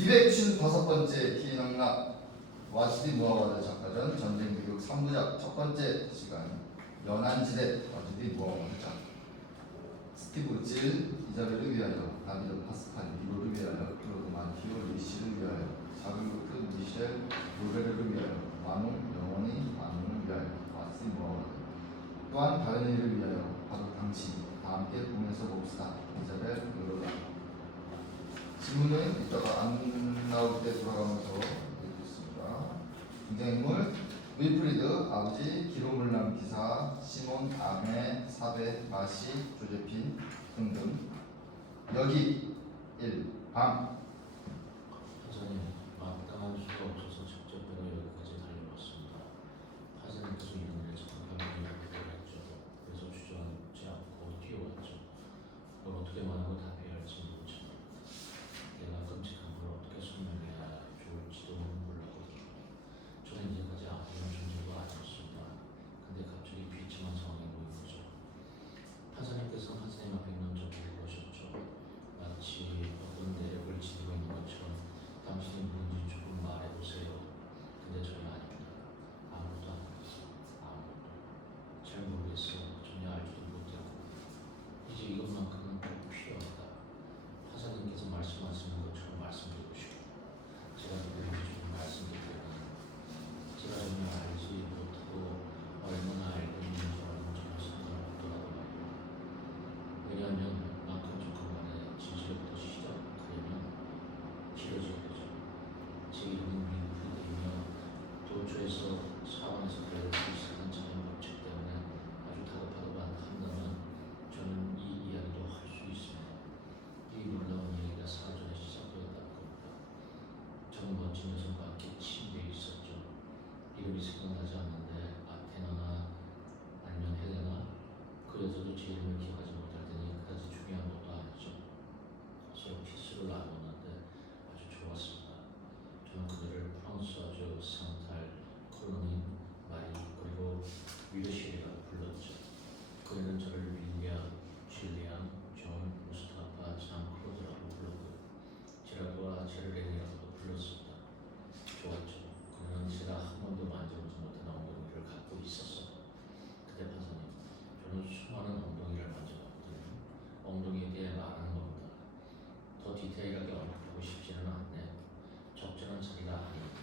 255번째 기능락 와시디 무하와드 작가전 전쟁교육 3부작 첫 번째 시간 연안지대 와시디 무하와드 작 스티브 질 이자벨을 위하여 다비드 파스칼 미로를 위하여 클로드 마티오 리시를 위하여 샤를로트 미셸 로베르를 위하여 마농 영원히 마농을 위하여 와시디 무하와드 또한 다른 일을 위하여 바로 당신 다 함께 보면서 봅시다. 이자벨 로라 질문은 이따가 안 나올 때 돌아가면서 읽겠습니다. 등장인물 윌프리드 아버지 기로물남 기사 시몬 아메 사베 마시 조제핀 등등. 여기 1. 밤 파산이 마땅한 수가 없어서 직접 배로 여기까지 달려왔습니다. 파산님께서 이런 일에 정확하게 했죠. 그래서 주저하지 않고 뛰어왔죠. 뭘 어떻게 말하고 답해야 할지 모르지만 내가 끔찍한 걸 어떻게 설명해야 좋을지도 몰랐거든요. 저는 이제까지 아무런 존재도 아니었습니다. 근데 갑자기 비참한 상황이 보인 거죠. 판사님께서 판사님 앞에 먼저 보셨죠. 마치 어떤 내력을 지니고 있는 것처럼 당신이 누군지 조금 말해보세요. 근데 저는 아닙니다. 아무것도 안 그랬어요. 아무것도. 잘 모르겠어요. 전혀 알지도 못하고. 이제 이것만큼은 꼭 필요하다. 판사님께서 말씀하시는 것처럼 말씀드리고 싶고 제가 누구인지 좀 말씀드리면 제가 전혀 알지 못하고 얼마나 알고 있는지 전혀 상관없더라고요. 왜냐하면 만큼 조건 간에 진실부터 시작하려면 길어질 거죠. 제 이름은 윌프리드이며 도처에서 사원에서 배울 수 있었던 자연 법칙 때문에 아주 다급하다고 한다면 저는 이 이야기도 할 수 있습니다. 이 놀라운 얘기가 사전에 시작되었다는 겁니다. 저는 멋진 여성과 함께 침대에 있었죠. 이름이 생각나지 않는데 아테나나 아니면 헬레나 그 여자도 제 이름을 기억하지 못할 테니 그다지 중요한 것도 아니죠. 서로 키스를 나눴는데 아주 좋았습니다. 저는 그들을 프랑스와저 상탈, 콜로닌, 마리 그리고 위르시리라고 불렀죠. 그들은 저를 윌리엄, 줄리안, 존, 무스타파, 장 클로드라고 불렀고요. 제라드와 제르렌이라고도 불렀습니다. 좋았죠. 그들은 제가 한 번도 만져보지 못한 엉덩이를 갖고 있었어요. 그때 판사님, 저는 수많은 엉덩이를 만져봤거든요. 엉덩이에 대해 말하는 겁니다. 더 디테일하게 언급하고 싶지는 않네요. 적절한 자리가 아닙니다.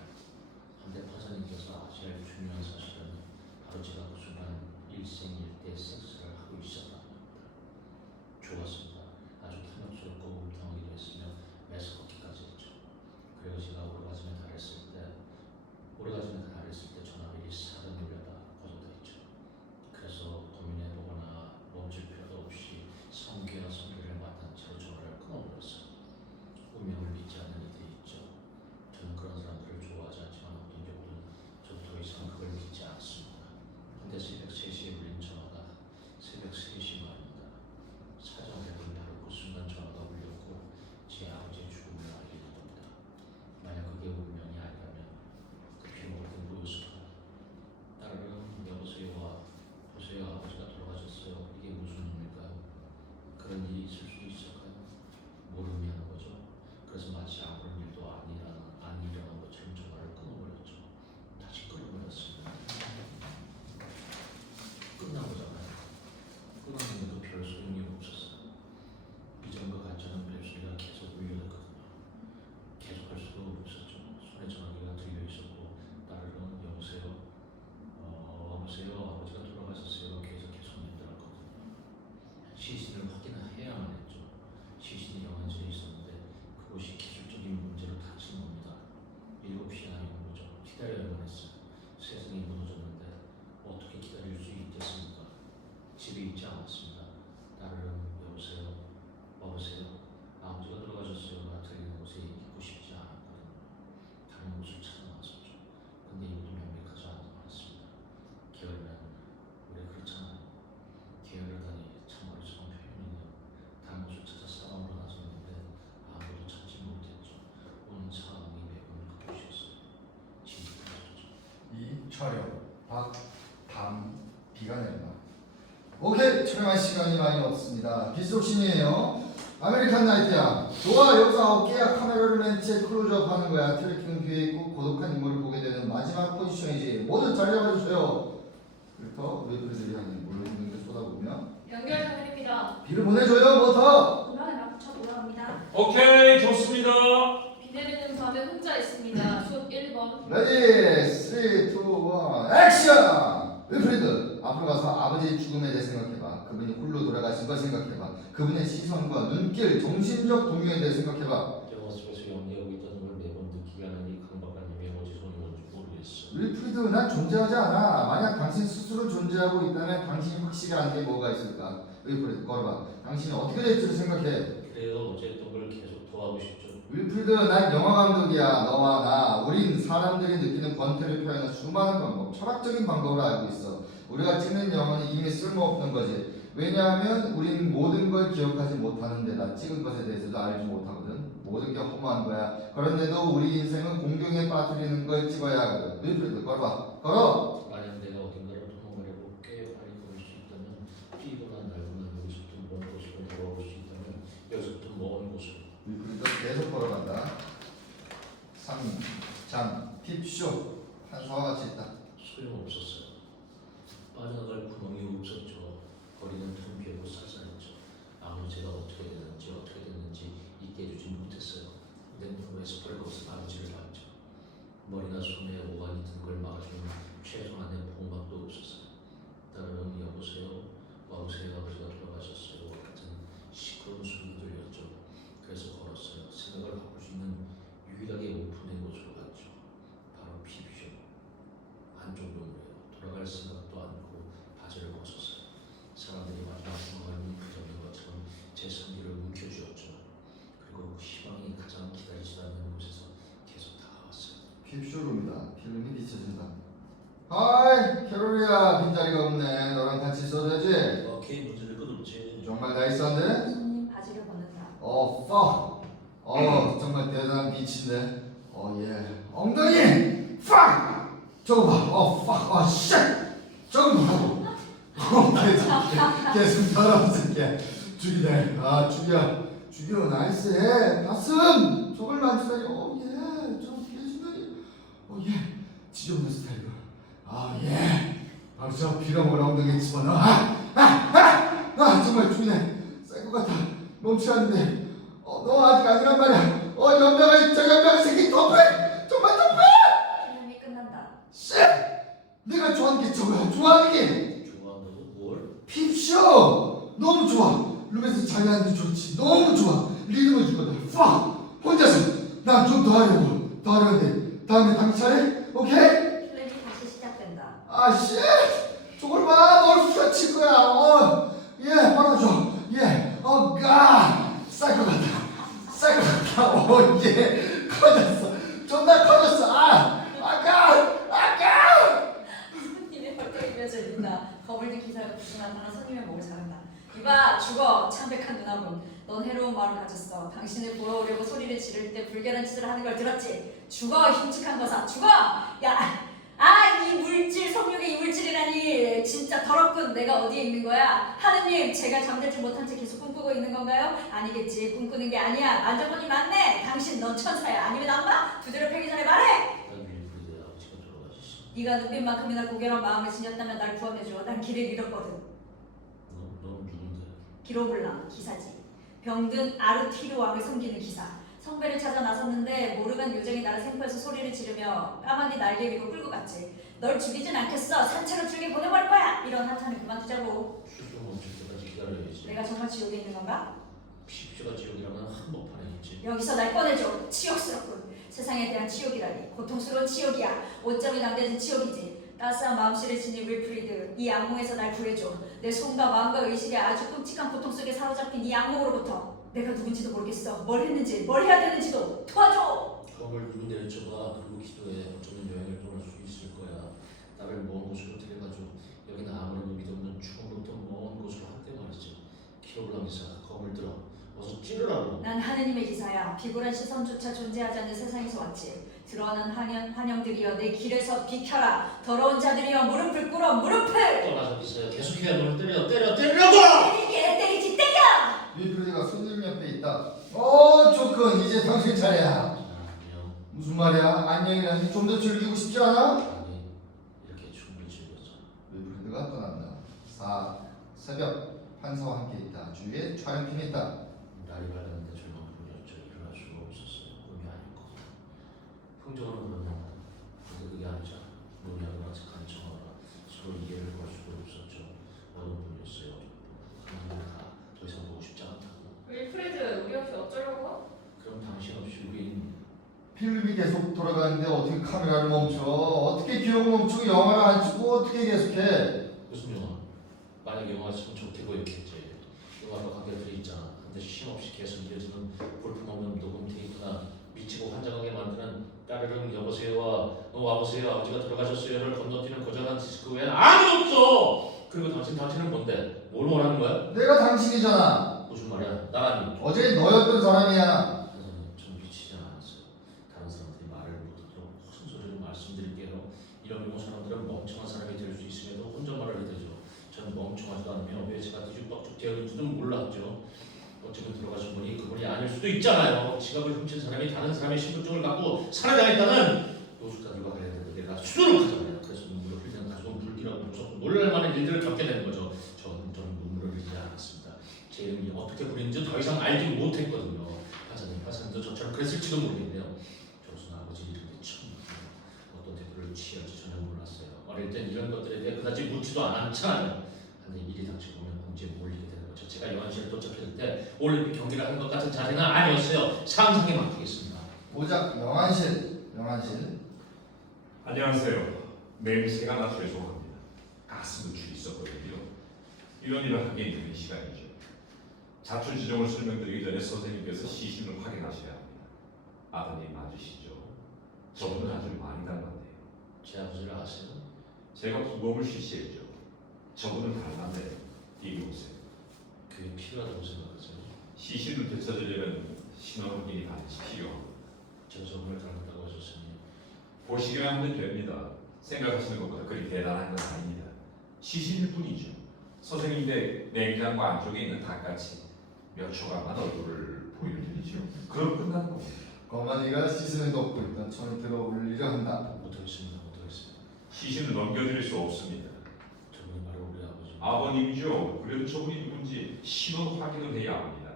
한데 판사님께서 아셔야 할 중요한 사실은 바로 제가 그 순간 일생일대 섹스를 하고 있었다는 겁니다. 좋았습니다. 아주 탐욕스럽고 울퉁하기도 했으며 매서웠기까지 했죠. 그리고 제가 오르가즘에 달했을 때 전화벨이 사르르 울려다 퍼져다 있죠. 그래서 고민해보거나 멈출 필요도 없이 성기와 성기를 맡은 채로 전화를 끊어버렸어요. 운명을 믿지 않는 이들이 있죠. 저는 그런 사람들을 좋아하지 않지만 어떤 경우는 저도 더 이상 그걸 믿지 않습니다. 근데 새벽 3시에 울린 전화가 새벽 3시 말입니다. 사정대로는 바로 그 순간 전화가 울렸고 제 아버지의 죽음을 알리는 겁니다. 만약 그게 운명이 아니라면 그게 모든 무엇일까? 따르릉 여보세요와 보세요 아버지가 돌아가셨어요. 이게 무슨 의미일까요? 그런 일이 있을 수도 있을까요? 모름이 하는 거죠. 그래서 마치 아무런 일도 안 일어난 것처럼 전화를 끊어버렸죠. 다시 끊어버렸습니다. 끝나보잖아요. 끊었는데도 별 소용이 없었어요. 이전과 같지않은 벨소리가 계속 울려댔거든요. 계속 할 수도 없었죠. 손에 전화기가 들려있었고 따르릉 여보세요 아버지가 돌아가셨어요. 계속 내더라거든요. 시신을 확인해야만 했죠. 시신이 영안실에 있었는데 그곳이 기술적인 문제로 닫힌 겁니다. 7시나 온 거죠. 기다려야만 했어요. 세상이 무너졌는데 어떻게 기다릴 수 있겠습니까? 집에 있지 않았습니다. 따르릉 여보세요 아버지가 돌아가셨어요가 들리는 곳에 있고 싶지 않았거든요. 다른 곳을 찾아 나섰죠. 근데 이것도 명백하지 않았습니다. 게으르면 우리 그렇잖아요. 게으르다니 참 어리석은 표현이네요. 다른 곳을 찾아 싸움으로 나섰는데 아무도 찾지 못했죠. 오는 상황이 매우 그곳이었어요. 집이 터졌죠. 이 촬영 비가 내린다. 오케이, 촬영할 시간이 많이 없습니다. 비속신이에요. 아메리칸 나이트야. 좋아, 여기서 9개야. 카메라를 맨 채 클로즈업 하는 거야. 트래킹은 뒤에 있고 고독한 인물을 보게 되는 마지막 포지션이지. 모두 잘 잡아주세요. 그래서 우리 그들이 하는 뭘 있는 게 쏟아보면 연결 장면입니다. 비를 보내줘요. 뭐 더? 공간에 맞춰 돌아갑니다. 오케이, 좋습니다. 비 내리는 밤에 혼자 있습니다. 슛 1번. 레디 3, 2, 1 액션! 윌프리드 앞으로 가서 아버지의 죽음에 대해 생각해봐. 그분이 홀로 돌아가신 걸 생각해봐. 그분의 시선과 눈길, 정신적 동요에 대해 생각해봐. 영화 속에서 연기하고 있다는 걸 매번 느끼게 하는 이 강박관님의 어디서 뭔지 모르겠어. 윌프리드 난 존재하지 않아. 만약 당신 스스로 존재하고 있다면 당신이 확실히 아는 게 뭐가 있을까? 윌프리드 걸어봐. 당신이 어떻게 될지를 생각해. 그래요. 어제 했던 걸 계속 더 하고 싶죠. 윌프리드 난 영화 감독이야. 너와 나 우린 사람들이 느끼는 권태를 표현하는 수많은 방법, 철학적인 방법을 알고 있어. 우리가 찍는 영화는 이미 쓸모없는 거지. 왜냐하면 우린 모든 걸 기억하지 못하는 데다 찍은 것에 대해서도 알지 못하거든. 모든 게 허무한 거야. 그런데도 우리 인생은 공경에 빠뜨리는 걸 찍어야 하거든. 윌프리드 걸어봐. 걸어. 만약 내가 어딘가로 도망을 해고 꽤 빨리 걸을 수 있다면 뛰거나 날거나 여기서부터 먼 곳으로 돌아올 수 있다면 여기서부터 먼 곳으로. 윌프리드 계속 걸어간다. 상장 tip쇼 한사와 같이 있다. 소용없었어요. 빠져나갈 구멍이 없었죠. 거리는 텅 비었고 쌀쌀했죠. 아무 제가 어떻게 됐는지 있게 해주지 못했어요. 냉동고에서 벌거벗은 아버지를 봤죠. 머리나 손에 오간이 든 걸 막아주는 최소한의 보호막도 없었어요. 따라는 여보세요, 와보세요, 아버지가 돌아가셨어요 같은 시끄러운 소리가 들렸죠. 그래서 걸었어요. 생각을 바꿀 수 있는 유일하게 오픈된 곳으로 갔죠. 바로 피부쇼. 한쪽 룸으로요. 돌아갈 생각도 않고 바지를 벗었어요. 사람들이 마지막 도망을 움켜잡는 것처럼 제 상기를 움켜쥐었죠. 그리고 희망이 가장 기다리지 않는 곳에서 계속 다가왔어요. 핍쇼룸이다. 필름이 비춰진다. 하이 캐롤이야. 빈자리가 없네. 너랑 같이 있어도 되지? 오케이, 문제될 건 없지. 정말 나이스한데? 손님 바지를 벗는다. 정말 대단한 빛인데. 예. 엉덩이! 팍! 저거 봐. 쉣! 저거 봐. 계속 더러운 새끼야. 죽이네. 죽여. 나이스해. 가슴! 저걸 만지다니. 예. 저거 깨진다니. 예. 지저분한 스타일이야. 예. 바로 저 빌어먹을 엉덩이에 집어넣어. 정말 죽이네. 쌀것 같아. 멈추었는데. 너 아직 아니란 말이야. 연병아 새끼 덮해. 정말 덮해. 필름이 끝난다. 씨! 내가 좋아하는 게 저거야. 좋아하는 게 좋아한다고? 뭘? 핍쇼. 너무 좋아. 룸에서 자기 하는 게 좋지. 너무 좋아. 리듬을 주거든. 팍! 혼자서 난 좀 더 하려는데 다음에 당신 차례? 오케이? 필름이 다시 시작된다. 씨! 저걸 봐. 널 후려칠 거야. 바로 줘. 쌀 것 같아. 예. 커졌어. 존나 커졌어. 손님의 벌떡이 이어져 있다. 거물든 기사가 부수 나타나 손님의 목을 자른다. 이봐 죽어. 참백한 누나분. 넌 해로운 마음을 가졌어. 당신을 보러 오려고 소리를 지를 때 불결한 짓을 하는 걸 들었지. 죽어 흉측한 거사. 죽어. 이 물질 성욕의 이물질이라니 진짜 더럽군. 내가 어디에 있는 거야? 하느님 제가 잠들지 못한 채 계속 꿈꾸고 있는 건가요? 아니겠지. 꿈꾸는 게 아니야. 만져보니 맞네. 당신 넌 천사야. 아니면 악마? 두드려 패기 전에 말해. 난 윌프리드의 아버지가 돌아가셨어. 네가 눈빛만큼이나 고결한 마음을 지녔다면 날 구원해줘. 난 길을 잃었거든. 넌 누군데? 기로블랑 기사지. 병든 아르티르 왕을 섬기는 기사. 성배를 찾아 나섰는데 모르간 요정이 나를 생포해서 소리를 지르며 까마귀 날개 위로 끌고 갔지. 널 죽이진 않겠어. 산채로 줄게 보내버릴 거야. 이런 한탄을 그만두자고. 수술 멈출 때까지 기다려야지. 내가 정말 지옥에 있는 건가? 핍쇼가 지옥이라면 한복판에 있지. 여기서 날 꺼내줘. 치욕스럽군. 세상에 대한 치욕이라니. 고통스러운 치욕이야. 오점이 남겨진 치욕이지. 따스한 마음씨를 지닌 윌프리드. 이 악몽에서 날 구해줘. 내 손과 마음과 의식에 아주 끔찍한 고통 속에 사로잡힌 이 악몽으로부터. 내가 누군지도 모르겠어. 뭘 했는지, 뭘 해야 되는지도 도와줘. 검을 누군 내려쳐봐. 그리고 기도해. 어쩌면 여행을 떠날 수 있을 거야. 나를 먼 곳으로 데려가줘. 여기는 아무런 의미도 없는 죽음부터 먼 곳으로 한때 말이지. 키로블랑 기사, 검을 들어. 어서 찌르라고. 난 하느님의 기사야. 비굴한 시선조차 존재하지 않는 세상에서 왔지. 들어오는 환영들이여 내 길에서 비켜라. 더러운 자들이여 무릎을 꿇어. 무릎을. 떠나서 기사야. 계속해야 널 때리라고. 때리지 때려. 윌프리드가 손님 옆에 있다. 조건 이제 당신 차례야. 안녕. 무슨 말이야? 안녕이라니 좀 더 즐기고 싶지 않아? 아니 이렇게 충분히 즐겼잖아. 윌프리드가 떠난다. 4. 새벽 판사와 함께 있다. 주위에 촬영팀이 있다. 날이 밝았는데 절망 뿐이었죠. 일어날 수가 없었어요. 꿈이 아닐 것 같아. 평정으로 그러면 근데 그게 아니잖아. 노냐거나 간청하거나 서로 이해를 구할 수도 없었죠. 어느 분이었어요. 하나님은 다더 이상 보고 싶지 않다고. 윌프리드, 우리 없이 어쩌려고? 그럼 당신 없이 우린 필름이 계속 돌아가는데 어떻게 카메라를 멈춰? 어떻게 기록을 멈추고 영화를 안 찍고 어떻게 계속해? 무슨 영화? 만약 영화 참 좋게 보였겠지. 영화가 관객들이 있잖아. 근데 쉼없이 계속 이어지는 볼품없는 녹음 테이프나 미치고 환장하게 만드는 따르릉 여보세요와 와보세요 아버지가 돌아가셨어요를 건너뛰는 고장난 디스크 외에는 아무도 없어. 그리고 당신은 뭔데? 뭘 원하는 거야? 내가 당신이잖아. 무슨 말이야? 나라니. 어제 너였던 사람이야. 전 미치지 않았어요. 다른 사람들이 말을 못하도록 큰 소리로 말씀드릴게요. 이런 경우 사람들은 멍청한 사람이 될 수 있음에도 혼잣말을 해대죠. 저는 멍청하지도 않으며 왜 제가 뒤죽박죽 되어 있는지는 몰랐죠. 어쩌면 들어가신 분이 그분이 아닐 수도 있잖아요. 지갑을 훔친 사람이 다른 사람의 신분증을 갖고 살해당했다는 노숙자들과 관련된 내가 수두룩하잖아요. 그래서 눈물을 흘리는 가족은 불길하고 무섭고 놀랄만한 일들을 겪게 되는 거죠. 저는 눈물을 흘리지 않았습니다. 제 이름이 어떻게 부르는지 더 이상 알지 못했거든요. 화사님도 저처럼 그랬을지도 모르겠네요. 저로서는 아버지 이름이 처음 어떤 태도를 취할지 전혀 몰랐어요. 어릴 땐 이런 것들에 대해 그다지 묻지도 않았잖아요. 근데 일이 닥치고 보면 공지에 몰리게 되는 거죠. 제가 영안실에 도착했을 때 올림픽 경기를 하는 것 같은 자세는 아니었어요. 상상에 맡기겠습니다. 보자. 영안실. 안녕하세요. 냄새가 나 죄송합니다. 가스 노출이 있었거든요. 이런 일을 하기엔 늦은 시간이죠. 자출 지정을 설명드리기 전에 선생님께서 시신을 확인하셔야 합니다. 아드님 맞으시죠? 저분은 아주 많이 닮았네요. 제 아버지를 아세요? 제가 부검을 실시했죠. 저분은 닮았네요. 이리 오세요. 그게 필요하다고 생각하세요? 시신을 되찾으려면 신원 확인이 반드시 필요합니다. 제가 저분을 닮았다고 하셨으니 보시기만 하면 됩니다. 생각하시는 것보다 그리 대단한 건 아닙니다. 시신일 뿐이죠. 선생님의 냉장고 안쪽에 있는 닭같이 몇 초간만 얼굴을 보여드리죠. 그럼 끝나는 겁니다. 거만이가 시선을 덮고 있다. 손을 들어 올리려 한다. 못하겠습니다. 시신을 넘겨드릴 수 없습니다. 저분이 바로 우리 아버지. 아버님이죠. 그래도 저분이 누군지 신원 확인을 해야 합니다.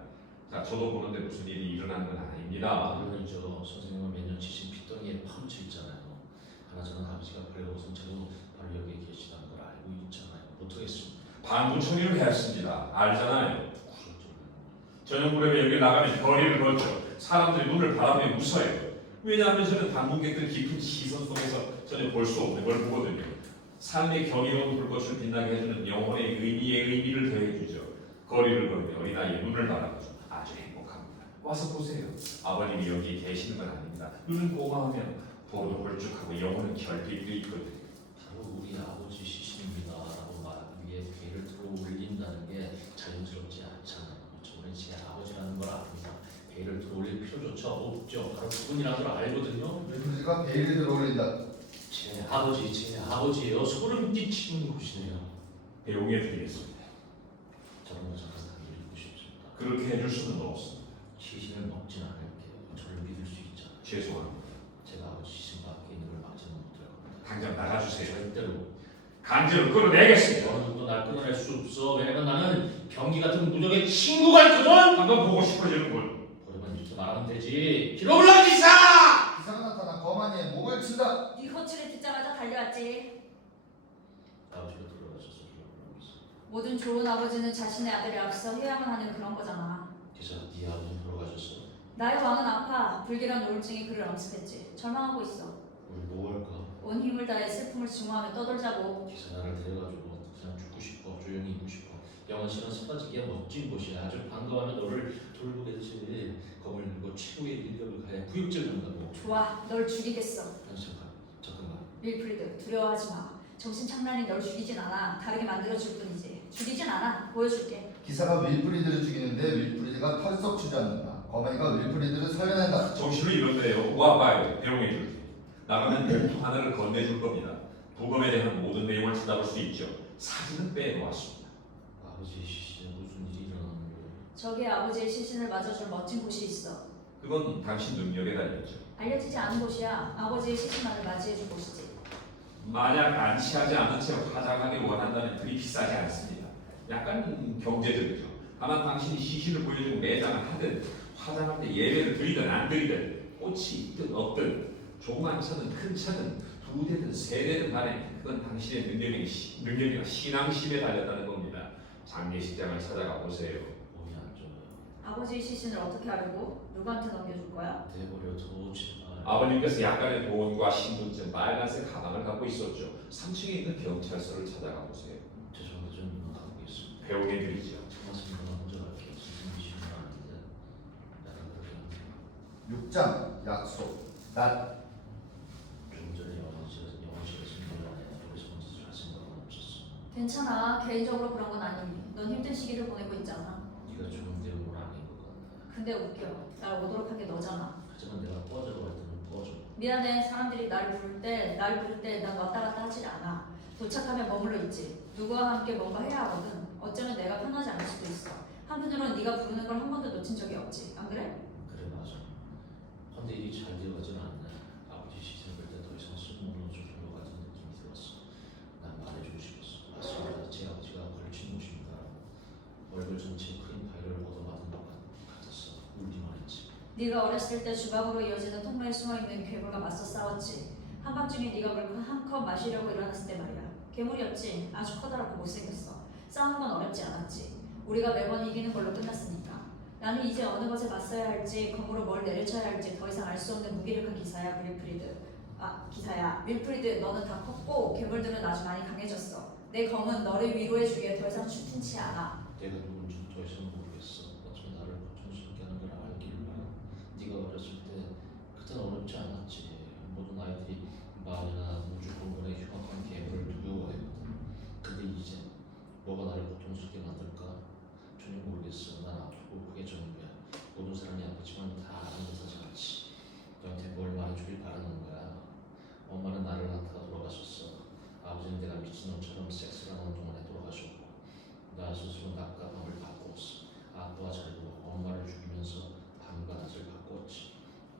자, 저도 보는데 무슨 일이 일어난 건 아닙니다. 물론이죠. 선생님은 매년 지신 핏덩이에 파묻혀 있잖아요. 하나 저는 아버지가 그래고선 저도 바로 여기에 계시다는 걸 알고 있잖아요. 못하겠습니다. 반부 처리를 했습니다. 알잖아요. 그렇죠. 저녁 무렵에 여기 나가면 거리를 걷죠. 사람들이 눈을 바라보며 웃어요. 왜냐하면 저는 방문객들 깊은 시선 속에서 전혀 볼 수 없는 걸 보거든요. 삶의 경이로운 불꽃을 빛나게 해주는 영혼의 의미를 더해주죠. 거리를 걸으며 어린아이의 눈을 바라보죠. 아주 행복합니다. 와서 보세요. 아버님이 여기 계시는 건 아닙니다. 눈은 고마우면 보도 홀쭉하고 영혼은 결핍도 있거든요. 바로 우리 아버지 시신입니다. 라고 말 위에 괴를 들어 올린다는 게 자연스럽지 않잖아요. 저번에 제 아버지라는 걸 압니다. 괴를 들어 올릴 필요조차 없죠. 바로 그분이라는 걸 알거든요. 윌프리드가 베일을 들어 올린다. 제 아버지예요. 소름 끼치는 곳이네요. 배웅해 드리겠습니다. 저런 거 잠깐 읽고 싶습니다. 그렇게 해줄 수는 없습니다. 시신을 먹진 않을게요. 저를 믿을 수 있잖아요. 죄송합니다. 제가 아버지 시신 밖에 있는 걸 막지는 못할 겁니다. 당장 나가주세요. 절대로 강제로 끌어내겠습니다. 어느 정도 날 끊어낼 수 없어. 왜냐면 나는 병기 같은 무적의 친구가 있거든. 한번 보고 싶어지는군. 버려만 이렇게 말하면 되지. 길어올라 기사! 기사가 나타나 거만이의 목을 친다. 네 호출을 듣자마자 달려왔지. 아버지가 돌아가셔서 길어올라면서 모든 좋은 아버지는 자신의 아들이 앞서 해야만 하는 그런 거잖아. 기사 네 아버지 돌아가셨어. 나의 왕은 아파. 불길한 우울증이 그를 엄습했지. 절망하고 있어. 우리 뭐 할까? 온 힘을 다해 슬픔을 증오하며 떠돌자고. 기사 나를 데려가지고 그냥 죽고 싶어. 조용히 있고 싶어. 영원실은 사라지기에 멋진 곳이야. 아주 반가워하며 너를 돌보겠지. 검을 들고 최고의 인력을 가해 구육질 한다고. 좋아. 널 죽이겠어. 잠깐만. 윌프리드, 두려워하지 마. 정신 착란이 널 죽이진 않아. 다르게 만들어줄 뿐이지. 죽이진 않아. 보여줄게. 기사가 윌프리드를 죽이는데 윌프리드가 털썩 주저앉는다. 거만이가 윌프리드를 살려낸다. 정신을 잃었네요. 와봐요. 배웅해 줄게요. 나가면 봉투 하나를 건네줄 겁니다. 부검에 대한 모든 내용을 찾아볼 수 있죠. 사진은 빼놓았습니다. 아버지 시신에 무슨 일이 일어나는 거예요? 저기 아버지의 시신을 맞아줄 멋진 곳이 있어. 그건 당신 능력에 달렸죠. 알려지지 않은 곳이야. 아버지의 시신만을 맞이해줄 곳이지. 만약 안치하지 않은 채 화장하길 원한다면 그리 비싸지 않습니다. 약간 경제적이죠. 다만 당신이 시신을 보여주고 매장을 하든 화장할 때 예배를 드리든 안 드리든 꽃이 있든 없든 조그만 차든 큰 차든 2대든 3대든 간에 그건 당신의 능력이나 신앙심에 달렸다는 겁니다. 장례식장을 찾아가 보세요. 몸이 안 좋아요. 아버지의 시신을 어떻게 알고? 누구한테 넘겨줄 거야? 내버려둬 제발. 아버님께서 약간의 돈과 신분증, 빨간색 가방을 갖고 있었죠. 3층에 있는 경찰서를 찾아가 보세요. 죄송한데 좀 가보겠습니다. 배우게 드리죠. 참았습니다. 먼저 갈게요. 선생님이 쉬는 아닌데 나는 그렇게 합니다. 6장 약속 날 좀 전에 영어실에서 미안해. 여기서 먼저 잘 생각은 없었어. 괜찮아. 개인적으로 그런 건 아니니. 넌 힘든 시기를 보내고 있잖아. 네가 좋은 대우는 아닌 것 같네. 근데 웃겨. 날 오도록 한 게 너잖아. 하지만 내가 꺼져고 할 때는 꺼져. 미안해. 사람들이 날 부를 때 난 왔다 갔다 하질 않아. 도착하면 머물러 있지. 누구와 함께 뭔가 해야 하거든. 어쩌면 내가 편하지 않을 수도 있어. 한편으로는 네가 부르는 걸 한 번도 놓친 적이 없지. 안 그래? 그래 맞아. 근데 일이 잘 되어가진 않네. 아버지 시신을 볼 때 더 이상 쓸모없는 조종료 같은 느낌이 들었어. 난 말해주고 싶었어. 맞습니다. 제 아버지가 걸친 옷입니다. 얼굴 전체에 크림 파이를 얻어맞은 것 같았어. 울기만 했지. 네가 어렸을 때 주방으로 이어지는 통로에 숨어있는 괴물과 맞서 싸웠지. 한밤중에 네가 물고 한 컵 마시려고 일어났을 때 말이야. 괴물이었지. 아주 커다랗고 못생겼어. 싸우는 건 어렵지 않았지. 우리가 매번 이기는 걸로 끝났으니까. 나는 이제 어느 것에 맞서야 할지, 검으로 뭘 내려쳐야 할지 더 이상 알 수 없는 무기력한 기사야, 윌프리드. 기사야. 윌프리드, 너는 다 컸고 괴물들은 아주 많이 강해졌어. 내 검은 너를 위로해주기에 더 이상 춘틴치 않아. 내가 누군지 더 이상 모르겠어. 어쩌면 나를 고통스럽게 하는 걸 알길 바라. 네가 어렸을 때 그땐 어렵지 않았지. 모든 아이들이 말이나 우주 공간의 흉악한 괴물을 두려워했거든. 근데 이제 뭐가 나를 고통스럽게 만들까? 전혀 모르겠어. 난 아프고 그게 전부야. 모든 사람이 아프지만 다 아는 듯하지 않지. 너한테 뭘 말해주길 바라는 거야. 엄마는 나를 낳다가 돌아가셨어. 아버지는 내가 미친놈처럼 섹스를 하는 동안에 돌아가셨고 나 스스로 낮과 밤을 바꾸었어. 아빠와 자고 엄마를 죽이면서 밤과 낮을 바꾸었지.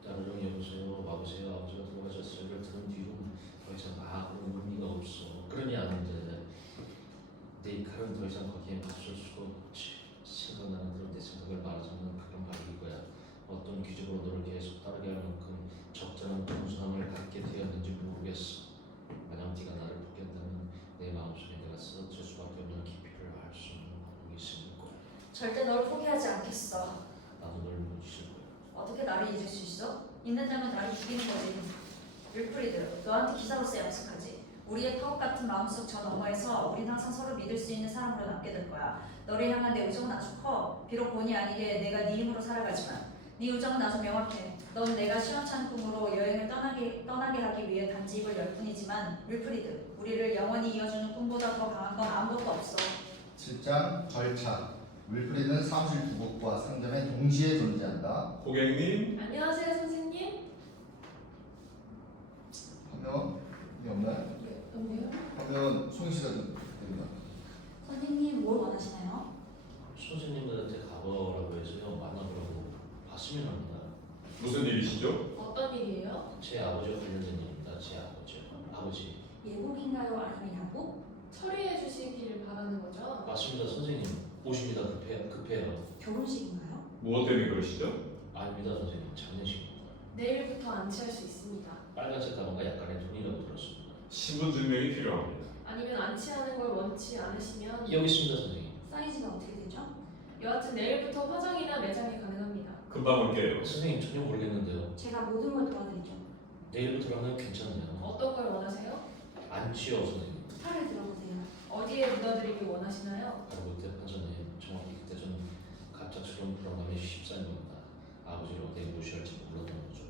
따르릉 여보세요, 와보세요. 아버지가 돌아가셨어요. 를 들은 뒤로는 더 이상 그런 의미가 없어. 그러니 아는데 내 칼은 더 이상 거기에 맞설 수가 없지. 생각나는 대로 내 생각을 말하자면 그런 말일 거야. 어떤 기적으로 너를 계속 따르게 할 만큼 적절한 분수함을 갖게 되었는지 모르겠어. 만약 네가 나를 포기한다면 내 마음속에 내가 쓰러질 수밖에 없는 깊이를 알 수 있는 방법이 있을 거야. 절대 널 포기하지 않겠어. 나도 널 못 잊을 거야. 어떻게 나를 잊을 수 있어? 잊는다면 나를 죽이는 거지. 윌프리드, 너한테 기사로서 약속하지. 우리의 파국 같은 마음속 저 너머에서 우린 항상 서로 믿을 수 있는 사람으로 남게 될 거야. 너를 향한 내 우정은 아주 커. 비록 본의 아니게 내가 네 힘으로 살아가지만 네 우정은 아주 명확해. 넌 내가 시원찮은 꿈으로 여행을 떠나게 하기 위해 단지 입을 열 뿐이지만 윌프리드, 우리를 영원히 이어주는 꿈보다 더 강한 건 아무것도 없어. 7장 절차 윌프리드는 사무실 두 곳과 상점에 동시에 존재한다. 고객님, 안녕하세요, 선생님. 화면이 없나요? 없네요. 화면 송씨가 좀 됩니다. 선생님 뭘 원하시나요? 선생님들한테 가보라고 해서요. 만나보라고 봤으면 합니다. 무슨 일이시죠? 어떤 일이에요? 제 아버지와 관련된 일입니다. 제 아버지요. 아버지. 예국인가요? 아니면 야국? 처리해 주시기를 바라는 거죠? 맞습니다. 선생님. 오십니다. 급해요. 결혼식인가요? 무엇 때문에 그러시죠? 아닙니다. 선생님. 장례식입니다. 내일부터 안치할 수 있습니다. 빨간색 가방과 약간의 돈이라고 들었습니다. 신분 증명이 필요합니다. 아니면 안치하는 걸 원치 않으시면 여기 있습니다. 선생님. 사이즈가 어떻게 되죠? 여하튼 내일부터 화장이나 매장이 가능합니다. 금방 올게요. 선생님 전혀 모르겠는데요. 제가 모든 걸 도와드리죠. 내일부터라면 괜찮네요. 어떤 걸 원하세요? 안치요 선생님. 팔을 들어보세요. 어디에 묻어드리길 원하시나요? 바로 그때 판전에 정확히 그때 전 갑작스러운 불안감이 휩싸인 겁니다. 아버지를 어디에 모셔야 할지 몰랐던 거죠.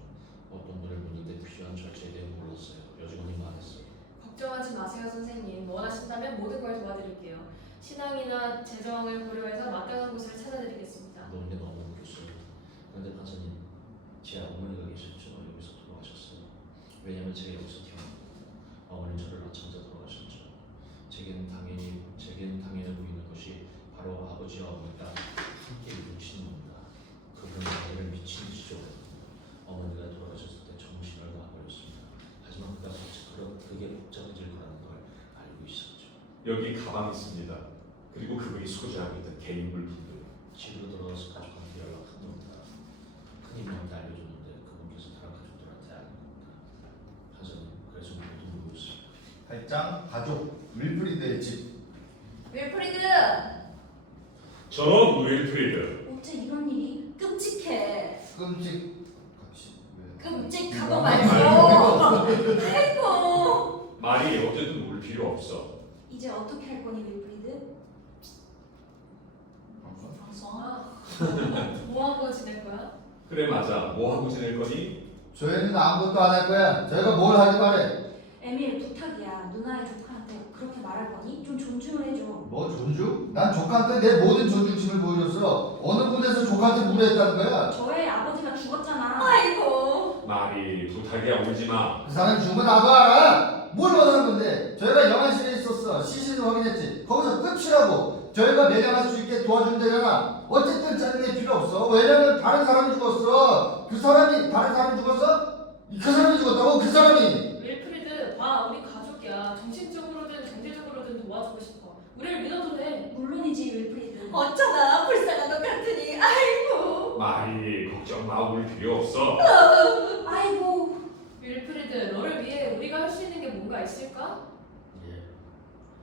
어떤 분을 묻는데 필요한 절차에 대해 몰랐어요. 여직원이 말했어요. 걱정하지 마세요, 선생님. 원하신다면 모든 걸 도와드릴게요. 신앙이나 재정을 고려해서 마땅한 곳을 찾아드리겠습니다. 논리 너무 웃겼어요. 그런데 판사님, 제 어머니가 계셨죠. 여기서 돌아가셨어요. 왜냐면 제가 여기서 태어났거든요. 어머니 저를 낳자마자 돌아가셨죠. 제게는 당연해 보이는 것이 바로 아버지와 어머니가 함께 이룬 여기 가방 있습니다. 그리고 그분이 소지하고 있던 개인 물품들. 집으로 돌아가서 가족한테 연락한 겁니다. 큰이모한테 알려줬는데 그분께서 다른 가족들한테 알린 겁니다. 하자님, 그래서 모두 모르고 있습니다. 8장 가족 윌프리드의 집. 윌프리드! 저런 윌프리드. 어째 이런 일이? 끔찍해. 끔찍하고 말고. 아이고. 말이 어쨌든 울 필요 없어. 이제 어떻게 할 거니 윌프리드? 방송? 뭐 하고 지낼 거야? 그래 맞아. 뭐 하고 지낼 거니? 저희는 아무것도 안 할 거야. 저희가 뭘 하지 말해. 에밀 부탁이야. 누나의 조카한테 그렇게 말할 거니? 좀 존중을 해줘. 뭐 존중? 난 조카한테 내 모든 존중심을 보여줬어. 어느 분에서 조카한테 무례했다는 거야? 저의 아버지가 죽었잖아. 아이고. 말이 부탁이야 울지 마. 그 사람이 죽은 거 나도 알아. 뭘 원하는 건데? 저희가 영안실에 있었어. 시신을 확인했지. 거기서 끝이라고. 저희가 매장할 수 있게 도와준다잖아. 어쨌든 짜증낼 필요 없어. 왜냐면 다른 사람이 죽었어. 그 사람이 다른 사람이 죽었어? 그 사람이 죽었다고? 그 사람이. 윌프리드, 봐, 우리 가족이야. 정신적으로든 경제적으로든 도와주고 싶어. 우리를 믿어도 돼. 물론이지 윌프리드. 어쩌나 불쌍한 것 같으니. 아이고. 말이 걱정 마. 울 필요 없어. 아이고. 윌프리드, 너를 위해 우리가 할 수 있는 게 뭔가 있을까? 예,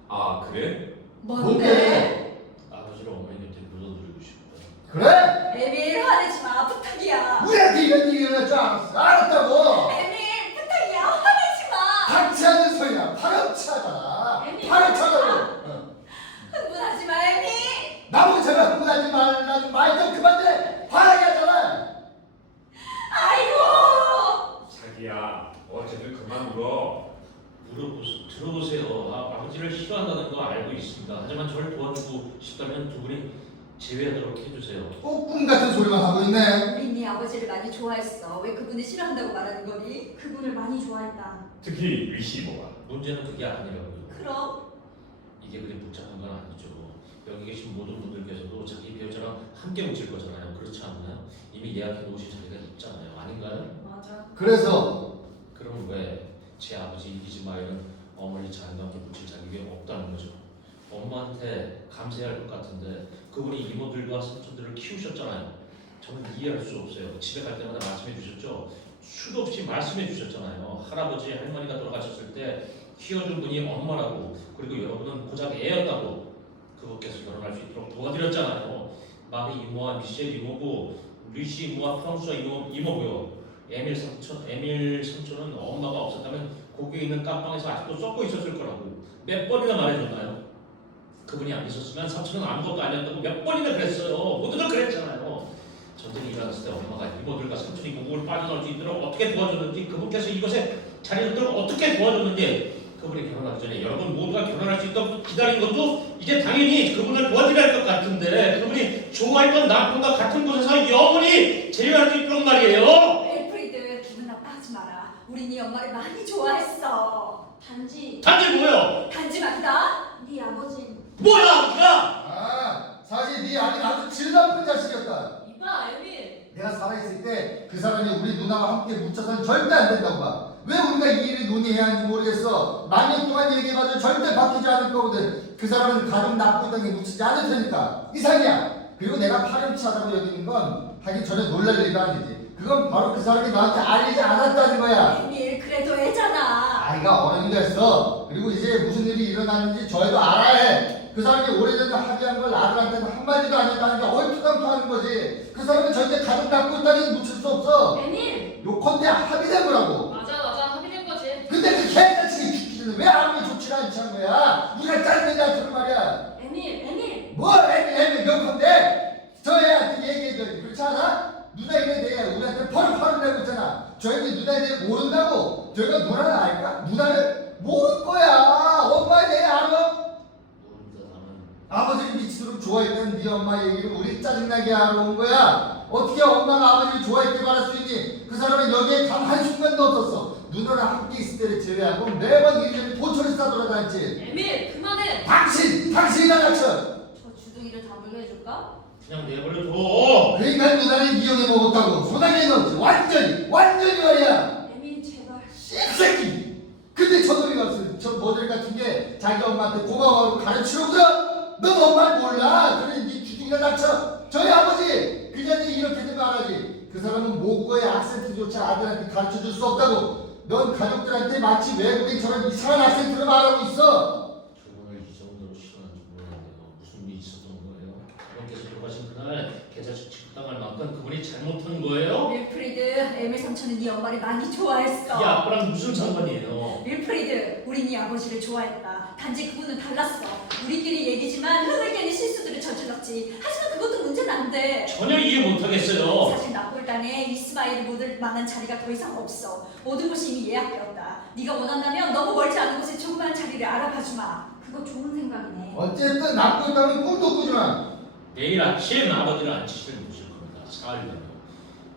아 그래? 뭔데? 아버지를 어머니 곁에 묻어두리고 싶어요. 그래? 에밀 화내지 마. 부탁이야. 우리한테 이런 일이 일어날 줄 알았어. 알았다고. 에밀 부탁이야. 화내지 마. 같이 하는 소리야. 파렴치하잖아. 애미. 파렴치하다고. 흥분하지 마 에밀. 나보고 제발 흥분하지 말라는 말 좀 그만해. 화나게 하잖아. 아이고. 자기야 어쨌든 그만 울어. 들어보세요. 아버지를 싫어한다는 거 알고 있습니다. 하지만 저를 도와주고 싶다면 두 분이 제외하도록 해주세요. 꼭 꿈 같은 소리만 하고 있네. 우린 네 아버지를 많이 좋아했어. 왜 그분을 싫어한다고 말하는 거니? 그분을 많이 좋아했다. 특히 위시모가. 문제는 그게 아니라고요. 그럼 이게 그리 복잡한 건 아니죠. 여기 계신 모든 분들께서도 자기 배우자랑 함께 뭉칠 거잖아요. 그렇지 않나요? 이미 예약해 놓으신 자리가 있잖아요. 아닌가요? 맞아. 그래서 그럼 왜 제 아버지 이기지 마이는 어머니 자연과 함께 뭉칠 자격이 없다는 거죠? 엄마한테 감사해야 할 것 같은데 그분이 이모들과 삼촌들을 키우셨잖아요. 저는 이해할 수 없어요. 집에 갈 때마다 말씀해 주셨죠. 수도 없이 말씀해 주셨잖아요. 할아버지 할머니가 돌아가셨을 때 키워준 분이 엄마라고, 그리고 여러분은 고작 애였다고. 그분께서 결혼할 수 있도록 도와드렸잖아요. 마리 이모와 미셸 이모고, 루시 이모와 프랑스와 이모고요. 에밀 삼촌은 엄마가 없었다면 거기에 있는 깜빵에서 아직도 썩고 있었을 거라고 몇 번이나 말해줬나요? 그분이 안 있었으면 삼촌은 아무것도 아니었다고 몇 번이나 그랬어요. 모두들 그랬잖아요. 전쟁이 일어났을 때 엄마가 이모들과 삼촌이 고국을 빠져나올 수 있도록 어떻게 도와줬는지, 그분께서 이곳에 자리 잡도록 어떻게 도와줬는지, 그분이 결혼하기 전에 여러분 모두가 결혼할 수 있도록 기다린 것도 이제 당연히 그분을 도와드려야 할 것 같은데, 그분이 좋아했던 남편과 같은 곳에서 영원히 재회할 수 있도록 말이에요. 엘프리드 기분 나빠하지 마라. 우린 네 엄마를 많이 좋아했어. 단지 뭐요? 단지 말이다. 네 아버지 뭐야 아버지가? 아 사실 네 아들 아주 질 나쁜 자식이었다. 이봐, 에밀. 내가 살아있을 때 그 사람이 우리 누나와 함께 묻혀서는 절대 안 된다고 봐. 왜 우리가 이 일을 논의해야 하는지 모르겠어. 만 년 동안 얘기해봐도 절대 바뀌지 않을 거거든. 그 사람은 가족 나쁜 땅에 묻히지 않을 테니까. 이상이야. 그리고 내가 파렴치하다고 여기는 건 하긴 전혀 놀랄 일이 아니지. 그건 바로 그 사람이 너한테 알리지 않았다는 거야. 에밀 그래도 애잖아. 아이가 어른이 됐어. 그리고 이제 무슨 일이 일어나는지 저희도 알아야 해. 그 사람이 오래전에 합의한 걸 아들한테는 한마디도 안 했다는 게 얼토당토하는 거지. 그 사람은 절대 가족 낳고 있다니 묻힐 수 없어. 에밀. 요컨대 합의된 거라고. 맞아, 합의된 거지. 근데 그 개자식이 죽기는 왜 아무리 좋지 않지 않은 거야? 우리가 짜증내지 않도록 말이야. 에밀. 뭘 애미 요컨대? 저 애한테 얘기해줘. 그렇지 않아? 누나 이래 내가 우리한테 펄펄 내고 있잖아. 저희는 누나에 대해 모른다고. 저희가 누나를 알까? 누나를 모를 거야. 엄마에 대해 알아? 모릅니다. 나는 아버지를 미치도록 좋아했던 네 엄마 얘기를 우리 짜증나게 하러 온 거야. 어떻게 엄마가 아버지를 좋아했게 말할 수 있니? 그 사람은 여기에 단 한순간도 없었어. 누나랑 함께 있을 때를 제외하고 매번 이리저리 도처를 싸돌아다녔지. 에밀, 그만해. 당신이나 갖춰. 저 주둥이를 다물게 해줄까? 그냥 내버려둬. 그러니까 누나를 이용해 먹었다고. 소나기에 넣었지. 완전히 말이야. 에밀 제발. 씹새끼. 근데 저놈이 없어. 저 모델 같은 게 자기 엄마한테 고마워하고 가르치는구나. 넌 엄마를 몰라. 그래 네 주둥이나 닥쳐. 저희 아버지 그냥 이렇게들 말하지. 그 사람은 모국어의 악센트조차 아들한테 가르쳐줄 수 없다고. 넌 가족들한테 마치 외국인처럼 이상한 악센트로 말하고 있어. 그분을 이 정도로 싫어하는지 몰랐네요. 무슨 일이 있었던 거예요? 아버님께서 돌아가신 그날 계좌식 지급당할 만큼 그분이 잘못한 거예요? 윌프리드, 에밀 삼촌은 네 엄마를 많이 좋아했어. 이 아빠랑 무슨 상관이에요? 윌프리드, 우리 네 아버지를 좋아했다. 단지 그분은 달랐어. 우리끼리 얘기지만 흥을 깨는 실수들을 저질렀지. 하지만 그것도 문제는 안 돼. 전혀 이해 못하겠어요. 사실 납골당에 이스마일을 묻을 만한 자리가 더 이상 없어. 모든 곳이 이미 예약되었다. 네가 원한다면 너무 멀지 않은 곳에 조그만 자리를 알아봐주마. 그거 좋은 생각이네. 어쨌든 나쁜 다면 꿈도 꾸지 마. 내일 아침 아버지를 안치실 모실 겁니다. 사흘간요.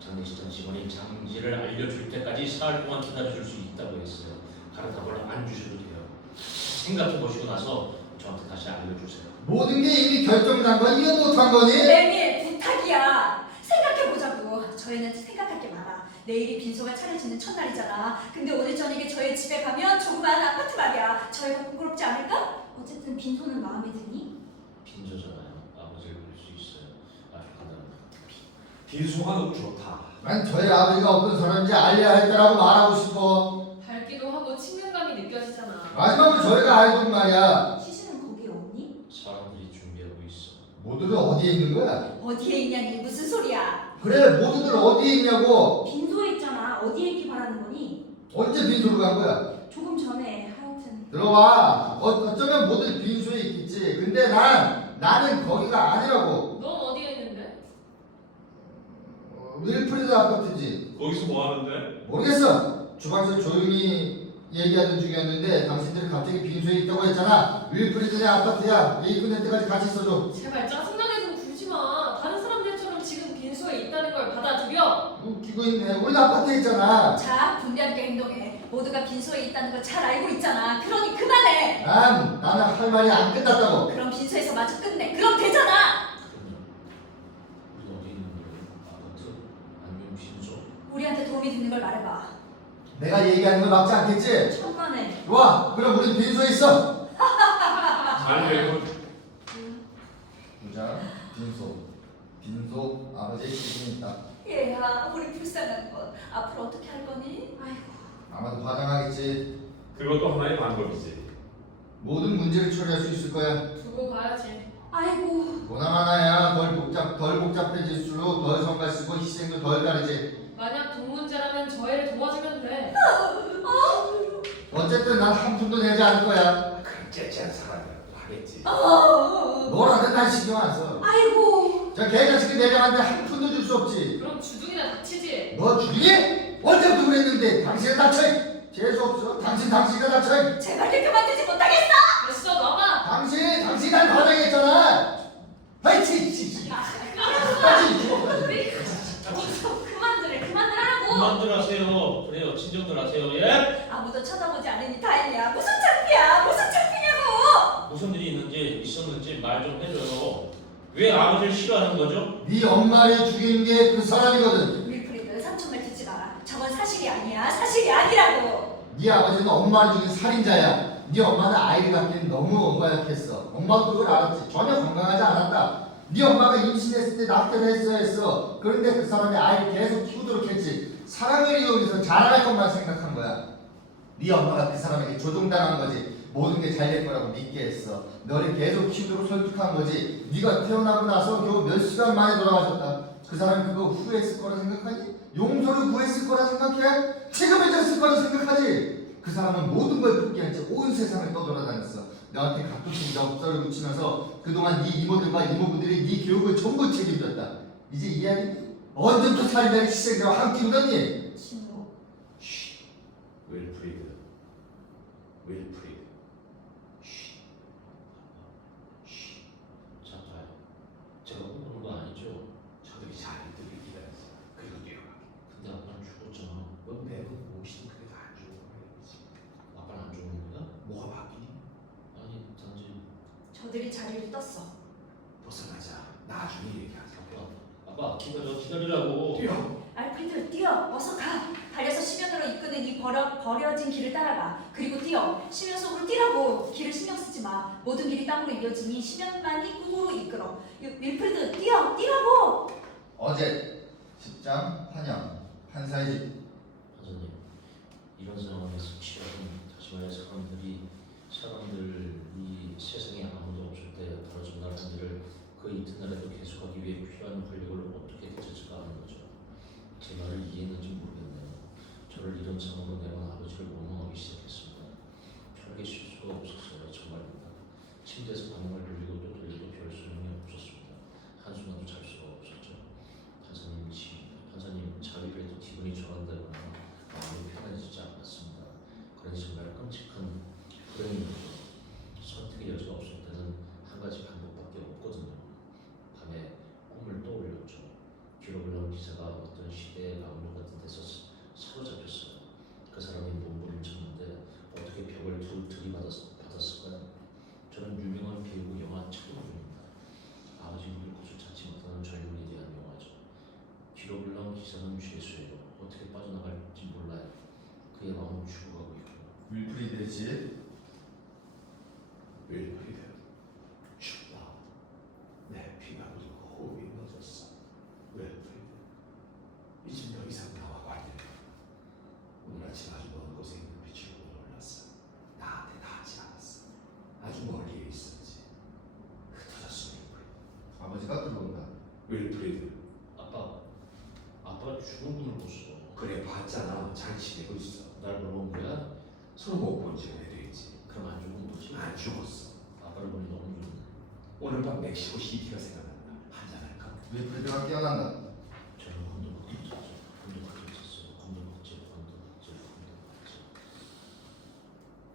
장례식장 직원이 장지를 알려줄 때까지 사흘 동안 기다려줄 수 있다고 했어요. 가르다볼 안 주셔도 돼요. 생각해 보시고 나서 저한테 다시 알려주세요. 모든 게 이미 결정난 거 이해 못한 거니? 에밀, 부탁이야. 생각해보자고. 저희는 생각할 게 많아. 내일이 빈소가 차려지는 첫날이잖아. 근데 오늘 저녁에 저희 집에 가면 조그만 아파트 말이야. 저희가 부끄럽지 않을까? 어쨌든 빈소는 마음에 드니? 빈소잖아요. 아버지를 볼 수 있어요. 아주 간단합니다. 빈소가 너무 좋다. 난 저희 아버지가 어떤 사람인지 알려야 할 거라고 말하고 싶어. 밝기도 하고 친근감이 느껴지잖아. 마지막으로 저희가 알던 말이야. 시신은 거기 없니? 사람들이 준비하고 있어. 모두들 어디에 있는 거야? 어디에 있냐니 무슨 소리야? 그래 모두들 어디에 있냐고. 빈소에 있잖아. 어디에 있기 바라는 거니? 언제 빈소로 간 거야? 조금 전에 하여튼 들어봐. 어쩌면 모두 빈소에 있겠지. 근데 나는 거기가 아니라고. 넌 어디에 있는데? 윌프리드 아파트지. 거기서 뭐 하는데? 모르겠어. 주방에서 조용히 얘기하던 중이었는데 당신들이 갑자기 빈소에 있다고 했잖아. 윌프리드네 아파트야. 얘기 끝낼 때까지 같이 있어줘. 제발 짜증나게 좀 굴지 마. 다른 사람들처럼 지금 빈소에 있다는 걸 받아들여. 웃기고 있네. 우리 아파트에 있잖아. 자, 분명하게 행동해. 모두가 빈소에 있다는 걸 잘 알고 있잖아. 그러니 그만해. 나는 할 말이 안 끝났다고. 그럼 빈소에서 마저 끝내. 그럼 되잖아. 그럼요. 우리 어디 있는 거예요? 아파트? 아니면 빈소? 우리한테 도움이 되는 걸 말해봐. 내가 얘기하는 거 맞지 않겠지? 천만에. 좋아. 그럼 우린 빈소에 있어. 잘 되고 보자. 빈소 아버지의 시신이 있다. 얘야, 우리 불쌍한 것. 앞으로 어떻게 할 거니? 아이고. 아마도 화장하겠지. 그것도 하나의 방법이지. 모든 문제를 처리할 수 있을 거야. 두고 봐야지. 아이고. 보나마나야 덜 복잡해질수록 덜 성갈 쓰고 희생도 덜 가르지. 만약 돈 문제라면 저 애를 도와주면 돼. 어쨌든 난 한 푼도 내지 않을 거야. 그럼 째째한 사람이라도 하겠지. 너라든 난 신경 안 써. 아이고. 저 개자식이 내장한테 한 푼도 줄 수 없지. 그럼 주둥이나 닥치지. 너 죽이니? 언제부터 그랬는데 당신은 다쳐. 재수 없어. 당신가 다쳐. 제발 그만두지 못하겠어. 됐어, 나가. 당신이 날 과장했잖아. 하이치. 까지 죽어가지고. 그만들라고. 그만들 하세요. 그래요. 친정들 하세요. 예? 아무도 쳐다보지 않으니 다행이야. 무슨 창피야. 무슨 창피냐고. 무슨 일이 있었는지 말 좀 해줘요. 왜 아버지를 싫어하는 거죠? 네 엄마를 죽인 게 그 사람이거든. 윌프리드, 삼촌 말 듣지 마라. 저건 사실이 아니야. 사실이 아니라고. 네 아버지는 엄마를 죽인 살인자야. 네 엄마는 아이를 갖기엔 너무 엄마약했어. 엄마도 그걸 알았지. 전혀 건강하지 않았다. 네 엄마가 임신했을 때 납땜을 했어야 했어. 그런데 그 사람이 아이를 계속 키우도록 했지. 사랑을 이용해서 자랑할 것만 생각한 거야. 네 엄마가 그 사람에게 조종당한 거지. 모든 게 잘 될 거라고 믿게 했어. 너를 계속 키우도록 설득한 거지. 네가 태어나고 나서 겨우 몇 시간 만에 돌아가셨다. 그 사람이 그거 후회했을 거라 생각하니? 용서를 구했을 거라 생각해? 책임을 졌을 거라 생각하지? 그 사람은 모든 걸 포기한 채 온 세상을 떠돌아다녔어. 너한테 가끔씩 엽서를 붙이면서 그동안 네 이모들과 이모부들이 네 교육을 전부 책임졌다. 이제 이해하겠니? 언제부터 살인자의 희생자와 함께 웃었니? 친구. 윌프리드. 자, 봐요. 제가 꿈꾸는 거 아니죠? 저들이 잘 듣길 기다렸어. 그리고 뛰어가. 근데 아빠는 죽었잖아. 넌 매번 오시는 그래도 안 좋은 거야지. 아빠는 안 죽는 거야? 뭐가 바뀌니? 아니, 단지 저들이 자리를 떴어. 벗어나자. 나중에 얘기하자. 아빠. 기다리라고. 뛰어. 알프리드 뛰어 어서 가. 달려서 심연으로 이끄는 이 버려진 길을 따라가. 그리고 뛰어 심연 속으로 뛰라고. 길을 신경 쓰지 마. 모든 길이 땅으로 이어지니 심연만이 꿈으로 이끌어. 윌프리드 뛰라고. 어제 10장 환영 판사의 집. 판사님, 이런 상황에서 취업은 다시 말해 사람들이 세상에 아무도 없을 때 바로 전날 한 일을 그 이튿날에도 계속하기 위해 필요한 활력을 어떻게 되찾을까 하는 거죠. 제 말을 이해했는지 모르겠네요. 저를 이런 상황으로 내놓은 아버지를 원망하기 시작했습니다. 편하게 쉴 수가 없었어요. 정말입니다. 침대에서 반응을 돌리고 또 돌려도 별 소용이 없었습니다. 한순간도 잘 수가 없었죠. 판사님 자위그래도 기분이 좋아한다거나 마음이 편해지지 않았습니다. 그런 정말 끔찍한 불행이죠. 선택의 여지가 없을 때는 한 가지 방법밖에 없거든요. 밤에 꿈을 떠올렸죠. 기록을 넣은 기사가 어떤 시대의 나무로 같은 데서 사로잡혔어요. 그 사람이 몸부림쳤는데 어떻게 벽을 들이받았을까요? 저는 유명한 배우고 영화 착용중입니다. 아버지 늙고서 찾지 못하는 젊은이에 대한 영화죠. 기록을 넣은 기사는 죄수예요. 어떻게 빠져나갈지 몰라요. 그의 마음은 죽어가고 있고. 윌프리드의 집. 윌프리드, 춥다. 내 피가 묻고 호흡이 멎었어. 윌프리드, 이제 더 이상 나와 관계돼. 오늘 아침 아주 먼 곳에 있는 빛을 보고 놀랐어. 나한테 닿지 않았어. 아주 멀리에 있었지. 흩어졌어, 윌프리드. 아버지가 들어온다. 윌프리드, 아빠가 죽은 꿈을 꿨어. 그래 봤잖아. 잘 지내고 있어. 날 물어본 거야? 서로 못 본 지 오래됐지. 그럼 안 죽은 거지? 안 죽었어. 아빠를 보니 너무 좋네. 오늘 밤 멕시코 시티가 생각난다. 한잔할까? 윌프리드가 깨어난다. 저는 건들먹질 쳤죠. 건들먹질.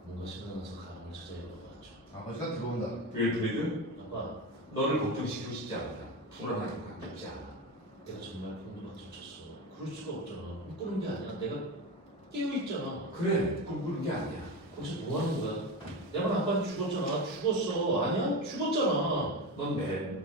뭔가 생각나서 가방을 찾아 열어봤죠. 아버지가 들어온다. 윌프리드, 아빠, 너를 걱정시키고 싶지 않다. 불안하게 관계없지 않아. 내가 정말 건들먹질 쳤어. 그럴 수가 없잖아. 꾸는 게 아니야. 내가 끼고 있잖아. 그래, 꿈꾸는 게 아니야. 거기서 뭐 하는 거야? 내가 아빠는 죽었잖아. 죽었어. 아니야? 죽었잖아. 넌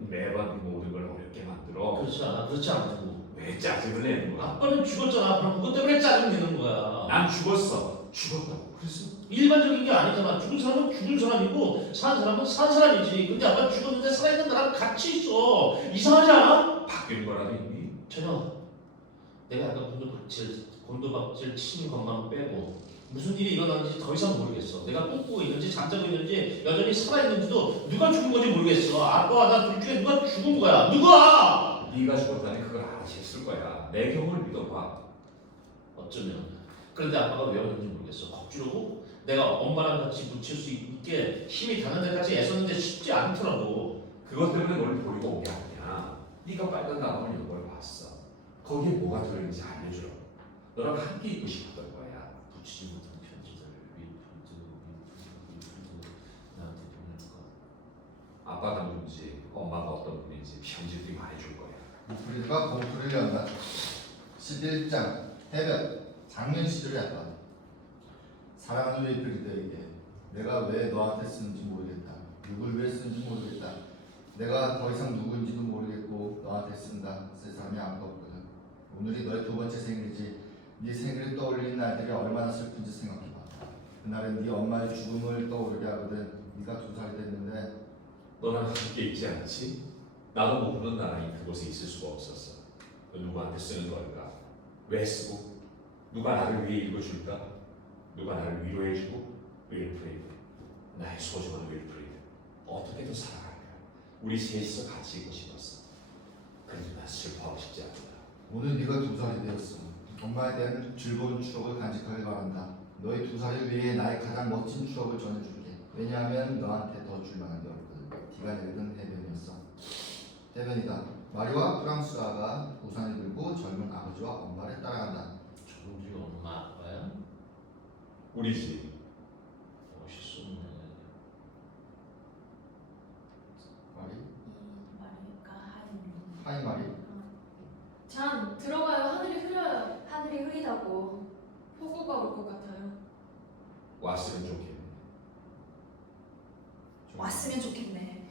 매번 모든 걸 어렵게 만들어. 그렇지 않아. 그렇지 않다고. 왜 짜증을 내는 거야? 아빠는 죽었잖아. 그럼 그것 때문에 짜증 내는 거야. 난 죽었어. 죽었다고. 그래서 일반적인 게 아니잖아. 죽은 사람은 죽은 사람이고 산 사람은 산 사람이지. 근데 아빠 죽었는데 살아있는 나랑 같이 있어. 이상하지 않아? 바뀐 거라도 있니? 전혀. 내가 아까 곤도박질 치는 것만 빼고 무슨 일이 일어났는지 더 이상 모르겠어. 내가 꿈꾸고 있는지 잠자고 있는지 여전히 살아있는지도 누가 죽은 건지 모르겠어. 아빠와 나 둘 중에 누가 죽은 거야. 누가? 네가 죽었다니 그걸 아셨을 거야. 내 경험을 믿어봐. 어쩌면. 그런데 아빠가 왜 그런지 모르겠어. 겁주려고? 내가 엄마랑 같이 묻힐 수 있게 힘이 닿는 데까지 애썼는데 쉽지 않더라고. 그것 때문에 널 버리고 온 게 아니야. 네가 빨간 가방을 여러 걸 봤어. 거기에 뭐가 들어있는지 알려주러. 너랑 함께 있고 싶었던 거야. 붙이지 못한 편지들. 윌프리드 나한테 보낼 것. 아빠가 누군지, 엄마가 어떤 분인지 편지들이 말해줄 거야. 윌프리드가 봉투를 연다. 11장 해변 장면 시절의 아빠. 사랑하는 윌프리드에게 내가 왜 너한테 쓰는지 모르겠다. 누굴 왜 쓰는지 모르겠다. 내가 더 이상 누구인지도 모르겠고 너한테 쓴다. 쓸 사람이 아무도 없거든. 오늘이 너의 두 번째 생일이지. 네 생일을 떠올리는 날들이 얼마나 슬픈지 생각해봐. 그날은 네 엄마의 죽음을 떠오르게 하거든. 네가 2살이 됐는데 너랑 함께 있지 않지? 나도 모르는 나라니 그곳에 있을 수가 없었어. 너 누구한테 쓰는 걸까? 왜 쓰고? 누가 나를 위해 읽어줄까? 누가 나를 위로해주고? 윌프리드, 나의 소중한 윌프리드, 어떻게든 살아갈까? 우리 셋이서 같이 있고 싶었어. 그래도 난 슬퍼하고 싶지 않다. 오늘 네가 2살이 되었어. 엄마에 대한 즐거운 추억을 간직하길 바란다. 너희 2살을 위해 나의 가장 멋진 추억을 전해줄게. 왜냐하면 너한테 더 줄 만한 게 없거든. 비가 내리던 해변이었어. 해변이다. 마리와 프랑스아가 우산을 들고 젊은 아버지와 엄마를 따라간다. 조금 뒤에 엄마 아빠야? 우리 집. 멋있었네. 마리? 마리가 하인. 하이 마리? 잔 들어가요. 하늘이 흐려요. 하늘이 흐리다고. 폭우가 올 것 같아요. 왔으면 좋겠네. 왔으면 좋겠네.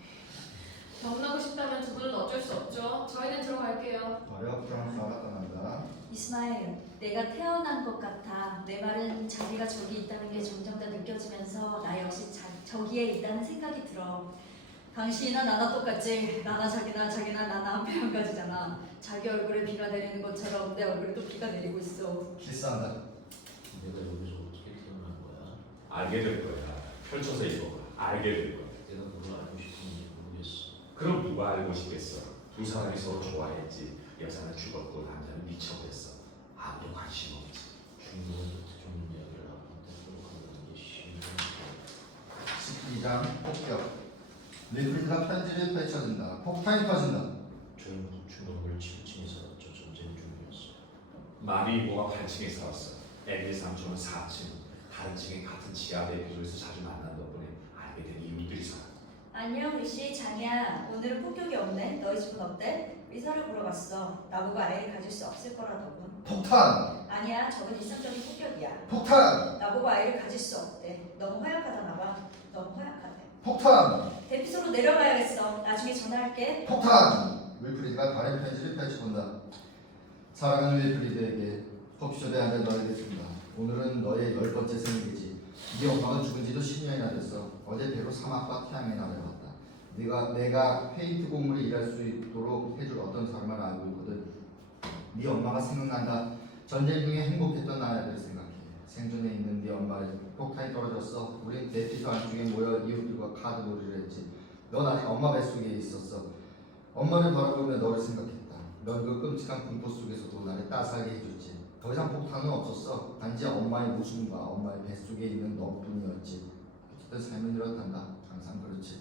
병나고 싶다면 두 분은 어쩔 수 없죠. 저희는 들어갈게요. 어렵다. 나갔다. 이스마일, 내가 태어난 것 같아. 내 말은 자기가 저기 있다는 게 점점 더 느껴지면서 나 역시 저기에 있다는 생각이 들어. 당신이나 나나 똑같지. 나나 자기나 나나 한 표현까지잖아. 자기 얼굴에 비가 내리는 것처럼 내 얼굴에도 비가 내리고 있어. 키스한다. 내가 여기서 어떻게 태어난 거야? 알게 될 거야. 펼쳐서 읽어봐. 알게 될 거야. 내가 그걸 알고 싶은지 모르겠어. 그럼 누가 알고 싶겠어? 두 사람이 서로 좋아했지. 여자는 죽었고 남자는 미쳐버렸어. 아무도 관심 없지. 중국은 끝에 죽는 이야기를 아빠한테 기록한다는 게 쉬운 게 12장 폭격. 리플리드가 편지를 펼쳐진다. 폭탄이 터진다. 전국 중국을 7층에 살았죠. 전쟁 중이었어. 마리모가 8층에 살았어. 애들 삼촌은 4층. 다른 층에 같은 지하 대표소에서 자주 만난 덕분에 알게 된 이웃들이 살아. 안녕 리씨, 장이야. 오늘은 폭격이 없네. 너희 집은 어때? 의사를 보러 갔어. 나보고 아이를 가질 수 없을 거라더군. 폭탄. 아니야, 저건 일상적인 폭격이야. 폭탄. 나보고 아이를 가질 수 없대. 너무 허약하다나 봐. 너무 허약하대. 폭탄. 대피소로 내려가야겠어. 나중에 전화할게. 폭탄. 윌프리드가 다른 편지를 펼쳐본다. 사랑하는 윌프리드에게 커피숍에 앉아 너에게준다. 오늘은 너의 10번째 생일이지. 네 엄마가 죽은 지도 10년이나 됐어. 어제 배로 사막과 태양의 나라에 왔다. 내가 페인트 공무를 일할 수 있도록 해줄 어떤 사람을 알고 있거든. 네 엄마가 생각난다. 전쟁 중에 행복했던 나날을 생각해. 생존에 있는 네 엄마의 폭탄이 떨어졌어. 우린 대피소 안쪽에 모여 이웃들과 카드놀이를 했지. 넌 아직 엄마 뱃속에 있었어. 엄마를 바라보며 너를 생각했다. 넌 그 끔찍한 공포 속에서도 나를 따스하게 해줬지. 더 이상 폭탄은 없었어. 단지 엄마의 웃음과 엄마의 뱃속에 있는 너뿐이었지. 어쨌든 삶은 이렇단다. 항상 그렇지.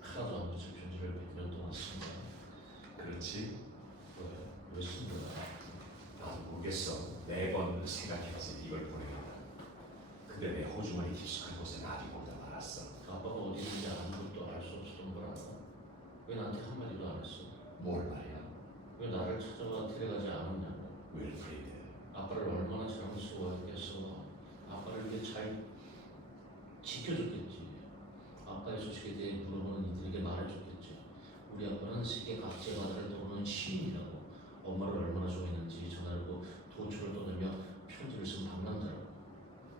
하나도 안 붙일 편지를 100년 동안 쓴 거야. 그렇지? 왜 쓴 거야? 나도 모르겠어. 매번 생각했지. 이걸 보내려다. 근데 내 호주머니 깊숙한 곳에 놔두고 오다 말았어. 아빠가 어디 있는지 아무것도 알 수 없었던 걸 알아? 왜 나한테 한마디도 안 했어? 뭘 말이야? 왜 나를 찾아와 데려가지 않았냐고. 윌프리드. 아빠를 얼마나 자랑스러워했겠어. 아빠를 이렇게 잘 지켜줬겠지. 아빠의 소식에 대해 물어보는 이들에게 말해줬겠지. 우리 아빠는 세계 각지의 바다를 떠오르는 시인이라고. 엄마를 얼마나 좋아했는지 전화로 도초를 떠들며 편지를 쓴 방랑자라고.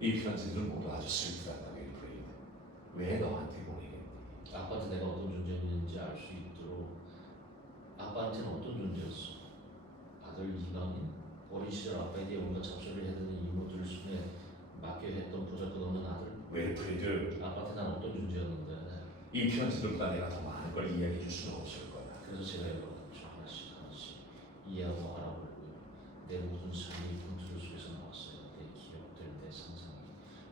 이 편지들은 모두 아주 슬프단다. 윌프리드. 왜 너한테 보내겠니? 아빠한테 내가 어떤 존재였는지 알 수 있도록. 아빠한테는 어떤 존재였어? 아들 이강인? 어린 시절 아빠에 대해 온갖 잡소리를 해대는 이모들 손에 맡겨야 했던 보잘것없는 아들? 윌프리드. 아빠한테 난 어떤 존재였는데. 이 편지들보다 내가 더 많은 걸 이야기해 줄 수는 없을 거다. 그래서 제가 읽어갔죠. 하나씩 이해하고 알아보고요. 내 모든 삶이 분투 속에서 나왔어요. 내 기억들, 내 상상이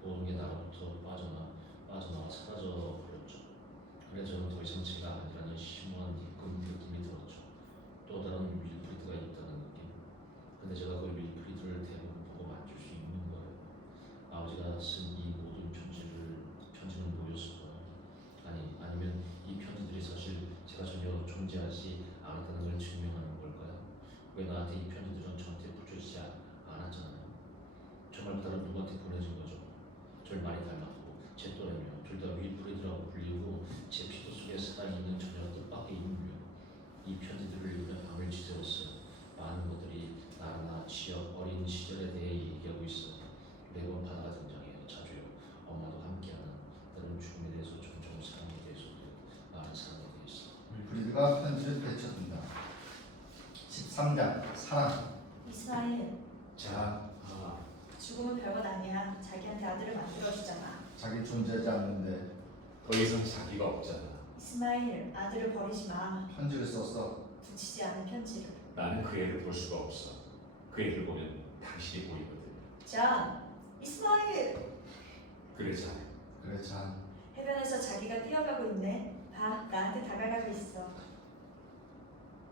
모든 게 나로부터 빠져나와 사라져 버렸죠. 그래 저는 더 이상 제가 아니라는 심오한 느낌이 들었죠. 또 다른 윌프리드가 있다는 느낌. 근데 제가 그 윌프리드를 대부분 보고 만질 수 있는 거예요. 아버지가 쓴 이 모든 편지는 뭐였을까요? 아니면 이 편지들이 사실 제가 전혀 존재하지 않았다는 걸 증명하는 걸까요? 왜 나한테 이 편지들은 저한테 붙여지지 않았잖아요. 정말 다른 누구한테 보내진 거죠. 절 많이 닮았고 제 또래며 둘 다 윌프리드라고 불리고 제 피도 속에 살아있는 전혀 뜻밖의 인물이요. 이 편지들을 읽으며 밤을 지새웠어요. 많은 것들이 나나 지역 어린 시절에 대해 얘기하고 있어요. 매번 바다가 등장해요. 자주요. 엄마도 함께하는 다른 죽음에 대해서 종종 사랑에 대해서도 많은 사랑에 대해서. 윌프리드가 편지를 펼쳐준다. 13장 사랑. 이스마일, 자, 죽음은 별것 아니야. 자기한테 아들을 만들어주잖아. 자기 존재하지 않는데 더 이상 자기가 없잖아. 이스마일, 아들을 버리지 마. 편지를 썼어. 붙이지 않은 편지를. 나는 그 애를 볼 수가 없어. 그 애를 보면 당신이 보이거든. 자, 이스마일. 그래 자. 그래 참. 해변에서 자기가 뛰어가고 있네. 봐, 나한테 다가가고 있어.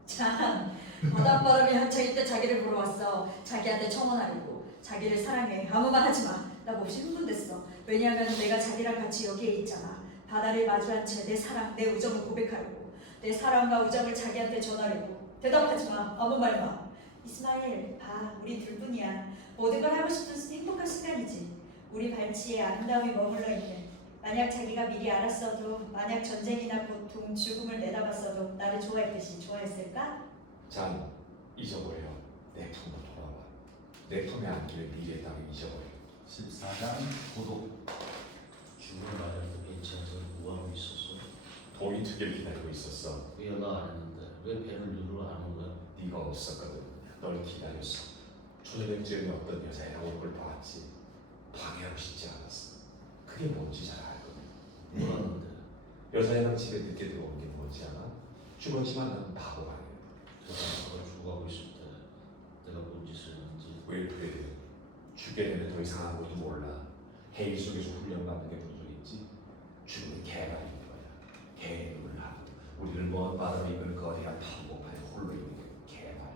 참, 바닷바람이 한창일 때 자기를 보러 왔어. 자기한테 청혼하려고. 자기를 사랑해. 아무 말 하지 마. 나 몹시 흥분됐어. 왜냐하면 내가 자기랑 같이 여기에 있잖아. 바다를 마주한 채 내 사랑, 내 우정을 고백하려고. 내 사랑과 우정을 자기한테 전하려고. 대답하지 마. 아무 말 마. 이스마일, 봐, 우리 둘뿐이야. 모든 걸 하고 싶은 행복한 순간이지. 우리 발치에 아름다움이 머물러 있는. 만약 자기가 미리 알았어도, 만약 전쟁이나 고통, 죽음을 내다봤어도 나를 좋아했듯이 좋아했을까? 잔 잊어버려. 내 품으로 돌아와. 내 품에 안길 미래의 땅을 잊어버려. 14장 고독. 죽음을 맞이할 때 벤치에서 뭐하고 있었어? 도민 투기를 기다리고 있었어. 그 여가 안 했는데 왜 배를 누르러 하는 거야? 네가 없었거든. 널 기다렸어. 초저녁쯤에 어떤 여자애가 오는 걸 봤지. 방해하고 싶지 않았어. 그게 뭔지 잘 알거든. 몰랐는데 여자애랑 집에 늦게 들어온 게 뭔지 알아? 죽었지만 난 바보가 아니야. 저가 죽어가고 있을 때 내가 뭔 짓을 했는지 윌프레드, 죽게 되면 더 이상 아무것도 몰라. 해일 속에서 훈련받는 게 부족했지. 죽음은 개발인 거야. 개의 눈을 하고 우리를 먼 바다로 이끄는 거대한 파도판에 홀로 있는 게 개발이야.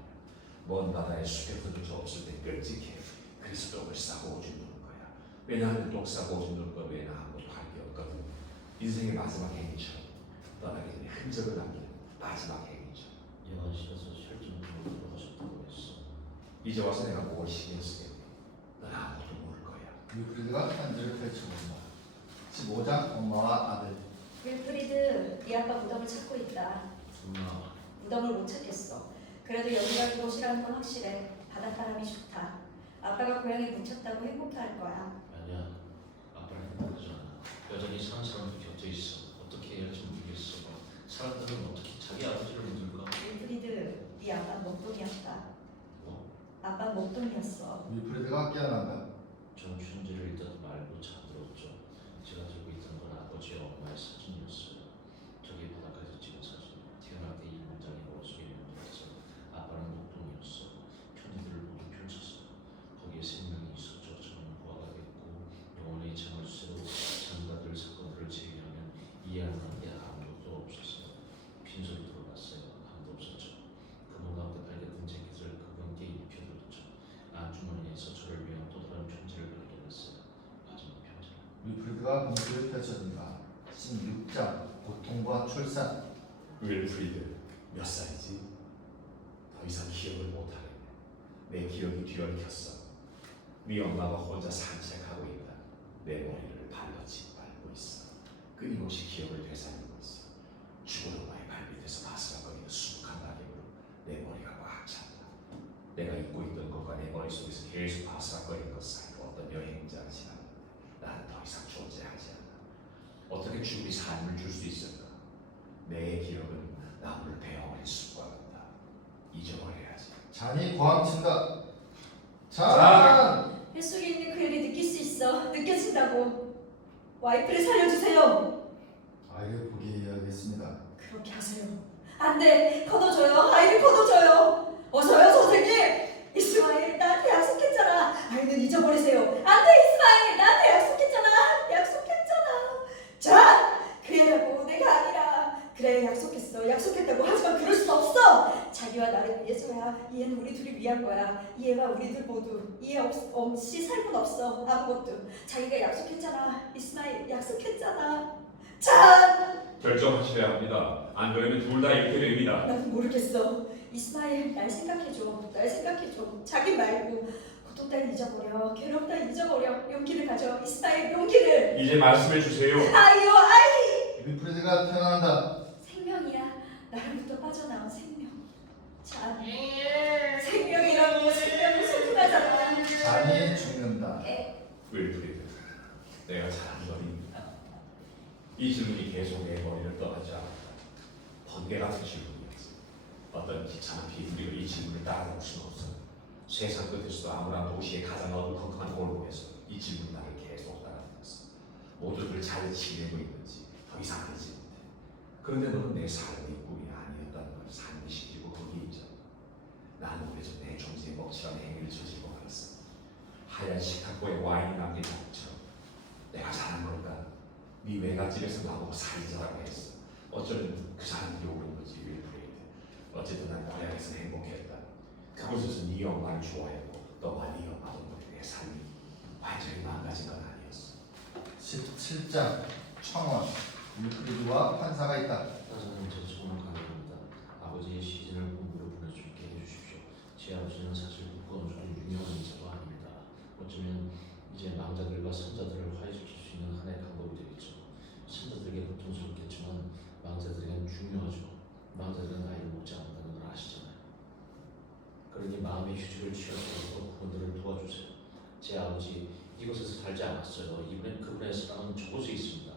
먼 바다에 수평선조차 없을 때 끔찍해. 그래서 똥을 싸고 오줌 누는 거야. 왜냐하면 똥 싸고 오줌 누는 것 외에는 아무것도 할 게 없거든. 인생의 마지막 행위처럼 떠나기 전에 흔적을 남기는 마지막 행위처럼. 영안실에서 실증으로 들어가셨다고 했어. 이제 와서 내가 뭘 신경 쓰겠니? 넌 아무것도 모를 거야. 윌프리드가 편지를 펼쳐본다. 15장 엄마와 아들. 윌프리드, 네 아빠 무덤을 찾고 있다. 엄마 무덤을 못 찾겠어. 그래도 여기가 그곳이라는 건 확실해. 바닷바람이 좋다. 아빠가 고향에 묻혔다고 행복해할 거야. 아니야. 아빠는 행복하잖아. 여전히 사는 사람도 곁에 있어. 어떻게 해야 할지 모르겠어. 사람들은 어떻게 자기 아버지를 믿을까? 윌프리드, 네 아빠는 목동이었다. 뭐? 아빠는 목동이었어. 윌프리드가 깨어난다. 전 편지를 일단 말고 찾들었죠. 제가 들고 있던 건 아버지와 엄마의 사진이었어요. 저기 바닷가에서 찍은 사진. 태어날 때 이 문장이 머릿속에 맴돌았어. 아빠는 목동이었어. 편지들을 모두 펼쳤어요. 거기에 생명이 있었죠. 저는 부하가 됐고 영혼의 자물쇠로 장가들 사건들을 제외하면 이해하는 게 아무것도 없었어요. 빈소리 들어갔어요. 아무도 없었죠. 그분 가운데 발견된 재킷을 그분께 입혀줬죠. 안주머니에서 저를 위한 또 다른 편지를 발견했어요. 마지막 편지. 윌프리드가 공지를 펼쳐준다. 16장 고통과 출산. 윌프리드, 몇 살이지? 더 이상 기억을 못하네. 내 기억이 뒤엉켰어. 네 엄마가 혼자 산책하고 있다. 내 머리를 발로 짓밟고 있어. 끊임없이 기억을 되살리고 있어. 죽은 엄마의 발밑에서 바스락거리는 수북한 낙엽으로 내 머리가 꽉 찼다. 내가 잊고 있던 것과 내 머릿속에서 계속 바스락거리는 것 사이로 어떤 여행자가 지나갔는데 나는 더 이상 존재하지 않아. 어떻게 죽음이 삶을 줄 수 있을까? 내 기억은 나무를 베어버린 숲과 같다. 잊어버려야지. 잔이 고함친다. 잔! 뱃속에 있는 그 애를 느낄 수 있어. 느껴진다고. 와이프를 살려주세요. 아이를 보게 해야겠습니다. 그렇게 하세요. 안 돼. 걷어줘요. 아이를 걷어줘요. 어서요, 선생님. 이스마일, 나한테 약속했잖아. 아이는 잊어버리세요. 안 돼, 이스마일. 나한테 약속했잖아. 약속했잖아. 자, 그 애라고 내가 아니라. 그래, 약속했어. 약속했다고. 하지만 그럴 수 없어. 자기와 나를 위해서야. 이 애는 우리 둘이 위한 거야. 이 애가 우리들 모두. 이 애 없이 살군 없어. 아무것도. 자기가 약속했잖아. 이스마일, 약속했잖아. 자, 결정하셔야 합니다. 안 그러면 둘 다 잃게 됩니다. 나도 모르겠어. 이스마일, 날 생각해줘. 날 생각해줘. 자기 말고. 고통 따윈 잊어버려. 괴로움 따윈 잊어버려. 용기를 가져. 이스마일, 용기를. 이제 말씀해 주세요. 아이요, 아이. 윌프리드가 태어난다. 생명이야. 나로부터 빠져나온 생명. 자, 생명이라고. 생명은 소중하잖아. 잔이 죽는다. 윌프리드, 내가 잘한 거입니다. 이 질문이 계속 내 머리를 떠나지 않았다. 번개 같은 질문이었어. 어떤 기차나 비행기로 이 질문을 따라올 수는 없어. 세상 끝에서도 아무나 도시의 가장 어두컴컴한 골목에서 이 질문이 나를 계속 따라다녔어. 모두들 잘 지내고 있는지 더 이상 알지 못해. 그런데 너는 내 삶의 꿈이 아니었다는 걸 상기시키고 거기에 있잖아. 나는 오래전 내 존재의 먹칠한 행위를 저지르고 말았어. 하얀 식탁보에 와인이 남긴 자국처럼 내가 잘한 걸까? 네 외갓집에서 나보고 살자라고 했어. 어쩌면 그 사람들이 옳은 거지, 윌프레이드. 어쨌든 난 고향에서 행복했다. 그곳에서 네 엄마를 좋아했고 너와 네 엄마 덕분에 내 삶이 완전히 망가진 건 아니었어. 17장 청원. 윌프리드와 판사가 있다. 따사는 제 소원을 강요합니다. 아버지의 시신을 본부로 보내줄 게 해주십시오. 제 아버지는 사실 국가원 중에 유명한 인사도 아닙니다. 어쩌면 이제 망자들과 산자들을 화해시킬 수 있는 하나의 방법이 되겠죠. 신자들에게 고통스럽겠지만 망자들에게는 중요하죠. 망자들은 나이를 먹지 않는다는 걸 아시잖아요. 그러니 마음의 휴식을 취하시고 그분들을 도와주세요. 제 아버지 이곳에서 살지 않았어요. 그분의 사랑은 저곳에 있습니다.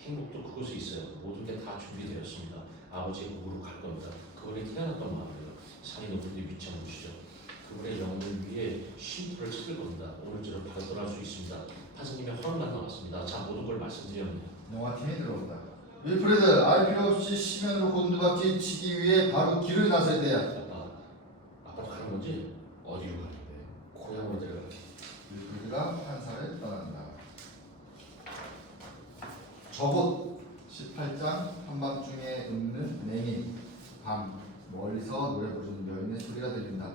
행복도 그곳에 있어요. 모든 게 다 준비되었습니다. 아버지의 국으로 갈 겁니다. 그분이 태어났던 마음이에요. 산이 높은 데 위치한 곳이죠. 그분의 영혼을 위해 쉼터를 찾을 겁니다. 오늘 저를 바로 떠날 수 있습니다. 판사님의 허락만 나왔습니다. 자, 모든 걸 말씀드렸네요. 농아팀이 들어온다. 윌프레드, 알 필요 없이 시면으로 곤두박질 치기 위해 바로 길을 나서야 돼. 아빠도 가는 건지? 어디로 가는데? 고향으로 데려갈게. 윌프레드가 판사를 떠난다. 저곳 18장 한밤중에 웃는 맹인 밤 멀리서 노래 부르는 여인의 소리가 들린다.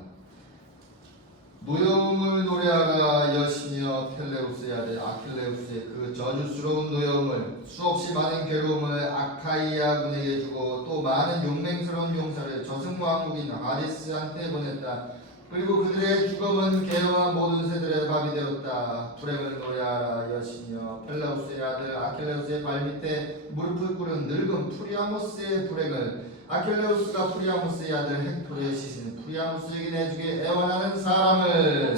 노여움을 노래하라 여신이여 텔레우스의 아들 아킬레우스의 그 저주스러운 노여움을 수없이 많은 괴로움을 아카이아 군에게 주고 또 많은 용맹스러운 용사를 저승왕국인 하디스한테 보냈다. 그리고 그들의 죽음은 개와 모든 새들의 밥이 되었다. 불행을 노래하라 여신이여 펠라우스의 아들 아킬레우스의 발밑에 무릎을 꿇은 늙은 프리아모스의 불행을 아킬레우스가 프리아모스의 아들 헥토르의 시신 프리아모스에게 내주게 애원하는 사람을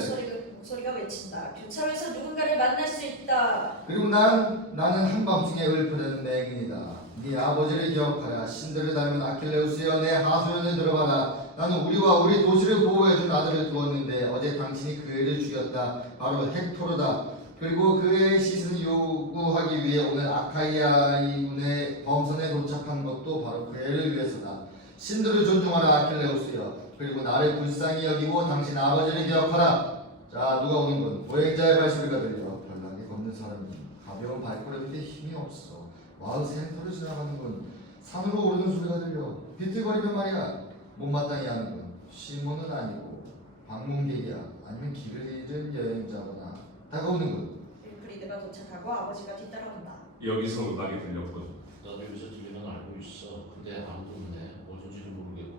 목소리가 외친다. 교차로에서 누군가를 만날 수 있다. 그리고 나는 한밤중에 읊으려는 맹인이다. 네 아버지를 기억하라. 신들을 닮은 아킬레우스여 내 하소연을 들어봐라. 나는 우리와 우리 도시를 보호해준 아들을 두었는데 어제 당신이 그 애를 죽였다. 바로 헥토르다. 그리고 그의 시신을 요구하기 위해 오늘 아카이아군의 범선에 도착한 것도 바로 그 애를 위해서다. 신들을 존중하라 아킬레우스여. 그리고 나를 불쌍히 여기고 당신 아버지를 기억하라. 자, 누가 오는군. 보행자의 발소리가 들려. 별나게 걷는 사람이 가벼운 발걸음인데 힘이 없어. 마을 센터를 지나가는군. 산으로 오르는 소리가 들려. 비틀거리면 말이야. 못마땅히 하는군. 시몬은 아니고 방문객이야. 아니면 길을 잃은 여행자거나 다가오는군. 윌프리드가 도착하고 아버지가 뒤따라온다. 여기서 음악이 들렸거든. 나도 여기서 들리면 알고 있어. 근데 아무도 없네. 어쩐지는 모르겠고.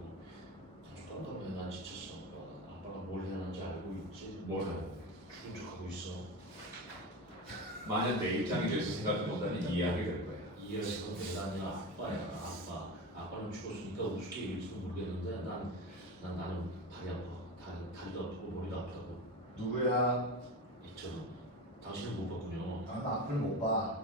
좀 깜깜해. 난 지쳤어. 아빠가 뭘 해야 하는지 알고 있지? 뭘 해? 죽은 척하고 있어. 만약 내 입장이 돼서 생각해본다면 이해하게 될 거야. 이해해서 내가 아니라 아빠야. 아빠는 죽었으니까 어떻게 일지도 모르겠는데 나는 다리 아파. 다리도 아프고 머리도 아프다고. 누구야? 있잖아. 당신은 못 봤군요. 난 앞을 못 봐.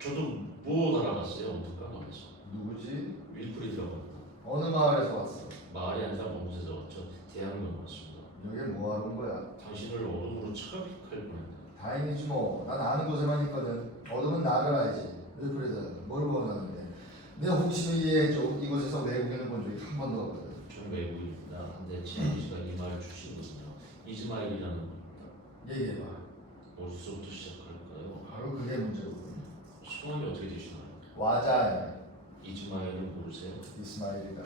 저도 못 알아봤어요. 엄청 깜깜해서. 누구지? 윌프리드라고 합니다. 어느 마을에서 왔어? 마을이 아니라 먼 곳에서 왔죠. 대학로 왔습니다. 여기 뭐 하는 거야? 당신을 어둠으로 차갑게 뻔했네. 다행이지 뭐. 난 아는 곳에만 있거든. 어둠은 나를 알지. 윌프레드, 뭘 원하는데? 내가 혹시 이해해줘. 이곳에서 외국인을 본 적이 한 번도 없거든. 저는 외국인입니다. 근데 제 아버지가 이 마을 출신이거든요. 이즈마일이라는 분입니다. 얘기해봐. 어디서부터 시작할까요? 바로 그게 문제고. 성함이 어떻게 되시나요? 와자야. 이즈마일을 모르세요? 이스마일이가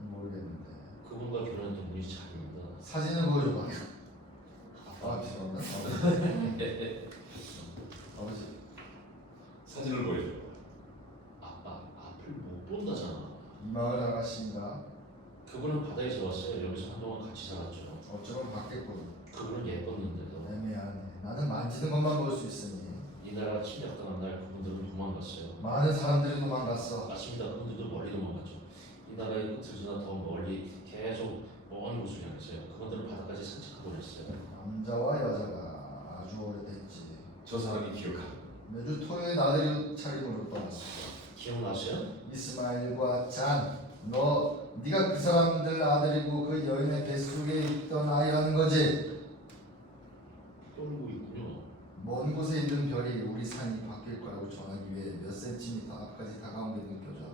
모르겠는데. 그분과 결혼했던 분이 자기입니다. 사진을 보여줘봐. 아, 죄송합니다. 아버지. 사진을 보여줘. 아빠 앞을 못 본다잖아. 이 마을 아가씨인가? 그분은 바다에서 왔어요. 여기서 한동안 같이 살았죠. 어쩌면 받겠군. 그분은 예뻤는데도 애매하네. 나는 만지는 것만 볼 수 있으니. 이 나라 침략당한 날 그분들은 도망갔어요. 많은 사람들이 도망갔어. 맞습니다. 그분들도 멀리 도망갔죠. 이 나라의 끝을 지나 더 멀리 계속 먼 곳을 향했어요. 그분들은 바다까지 산책하고 그랬어요. 남자와 여자가 아주 오래됐지. 저 사람이 기억하는 매주 토요일 아들이 차림으로 떠났어. 기억나세요? 이스마일과 잔. 네가 그 사람들 아들이고 그 여인의 뱃속에 있던 아이라는 거지. 떠오르고 있군요. 먼 곳에 있는 별이 우리 산이 바뀔 거라고 전하기 위해 몇 센티미터 앞까지 다가온 게 느껴져.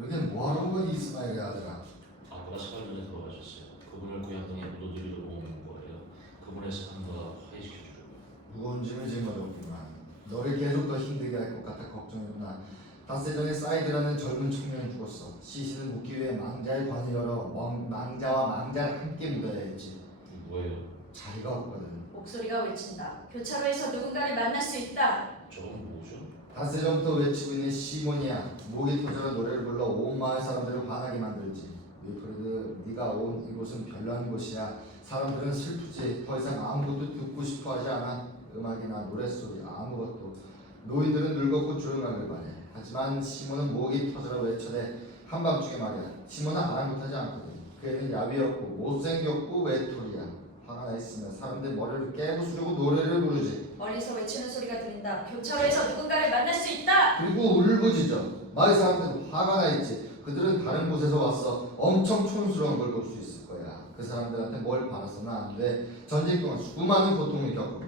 여긴 뭐하러 온 거니 이스마일의 아들아? 아빠가 4일 전에 돌아가셨어요. 그분을 고향 땅에 묻어드리려고 온 거예요. 그분의 삶과 화해시켜주려고요. 무거운 짐을 짊어졌구만. 너를 계속 더 힘들게 할 것 같아 걱정이구나. 닷새 전에 사이드라는 젊은 청년이 죽었어. 시신을 묻기 위해 망자의 관을 열어 망자와 망자를 함께 묻어야 했지. 뭐예요? 자리가 없거든. 목소리가 외친다. 교차로에서 누군가를 만날 수 있다. 저건 뭐죠? 닷새 전부터 외치고 있는 시몬이야. 목이 터져라 노래를 불러 온 마을 사람들을 반하게 만들지. 윌프레드, 네가 온 이곳은 별난 곳이야. 사람들은 슬프지. 더 이상 아무것도 듣고 싶어하지 않아. 음악이나 노랫소리 아무것도. 노인들은 늙었고 조용하길 바래. 하지만 시몬은 목이 터져라 외쳐대 한밤중에 말이야. 시몬은 아랑곳하지 않거든. 그 애는 야비였고 못생겼고 외톨이야. 화가 나 있으면 사람들 머리를 깨부수려고 노래를 부르지. 멀리서 외치는 소리가 들린다. 교차로에서 누군가를 만날 수 있다. 그리고 울부짖어. 마을 사람들은 화가 나 있지. 그들은 다른 곳에서 왔어. 엄청 촌스러운 걸 볼 수 있을 거야. 그 사람들한테 뭘 바라서는 안 돼. 전쟁 동안 수많은 고통을 겪었거든.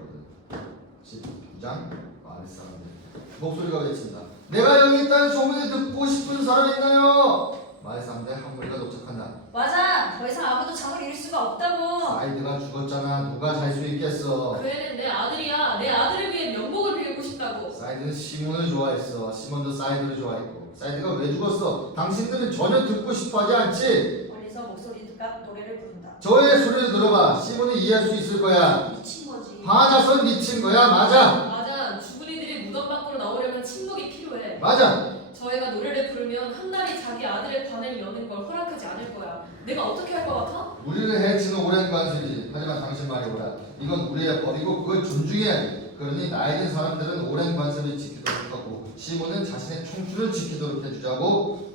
12장 마을 사람들 목소리가 외친다. 내가 여기 있다는 소문을 듣고 싶은 사람 있나요? 마을 사람들 한 무리가 도착한다. 맞아. 더 이상 아무도 잠을 이룰 수가 없다고. 사이드가 죽었잖아. 누가 잘 수 있겠어? 그 애는 내 아들이야. 내 아들을 위해 명복을 빌고 싶다고. 사이드는 시몬을 좋아했어. 시몬도 사이드를 좋아했고. 사이드가 왜 죽었어? 당신들은 전혀 듣고 싶어하지 않지? 멀리서 목소리가 노래를 부른다. 저의 소리를 들어봐. 시몬이 이해할 수 있을 거야. 미친 거지. 화나서 미친 거야. 맞아. 맞아. 죽은 이들이 무덤 밖으로 나오려면 침묵이 필요해. 맞아. 저희가 노래를 부르면 한나리 자기 아들의 관을 여는 걸 허락하지 않을 거야. 내가 어떻게 할 것 같아? 우리를 해치는 오랜 관습이지. 하지만 당신 말이 옳아. 이건 우리의 법이고 그걸 존중해야 돼. 그러니 나이 든 사람들은 오랜 관습을 지키도록 하고 시몬은 자신의 총수를 지키도록 해주자고.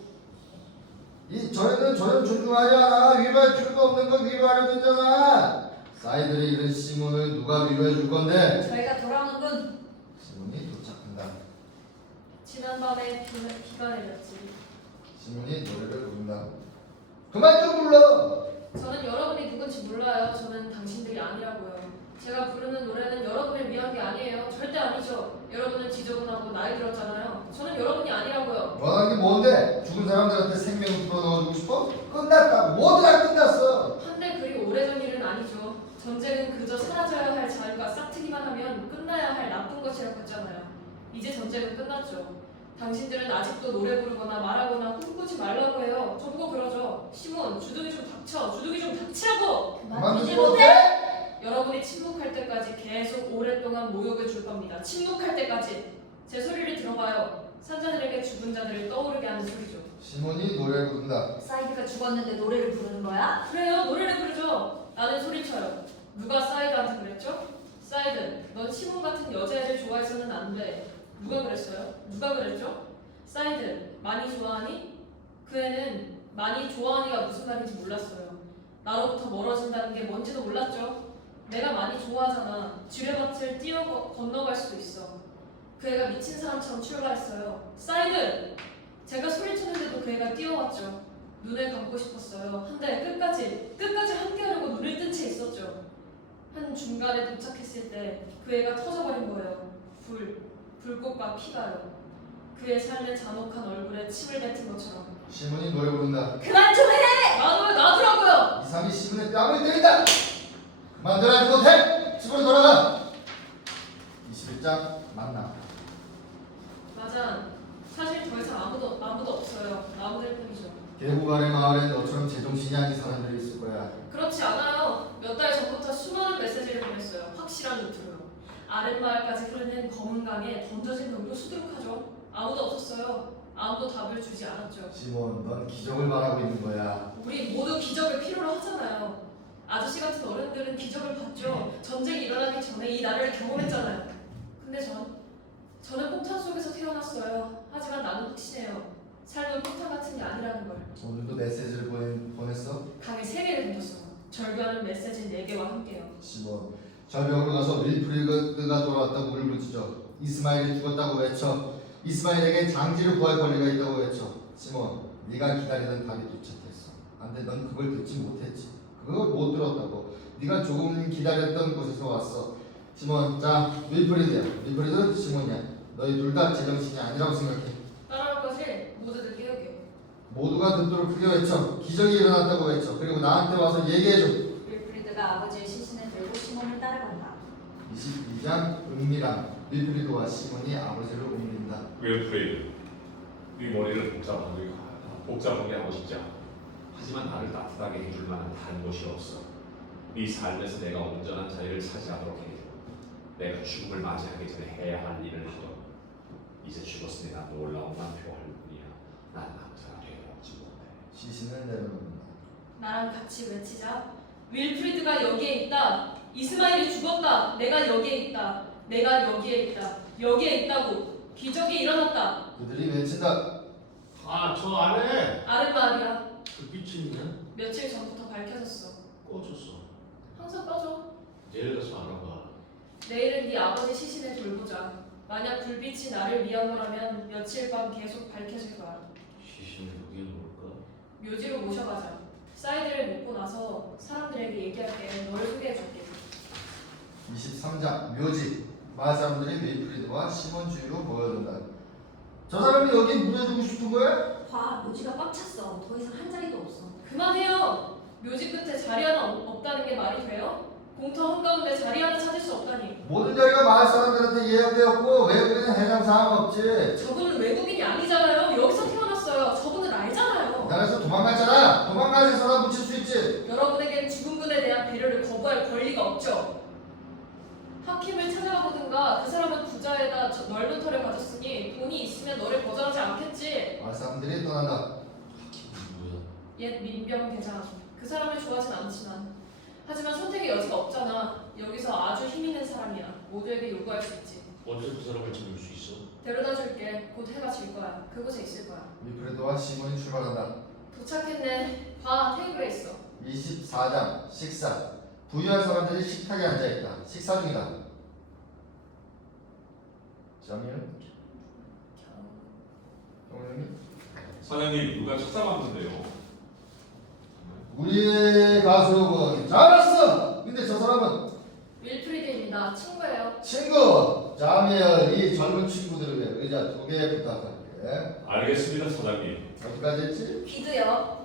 저희는 존중하지 않아. 위로할 필요도 없는 걸 위로하려 들잖아. 사이들이 잃은 시몬을 누가 위로해 줄 건데? 저희가 돌아오는군. 시몬이 도착한다. 지난밤에 비가 내렸지. 시몬이 노래를 부른다. 그만 좀 불러. 저는 여러분이 누군지 몰라요. 저는 당신들이 아니라고요. 제가 부르는 노래는 여러분을 위한 게 아니에요. 절대 아니죠. 여러분은 지저분하고 나이 들었잖아요. 저는 여러분이 아니라고요. 원하는 게 뭔데? 죽은 사람들한테 생명을 불어넣어주고 싶어? 끝났다고. 모두 다 끝났어. 한데 그리 오래전 일은 아니죠. 전쟁은 그저 사라져야 할 자유가 싹트기만 하면 끝나야 할 나쁜 것이라고 했잖아요. 이제 전쟁은 끝났죠. 당신들은 아직도 노래 부르거나 말하거나 꿈꾸지 말라고 해요. 저보고 그러죠. 시몬, 주둥이 좀 닥쳐. 주둥이 좀 닥치라고. 그만두지 못해? 여러분이 침묵할 때까지 계속 오랫동안 모욕을 줄 겁니다. 침묵할 때까지. 제 소리를 들어봐요. 산자들에게 죽은 자들을 떠오르게 하는 소리죠. 시몬이 노래를 부른다. 사이드가 죽었는데 노래를 부르는 거야? 그래요. 노래를 부르죠. 나는 소리쳐요. 누가 사이드한테 그랬죠? 사이드, 넌 시몬 같은 여자애를 좋아해서는 안 돼. 누가 그랬어요? 누가 그랬죠? 사이드, 많이 좋아하니? 그 애는 많이 좋아하니가 무슨 말인지 몰랐어요. 나로부터 멀어진다는 게 뭔지도 몰랐죠. 내가 많이 좋아하잖아. 지뢰밭을 뛰어 건너갈 수도 있어. 그 애가 미친 사람처럼 출발했어요. 사이드! 제가 소리치는데도 그 애가 뛰어왔죠. 눈을 감고 싶었어요. 한데 끝까지 함께하려고 눈을 뜬 채 있었죠. 한 중간에 도착했을 때 그 애가 터져버린 거예요. 불꽃과 피가요. 그의 삶의 잔혹한 얼굴에 침을 뱉은 것처럼. 시몬이 노래 부른다. 그만 좀 해! 놔두라고요! 이삼이 시몬의 뺨을 때린다. 그만둬야지 못해. 집으로 돌아가. 21장 만나. 맞아. 사실 더 이상 아무도 없어요. 나무들 뿐이죠. 계곡 아래 마을에 너처럼 제정신이 아닌 사람들이 있을 거야. 그렇지 않아요. 몇 달 전부터 수많은 메시지를 보냈어요. 확실한 루트로. 아랫마을까지 흐르는 검은 강에 던져진 놈도 수두룩하죠. 아무도 없었어요. 아무도 답을 주지 않았죠. 시몬, 넌 기적을 바라고 있는 거야. 우리 모두 기적을 필요로 하잖아요. 아저씨 같은 어른들은 기적을 봤죠. 전쟁이 일어나기 전에 이 나라를 경험했잖아요. 근데 저는 폭탄 속에서 태어났어요. 하지만 나는 확신해요. 삶은 폭탄 같은 게 아니라는 걸. 오늘도 메시지를 보냈어? 강에 3개를 던졌어요. 절규하는 메시지 4개와 함께요. 시몬, 절벽으로 가서 윌프리드가 돌아왔다고 울부짖어. 이스마엘이 죽었다고 외쳐. 이스마엘에게 장지를 구할 권리가 있다고 외쳐. 시몬, 네가 기다리던 답이 도착했어. 안돼, 넌 그걸 듣지 못했지. 그걸 못 들었다고. 네가 조금 기다렸던 곳에서 왔어. 시몬, 자, 윌프리드, 시몬이야. 너희 둘 다 제정신이 아니라고 생각해. 따라올 것을 모두들 깨우게. 모두가 듣도록 크게 외쳐. 기적이 일어났다고 외쳐. 그리고 나한테 와서 얘기해줘. 윌프리드가 아버지의 시신을 들고 시몬을 따라간다. 22장 은밀함. 윌프리드와 시몬이 아버지를 옮긴다. 윌프리드, 네 머리를 복잡하게 하고 싶지 않아. 하지만 나를 따뜻하게 해줄 만한 다른 것이 없어. 네 삶에서 내가 온전한 자리를 차지하도록 해줘. 내가 죽음을 맞이하기 전에 해야 할 일을 하도록. 이제 죽었으니 난 놀라움만 표할 뿐이야. 난 남자가 되어오지 못해. 시신을 내려놓는다. 나랑 같이 외치자. 윌프리드가 여기에 있다. 이스마일이 죽었다. 내가 여기에 있다. 내가 여기에 있다. 여기에 있다고. 기적이 일어났다. 그들이 외친다. 아, 저 안에 아랫말이야. 그 빛이 있네. 며칠 전부터 밝혀졌어. 꺼졌어. 항상 꺼져. 내일 가서 알아봐. 내일은 네 아버지 시신을 돌보자. 만약 불빛이 나를 위한 거라면 며칠 밤 계속 밝혀질 거야. 시신을 여기에 놓을까? 묘지로 모셔가자. 사이드를 먹고 나서 사람들에게 얘기할게. 너를 소개해줄게. 23장 묘지. 마을 사람들이 윌프리드와 시몬 주위로 모여든다. 저 사람이 여기 묻어주고 싶은 거야? 봐, 묘지가 꽉 찼어. 더 이상 한 자리도 없어. 그만해요. 묘지 끝에 자리 하나 없다는 게 말이 돼요? 공터 한가운데 자리 하나 찾을 수 없다니. 모든 자리가 마을 사람들한테 예약되었고 외국인은 해당 사항 없지. 저분은 외국인이 아니잖아요. 여기서 태어났어요. 저분을 알잖아요. 나라에서 도망갔잖아. 도망가서 사람 붙일 수 있지. 여러분에겐 죽은 분에 대한 배려를 거부할 권리가 없죠. 하킴을 찾아가보든가. 그 사람은 부자에다 넓은 터를 가졌으니 돈이 있으면 너를 거절하지 않겠지. 마을 사람들이 떠난다. 누구야? 옛 민병 대장. 그 사람을 좋아하진 않지만 하지만 선택의 여지가 없잖아. 여기서 아주 힘 있는 사람이야. 모두에게 요구할 수 있지. 언제 그 사람을 찾을 수 있어? 데려다 줄게. 곧 해가 질 거야. 그곳에 있을 거야. 윌프리드와 시몬이 출발한다. 도착했네. 봐, 테이블에 있어. 24장 식사. 부유한 사람들이 식탁에 앉아있다. 식사 중이다. 점일 형님 사장님 누가 찾아왔는데요. 우리의 가수분 잘했어. 근데 저 사람은 윌프리드입니다. 친구예요. 친구. 자미엘 이 젊은 친구들을 위해 의자 2개 부탁할게. 알겠습니다 사장님. 어디까지 했지? 귀두요.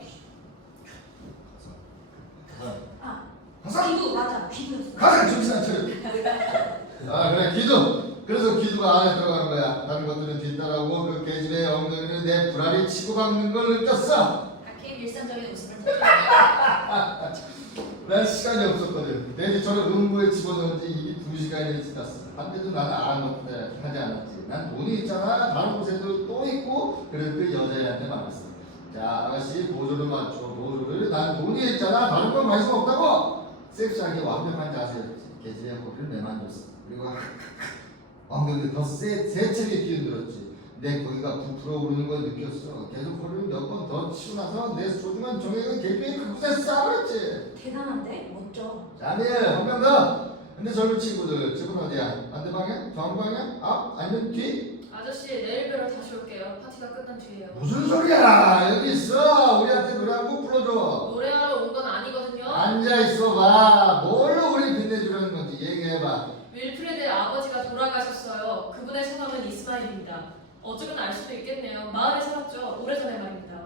가사. 귀두 맞아. 귀두였어. 가사 정신 안 차려. 아 그래 기두. 그래서 기두가 안에 들어간 거야. 다른 것들은 뒤따라오고 그 계집의 엉덩이를 내 불알이 치고 박는 걸 느꼈어. 하킴 일상적인 웃음을 터뜨려. 난 시간이 없었거든. 내지 저를 음부에 집어넣은 지 이미 2시간이 지났어. 한데도 나는 아무것도 하지 않았지. 난 돈이 있잖아. 다른 곳에도 또 있고. 그래서 그 여자애한테 말했어. 자 아가씨 보조를 맞춰. 보조를. 난 돈이 있잖아. 다른 건 관심 없다고. 섹시하게 완벽한 자세였지. 계집의 허리를 내만졌어. 그리고 엉덩이를 더 세차게 끼어들었지. 내 고기가 부풀어 오르는 걸 느꼈어. 계속 허리를 몇 번 더 치고 나서 내 소중한 정액을 계집의 그곳에 쏴버렸지. 대단한데? 멋져. 자미엘 한 명 더. 근데 젊은 친구들 집은 어디야? 반대 방향? 정방향? 앞? 아니면 뒤? 아저씨, 내일 뵈러 다시 올게요. 파티가 끝난 뒤에요. 무슨 소리야? 여기 있어. 우리한테 노래 한 곡 불러줘. 노래하러 온 건 아니거든요. 앉아 있어 봐. 뭘로 우리 빛내주려는 건지 얘기해봐. 윌프레드의 아버지가 돌아가셨어요. 그분의 성함은 이스마일입니다. 어쩌면 알 수도 있겠네요. 마을에 살았죠. 오래전에 말입니다.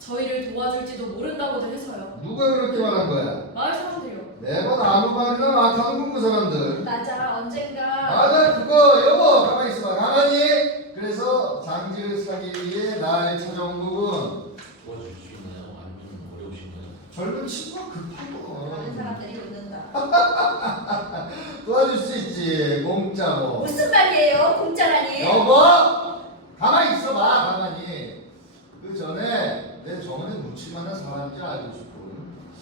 저희를 도와줄지도 모른다고들 해서요. 누가 그렇게 말한 거야? 마을 사람들이요. 매번 아무 말이나 막 하는 그 사람들. 맞아. 언젠가. 맞아 그거 여보 가만히 있어봐. 가만히. 그래서 장지를 사기 위해 날 찾아온 거군. 도와줄 수 있나요? 아니면 어려우신가요? 젊은 친구가 많은 급하고 사람들이 웃는다. 도와줄 수 있지. 공짜로. 무슨 말이에요? 공짜라니? 여보 가만히 있어봐. 가만히. 그 전에 내 저번에 묻힐 만한 사람인지 알고 싶고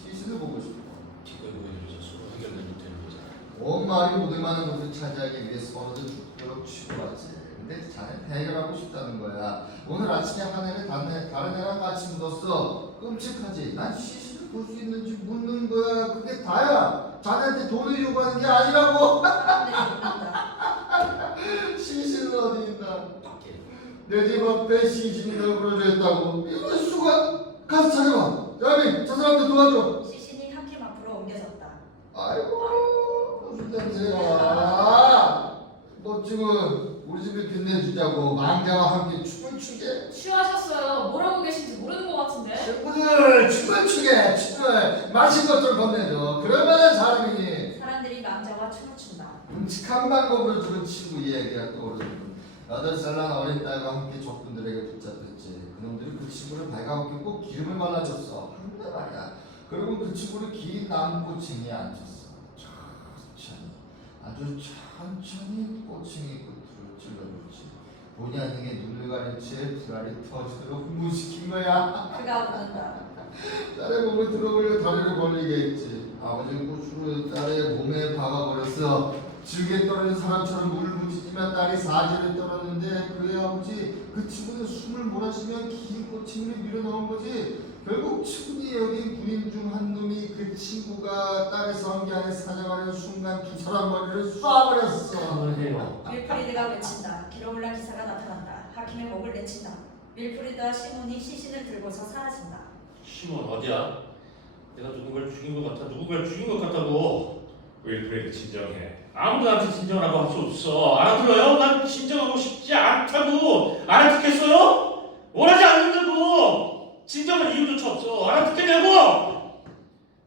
시신을 보고 싶고 기꺼이 보여드려서 서로 해결되면 되는 거잖아요. 온 마을이 묻을 만한 곳을 차지하기 위해 서로들 죽도록 치고 왔지. 근데 자넨 해결하고 싶다는 거야. 오늘 아침에 한 애를 다른 애랑 같이 묻었어. 끔찍하지. 난 시신을 볼 수 있는지 묻는 거야. 그게 다야. 자네한테 돈을 요구하는 게 아니라고. 사람들이 웃는다. 시신은 어디 있나? 밖에. 내 집 앞에 시신이 널브러져 있다고. 이럴 수가. 가서 찾아봐. 자미 저 사람들 도와줘. 시신이 하킴 앞으로 옮겨졌다. 아이고 무슨 냄새야. 너 지금 우리 집을 빛내주자고 망자와 함께 춤을 추게. 취하셨어요. 뭘 하고 계신지 모르는 것 같은데. 친구들 춤을 추게. 춤을 마신 것 좀 건네줘. 그럴만한 사람이니. 사람들이 남자와 춤을 춘다. 끔찍한 방법으로 죽은 친구 이야기가 떠오르는 8살 난 어린 딸과 함께 적군들에게 붙잡혔지. 그놈들이 그 친구를 발가벗기고 기름을 발라줬어. 한데 말이야. 그리고 그 친구를 긴 나무 꼬챙이에 앉혔어. 천천히 아주 천천히 꼬챙이 끝으로 찔러줬지. 본의 아니게 눈을 가린 채 불알이 터지도록 흥분시킨 거야. 그가 웃는다. 딸의 몸을 들어올려 다리를 벌리게 했지. 아버지 고추를 딸의 몸에 박아버렸어. 질게 떨어진 사람처럼 물을 묻히지만 딸이 사지를 떨었는데 그의 아버지 그 친구는 숨을 몰아쉬며 긴 꽃침을 밀어넣은 거지. 결국 친구니 여기 군인 중 한 놈이 그 친구가 딸의 성기 안에 사냥하는 순간 두 사람 머리를 쏴버렸어. 그만해요. 윌프리드가 외친다. 기록올라 기사가 나타난다. 하킴의 목을 내친다. 윌프리드와 시몬이 시신을 들고서 사라진다. 시몬 어디야? 내가 누군가를 죽인 것 같아. 누군가를 죽인 것 같다고. 윌프레드 진정해. 아무도 나한테 진정하라고 할 수 없어. 알아들어요? 난 진정하고 싶지 않다고. 알아듣겠어요? 원하지 않는다고. 진정할 이유조차 없어. 알아듣겠냐고.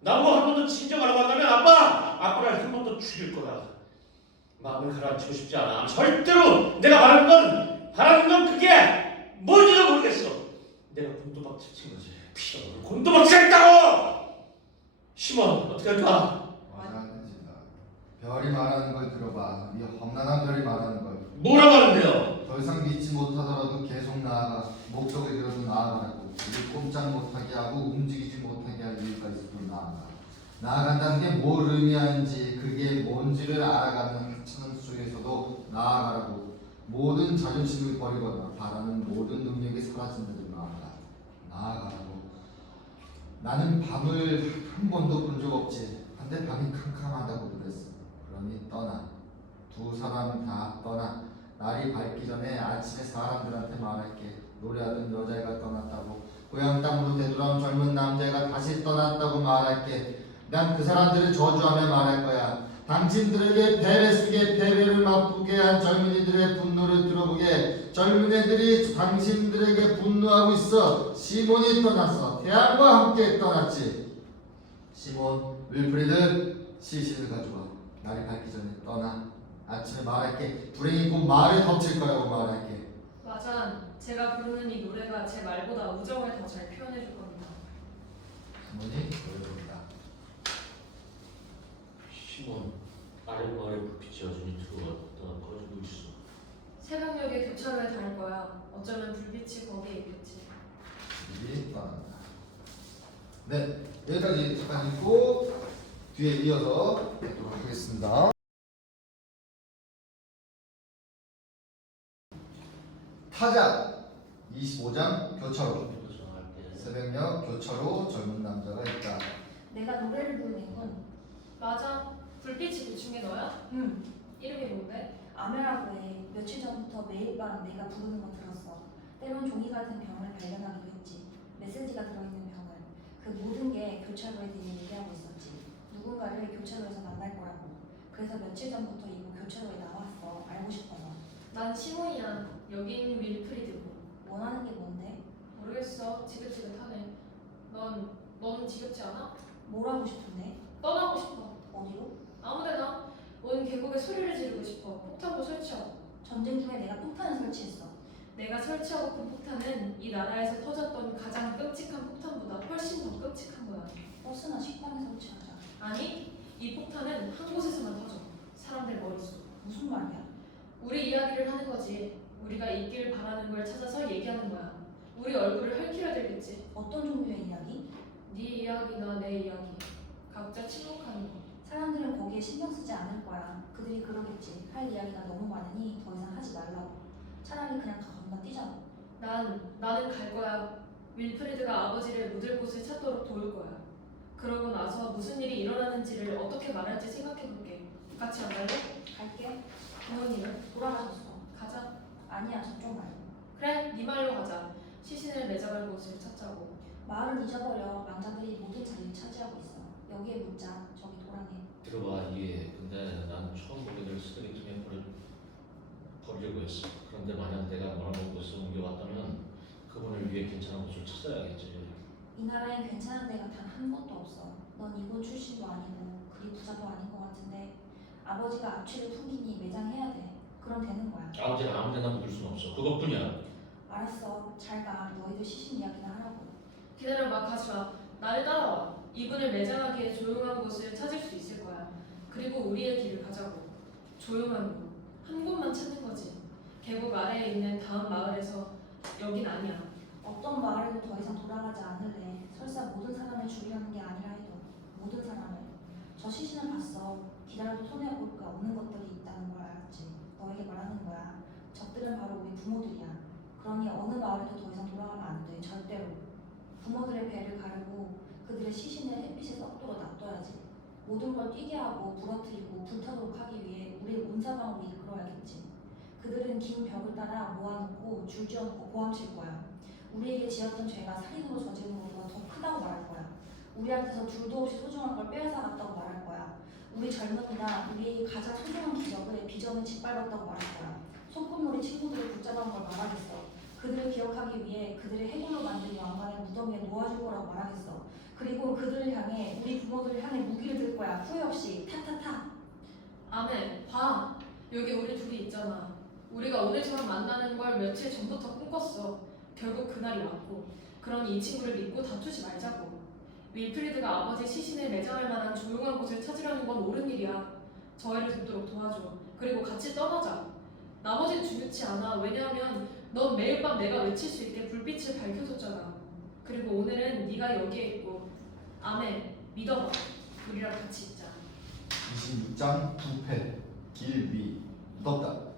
나보고 한 번 더 진정하라고 한다면 아빠를 한 번 더 죽일 거다. 마음을 가라앉히고 싶지 않아. 절대로 내가 바라는 건 그게 뭔지도 모르겠어. 내가 곤도박질 친 거지. 피가 곤도박질 했다고. 시몬 어떻게 할까? 맞아 안 되지다. 별이 말하는 걸 들어봐. 이 험난한 별이 말하는 걸. 뭐라고 하는데요? 더 이상 믿지 못하더라도 계속 나아가. 목적을 이뤄도 나아가라고. 우리 꼼짝 못하게 하고 움직이지 못하게 할 이유가 있어도 나아가. 나아간다는 게 뭘 의미하는지 그게 뭔지를 알아가는 하찮은 속에서도 나아가라고. 모든 자존심을 버리거나 바라는 모든 능력이 사라진 대로 나아가라고. 나는 밤을 한 번도 본 적 없지. 근데 밤이 캄캄하다고 그랬어. 그러니 떠나. 두 사람은 다 떠나. 날이 밝기 전에 아침에 사람들한테 말할게. 노래하던 여자애가 떠났다고. 고향 땅으로 되돌아온 젊은 남자애가 다시 떠났다고 말할게. 난 그 사람들을 저주하며 말할 거야. 당신들에게 패배 속에 패배를 맛보게 한 젊은이들의 분노를 들어보게. 젊은 애들이 당신들에게 분노하고 있어. 시몬이 떠났어. 태양과 함께 떠났지. 시몬, 윌프리드, 시신을 가져와. 날이 밝기 전에 떠나. 아침에 말할게. 불행이 곧 마을에 덮칠 거라고 말할게. 맞아. 제가 부르는 이 노래가 제 말보다 우정을 더 잘 표현해 줄 겁니다. 시몬이 보여줍니다. 시몬 아랫마을에 불빛이 여전히 들어왔다 꺼지고 있어. 새벽녘에 교차로에 닿을 거야. 어쩌면 불빛이 거기에 있겠지. 일이 떠난다. 네, 여기까지 잠깐 읽고 뒤에 이어서 뵙도록 하겠습니다. 타자 25장 교차로. 새벽녘 교차로 젊은 남자가 있다. 내가 노래를 부르는군. 맞아. 불빛이 비춘 게 너야? 응. 이름이 뭔데? 아메라고 해. 며칠 전부터 매일 밤 내가 부르는 거 들었어. 때론 종이 같은 병을 발견하기도 했지. 메시지가 들어있는 병을. 그 모든 게 교차로에 대해 얘기하고 있었지. 누군가를 교차로에서 만날 거라고. 그래서 며칠 전부터 이곳 교차로에 나왔어. 알고 싶어서. 난 시몬이야. 여긴 윌프리드고. 원하는 게 뭔데? 모르겠어. 지긋지긋하네. 너는 지겹지 않아? 뭘 하고 싶은데? 떠나고 싶어. 어디로? 아무데나. 온 계곡에 소리를 지르고 싶어. 폭탄도 설치하고. 전쟁 중에 내가 폭탄을 설치했어. 내가 설치하고픈 폭탄은 이 나라에서 터졌던 가장 끔찍한 폭탄보다 훨씬 더 끔찍한 거야. 버스나 식당에 설치하자. 아니, 이 폭탄은 한 곳에서만 터져. 사람들 머릿속. 무슨 말이야? 우리 이야기를 하는 거지. 우리가 있길 바라는 걸 찾아서 얘기하는 거야. 우리 얼굴을 핥히려 들겠지. 어떤 종류의 이야기? 네 이야기나 내 이야기. 각자 침묵하는 거. 사람들은 거기에 신경 쓰지 않을 거야. 그들이 그러겠지. 할 이야기가 너무 많으니 더 이상 하지 말라고. 차라리 그냥 다 건너뛰자고. 나는 갈 거야. 윌프리드가 아버지를 묻을 곳을 찾도록 도울 거야. 그러고 나서 무슨 일이 일어나는지를 어떻게 말할지 생각해 볼게. 같이 안 갈래? 갈게. 부모님은? 돌아가셨어. 가자. 아니야, 저쪽 말고. 그래, 네 말로 가자. 시신을 매장할 곳을 찾자고. 마을은 잊어버려. 망자들이 모든 자리를 차지하고 있어. 여기에 묻자. 저기 도랑에. 들어봐 이해. 근데 난 처음 보게 될 쓰레기통에 버리려고 했어. 그런데 만약 내가 원하는 곳을 옮겨왔다면 그분을 위해 괜찮은 곳을 찾아야겠지. 이 나라엔 괜찮은 데가 단 한 곳도 없어. 넌 이곳 출신도 아니고 그리 부자도 아닌 것 같은데 아버지가 악취를 풍기니 매장해야 돼. 그럼 되는 거야. 아버지는 아무 데나 묻을 순 없어. 그것뿐이야. 알았어. 잘 가. 너희들 시신 이야기나 하라고. 기다려봐, 가지마. 나를 따라와. 이분을 매장하기에 조용한 곳을 찾을 수 있을 거야. 그리고 우리의 길을 가자고. 조용한 곳. 한 곳만 찾는 거지. 계곡 아래에 있는 다음 마을에서 여긴 아니야. 어떤 마을에도 더 이상 돌아가지 않을래. 설사 모든 사람을 죽이려는 게 아니라 해도 모든 사람을. 저 시신을 봤어. 이라도 손해 볼 거 없는 것들이 있다는 걸 알았지. 너에게 말하는 거야. 적들은 바로 우리 부모들이야. 그러니 어느 마을에도 더 이상 돌아가면 안 돼. 절대로. 부모들의 배를 가르고 그들의 시신을 햇빛에 썩도록 놔둬야지. 모든 걸 뛰게 하고 부러뜨리고 불타도록 하기 위해 우리를 온 사방으로 이끌어야겠지. 그들은 긴 벽을 따라 모아놓고 줄지어놓고 고함칠 거야. 우리에게 지었던 죄가 살인으로 저지른 것보다 더 크다고 말할 거야. 우리한테서 둘도 없이 소중한 걸 빼앗아갔다고 말할 거야. 우리 젊은이나 우리에게 가장 소중한 기적을 비전을 짓밟았다고 말할 거야. 소꿉놀이 친구들을 붙잡은 걸 말하겠어. 그들을 기억하기 위해 그들의 해골로 만든 왕관을 무덤에 놓아줄 거라고 말하겠어. 그리고 그들을 향해 우리 부모들을 향해 무기를 들 거야. 후회 없이 타타타. 아멘. 봐. 여기 우리 둘이 있잖아. 우리가 오늘처럼 만나는 걸 며칠 전부터 꿈꿨어. 결국 그날이 왔고. 그러니 이 친구를 믿고 다투지 말자고. 윌프리드가 아버지 시신을 매장할 만한 조용한 곳을 찾으려는 건 옳은 일이야. 저 애를 돕도록 도와줘. 그리고 같이 떠나자. 나머지는 중요치 않아. 왜냐하면 넌 매일 밤 내가 외칠 수 있게 불빛을 밝혀줬잖아. 그리고 오늘은 네가 여기에 있고. 아멘. 믿어봐. 우리랑 같이 있자. 26장 부패 길 위 무덥다.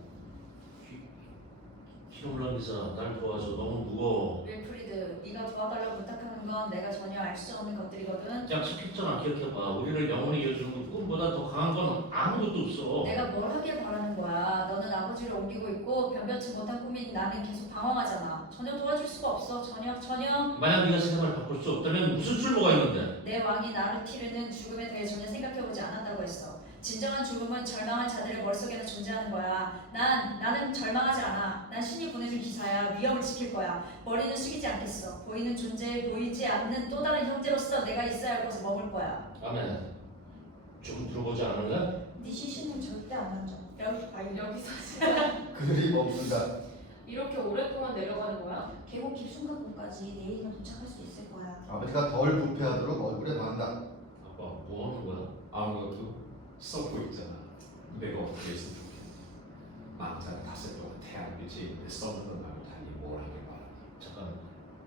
키로블랑 기사, 날 도와줘. 너무 무거워. 윌프리드, 네가 도와달라고 부탁하는 건 내가 전혀 알 수 없는 것들이거든. 약속했잖아. 기억해봐. 우리를 영원히 이어주는 꿈보다 더 강한 건 아무것도 없어. 내가 뭘 하길 바라는 거야. 너는 아버지를 옮기고 있고 변변치 못한 꿈인 나는 계속 방황하잖아. 전혀 도와줄 수가 없어. 전혀. 만약 네가 세상을 바꿀 수 없다면 무슨 쓸모가 있는데? 내 왕이 나를 티르는 죽음에 대해 전혀 생각해보지 않았다고 했어. 진정한 죽음은 절망한 자들의 머릿속에는 존재하는 거야. 나는 절망하지 않아. 난 신이 보내준 기사야. 위험을 지킬 거야. 머리는 숙이지 않겠어. 보이는 존재에 보이지 않는 또 다른 형제로서 내가 있어야 할 곳에 머물 거야. 아멘. 좀 들어보지 않을래? 네 시신은 절대 안 만져. 여기서 그들이 멈춘다. 이렇게 오랫동안 내려가는 거야? 계곡 깊 순간까지 내일이면 도착할 수 있을 거야. 아버지가 덜 부패하도록 얼굴에 바른다. 아빠 뭐 하는 거야? 아무것도 썩고 있잖아. 내가 어떻게 했으면 좋겠나. 망자가 닷새 동안 태양빛이 있는데 썩는 건 말고 달리 뭘 하길 바라니. 잠깐.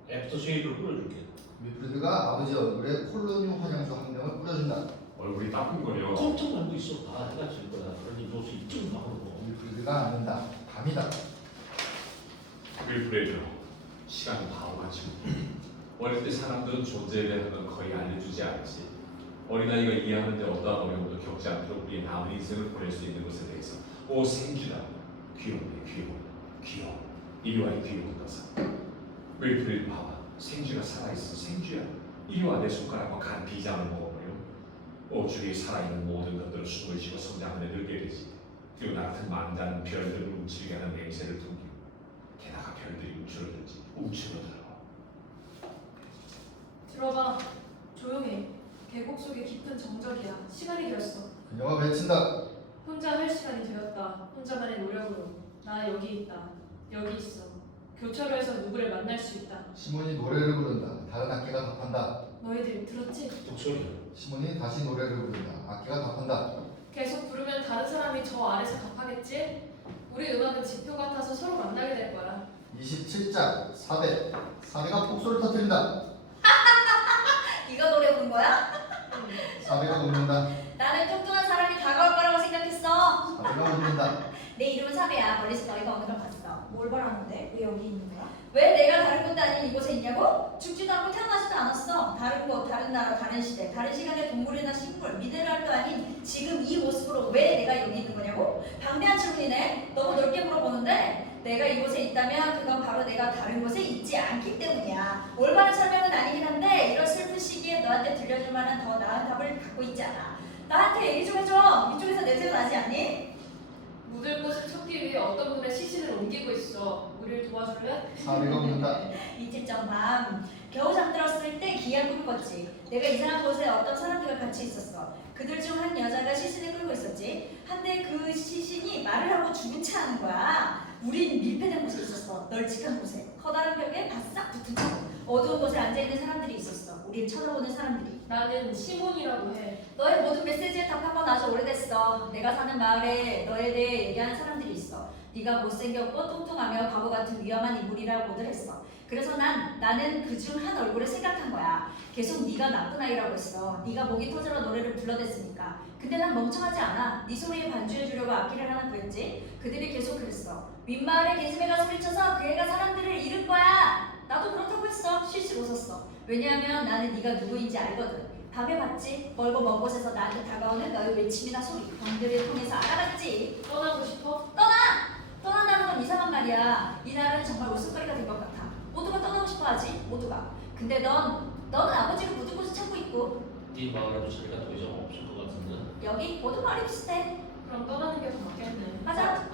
애프터 쉐이드를 뿌려줄게. 윌프리드가 아버지 얼굴에 콜로늄 화장수 한 병을 뿌려준다. 얼굴이 따끔거려. 꼼짝 말고 있어. 다 해가 질 거야. 그러니 너수 이쪽 나오고. 윌프리드가 앉는다. 밤이다. 윌프레드, 시간은 바보같이. 어릴 때 사람들은 존재에 대한 건 거의 알려주지 않지. 어린아이가 이해하는데 어떠한 어려움도 겪지 않도록 우리의 남은 인생을 보낼 수 있는 것에 대해서 오 생쥐다. 귀여우네 귀여워. 이리 와 이 귀여운 것아. 윌프레드 봐봐. 생쥐가 살아있어. 생쥐야. 이리 와 내 손가락과 간 비장을 먹어버려. 오 주위에 살아있는 모든 것들은 숨을 쉬고 성장하며 늙게 되지. 그리고 나 같은 망자는 별들을 움츠리게 하는 냄새를 풍기고 게다가 별들이 움츠러들지 움츠러들어. 들어봐. 조용해. 계곡 속에 깊은 정적이야. 시간이 되었어. 그녀가 외친다. 혼자 할 시간이 되었다. 혼자만의 노력으로. 나 여기 있다. 여기 있어. 교차로에서 누구를 만날 수 있다. 시몬이 노래를 부른다. 다른 악기가 답한다. 너희들 들었지? 독소리야. 시몬이 다시 노래를 부른다. 악기가 답한다. 계속 부르면 다른 사람이 저 아래서 답하겠지? 우리 음악은 지표 같아서 서로 만나게 될 거야. 27장 사배가 폭소를 터뜨린다. 네가 노래 부른 거야? 사배가 웃는다. 나는 뚱뚱한 사람이 다가올 거라고 생각했어. 사배가 웃는다. 내 이름은 사배야. 멀리서 너희가 오는 걸 봤어. 뭘 바라는데? 왜 여기 있는 거야? 왜 내가 다른 곳도 아닌 이곳에 있냐고? 죽지도 않고 태어나지도 않았어. 다른 곳, 다른 나라, 다른 시대, 다른 시간의 동물이나 식물, 미네랄도 아닌 지금 이 모습으로 왜 내가 여기 있는 거냐고? 방대한 질문이네. 너무 넓게 물어보는데 내가 이곳에 있다면 그건 바로 내가 다른 곳에 있지 않기 때문이야. 올바른 설명은 아니긴 한데 이런 슬픈 시기에 너한테 들려줄 만한 더 나은 답을 갖고 있지 않아. 나한테 얘기 좀 해줘. 이쪽에서 냄새가 나지 않니? 묻을 곳을 찾기 위해 어떤 분의 시신을 옮기고 있어. 우리를 도와줄래? 사배가 웃는다. 이틀 전 밤 겨우 잠들었을 때 기이한 꿈을 꿨지. 내가 이상한 곳에 어떤 사람들과 같이 있었어. 그들 중 한 여자가 시신을 끌고 있었지. 한데 그 시신이 말을 하고 죽은 채 하는 거야. 우린 밀폐된 곳에 있었어. 널찍한 곳에. 커다란 벽에 바싹 붙은 채. 어두운 곳에 앉아있는 사람들이 있었어. 우리를 쳐다보는 사람들이. 나는 시몬이라고 해. 너의 모든 메시지에 답한 건 아주 오래됐어. 내가 사는 마을에 너에 대해 얘기하는 사람들이 있어. 네가 못생겼고 뚱뚱하며 바보 같은 위험한 인물이라고들 했어. 그래서 나는 그중 한 얼굴을 생각한 거야. 계속 네가 나쁜 아이라고 했어. 네가 목이 터져라 노래를 불러댔으니까. 근데 난 멍청하지 않아. 네 소리에 반주해주려고 악기를 하나 구했지. 그들이 계속 그랬어. 윗마을의 개즈매가 소리쳐서 그 애가 사람들을 잃은 거야. 나도 그렇다고 했어. 실실 웃었어. 왜냐하면 나는 네가 누구인지 알거든. 밤에 봤지? 멀고 먼 곳에서 나한테 다가오는 너의 외침이나 소리, 병들을 통해서 알아봤지. 떠나고 싶어? 떠난다는 건 이상한 말이야. 이 나라는 정말 웃음거리가 된 것 같아. 모두가 떠나고 싶어하지. 모두가. 근데 너는 아버지를 묻은 곳에 찾고 있고 네 마을에도 자리가 더 이상 없을 것 같은데. 여기 모든 말이 비슷해. 그럼 떠나는 게 더 맞겠네. 맞아.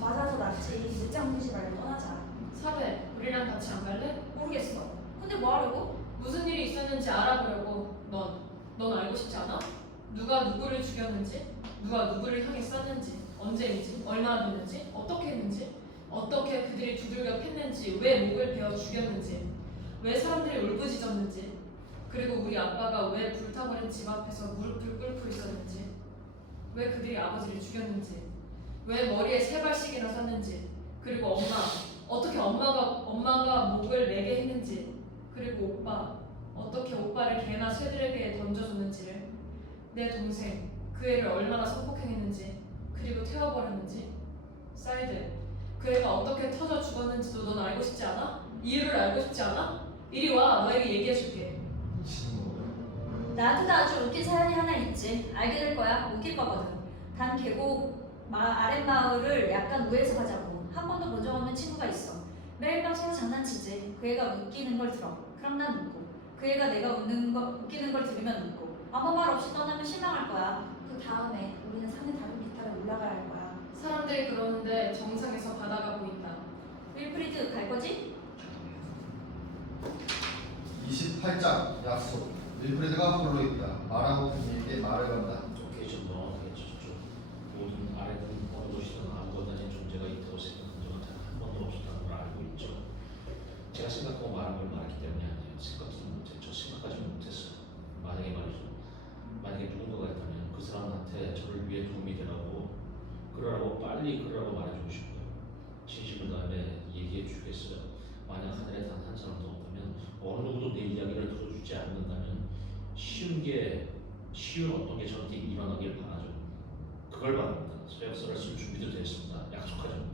맞아도 낫지. 늦장 부리지 말고 떠나자. 사배, 우리랑 같이 안 갈래? 모르겠어. 근데 뭐 하려고? 무슨 일이 있었는지 알아보려고. 넌 알고 싶지 않아? 누가 누구를 죽였는지, 누가 누구를 향해 쐈는지, 언제인지, 얼마나 됐는지, 어떻게 했는지, 어떻게 그들이 두들겨 팼는지, 왜 목을 베어 죽였는지, 왜 사람들이 울부짖었는지, 그리고 우리 아빠가 왜 불타버린 집 앞에서 무릎을 꿇고 있었는지, 왜 그들이 아버지를 죽였는지, 왜 머리에 3발씩이나 쐈는지, 그리고 어떻게 엄마가 목을 매게 했는지, 그리고 오빠, 어떻게 오빠를 개나 쇠들에게 던져줬는지를, 내 동생, 그 애를 얼마나 성폭행했는지, 그리고 태워버렸는지, 사이드, 그 애가 어떻게 터져 죽었는지도 넌 알고 싶지 않아? 이유를 알고 싶지 않아? 이리 와, 너에게 얘기해줄게. 나한테도 아주 웃긴 사연이 하나 있지. 알게 될 거야. 웃길 거거든. 단 계곡 아랫마을을 약간 우회해서 가자고. 한 번도 본 적 없는 친구가 있어. 매일 밤 서로 장난치지. 그 애가 웃기는 걸 들어. 그럼 난 웃고. 그 애가 내가 웃기는 걸 들으면 웃고. 아무 말 없이 떠나면 실망할 거야. 그 다음에 우리는 산의 다른 비탈에 올라가야 할 거야. 사람들이 그러는데 정상에서 바다가 보인다. 윌프리드 갈 거지? 28장 약속. 윌프레드가 홀로 있다. 말하고 그에게 말을 건다. 좋게 좀 명확하게 좀 모든 아래는 어느 곳이든 아무것도 아닌 존재가 있다고 생각한 적은 단 한 번도 없었다는 걸 알고 있죠. 제가 생각하고 말한 걸 말했기 때문이 아니에요. 생각지도 못했죠. 생각하지 못했어요. 만약에 말이죠. 만약에 누군가가 있다면 그 사람한테 저를 위해 도움이 되라고 그러라고 빨리 그러라고 말해주고 싶어요. 진심을 다음에 얘기해 주겠어요. 만약 하늘에 단 한 사람도 없다면 어느 누구도 내 이야기를 들어주지 않는다면 쉬운 어떤 게 저한테 일어나길 바라죠. 그걸 바랍니다. 서약서를 쓸 준비도 됐습니다. 약속하죠.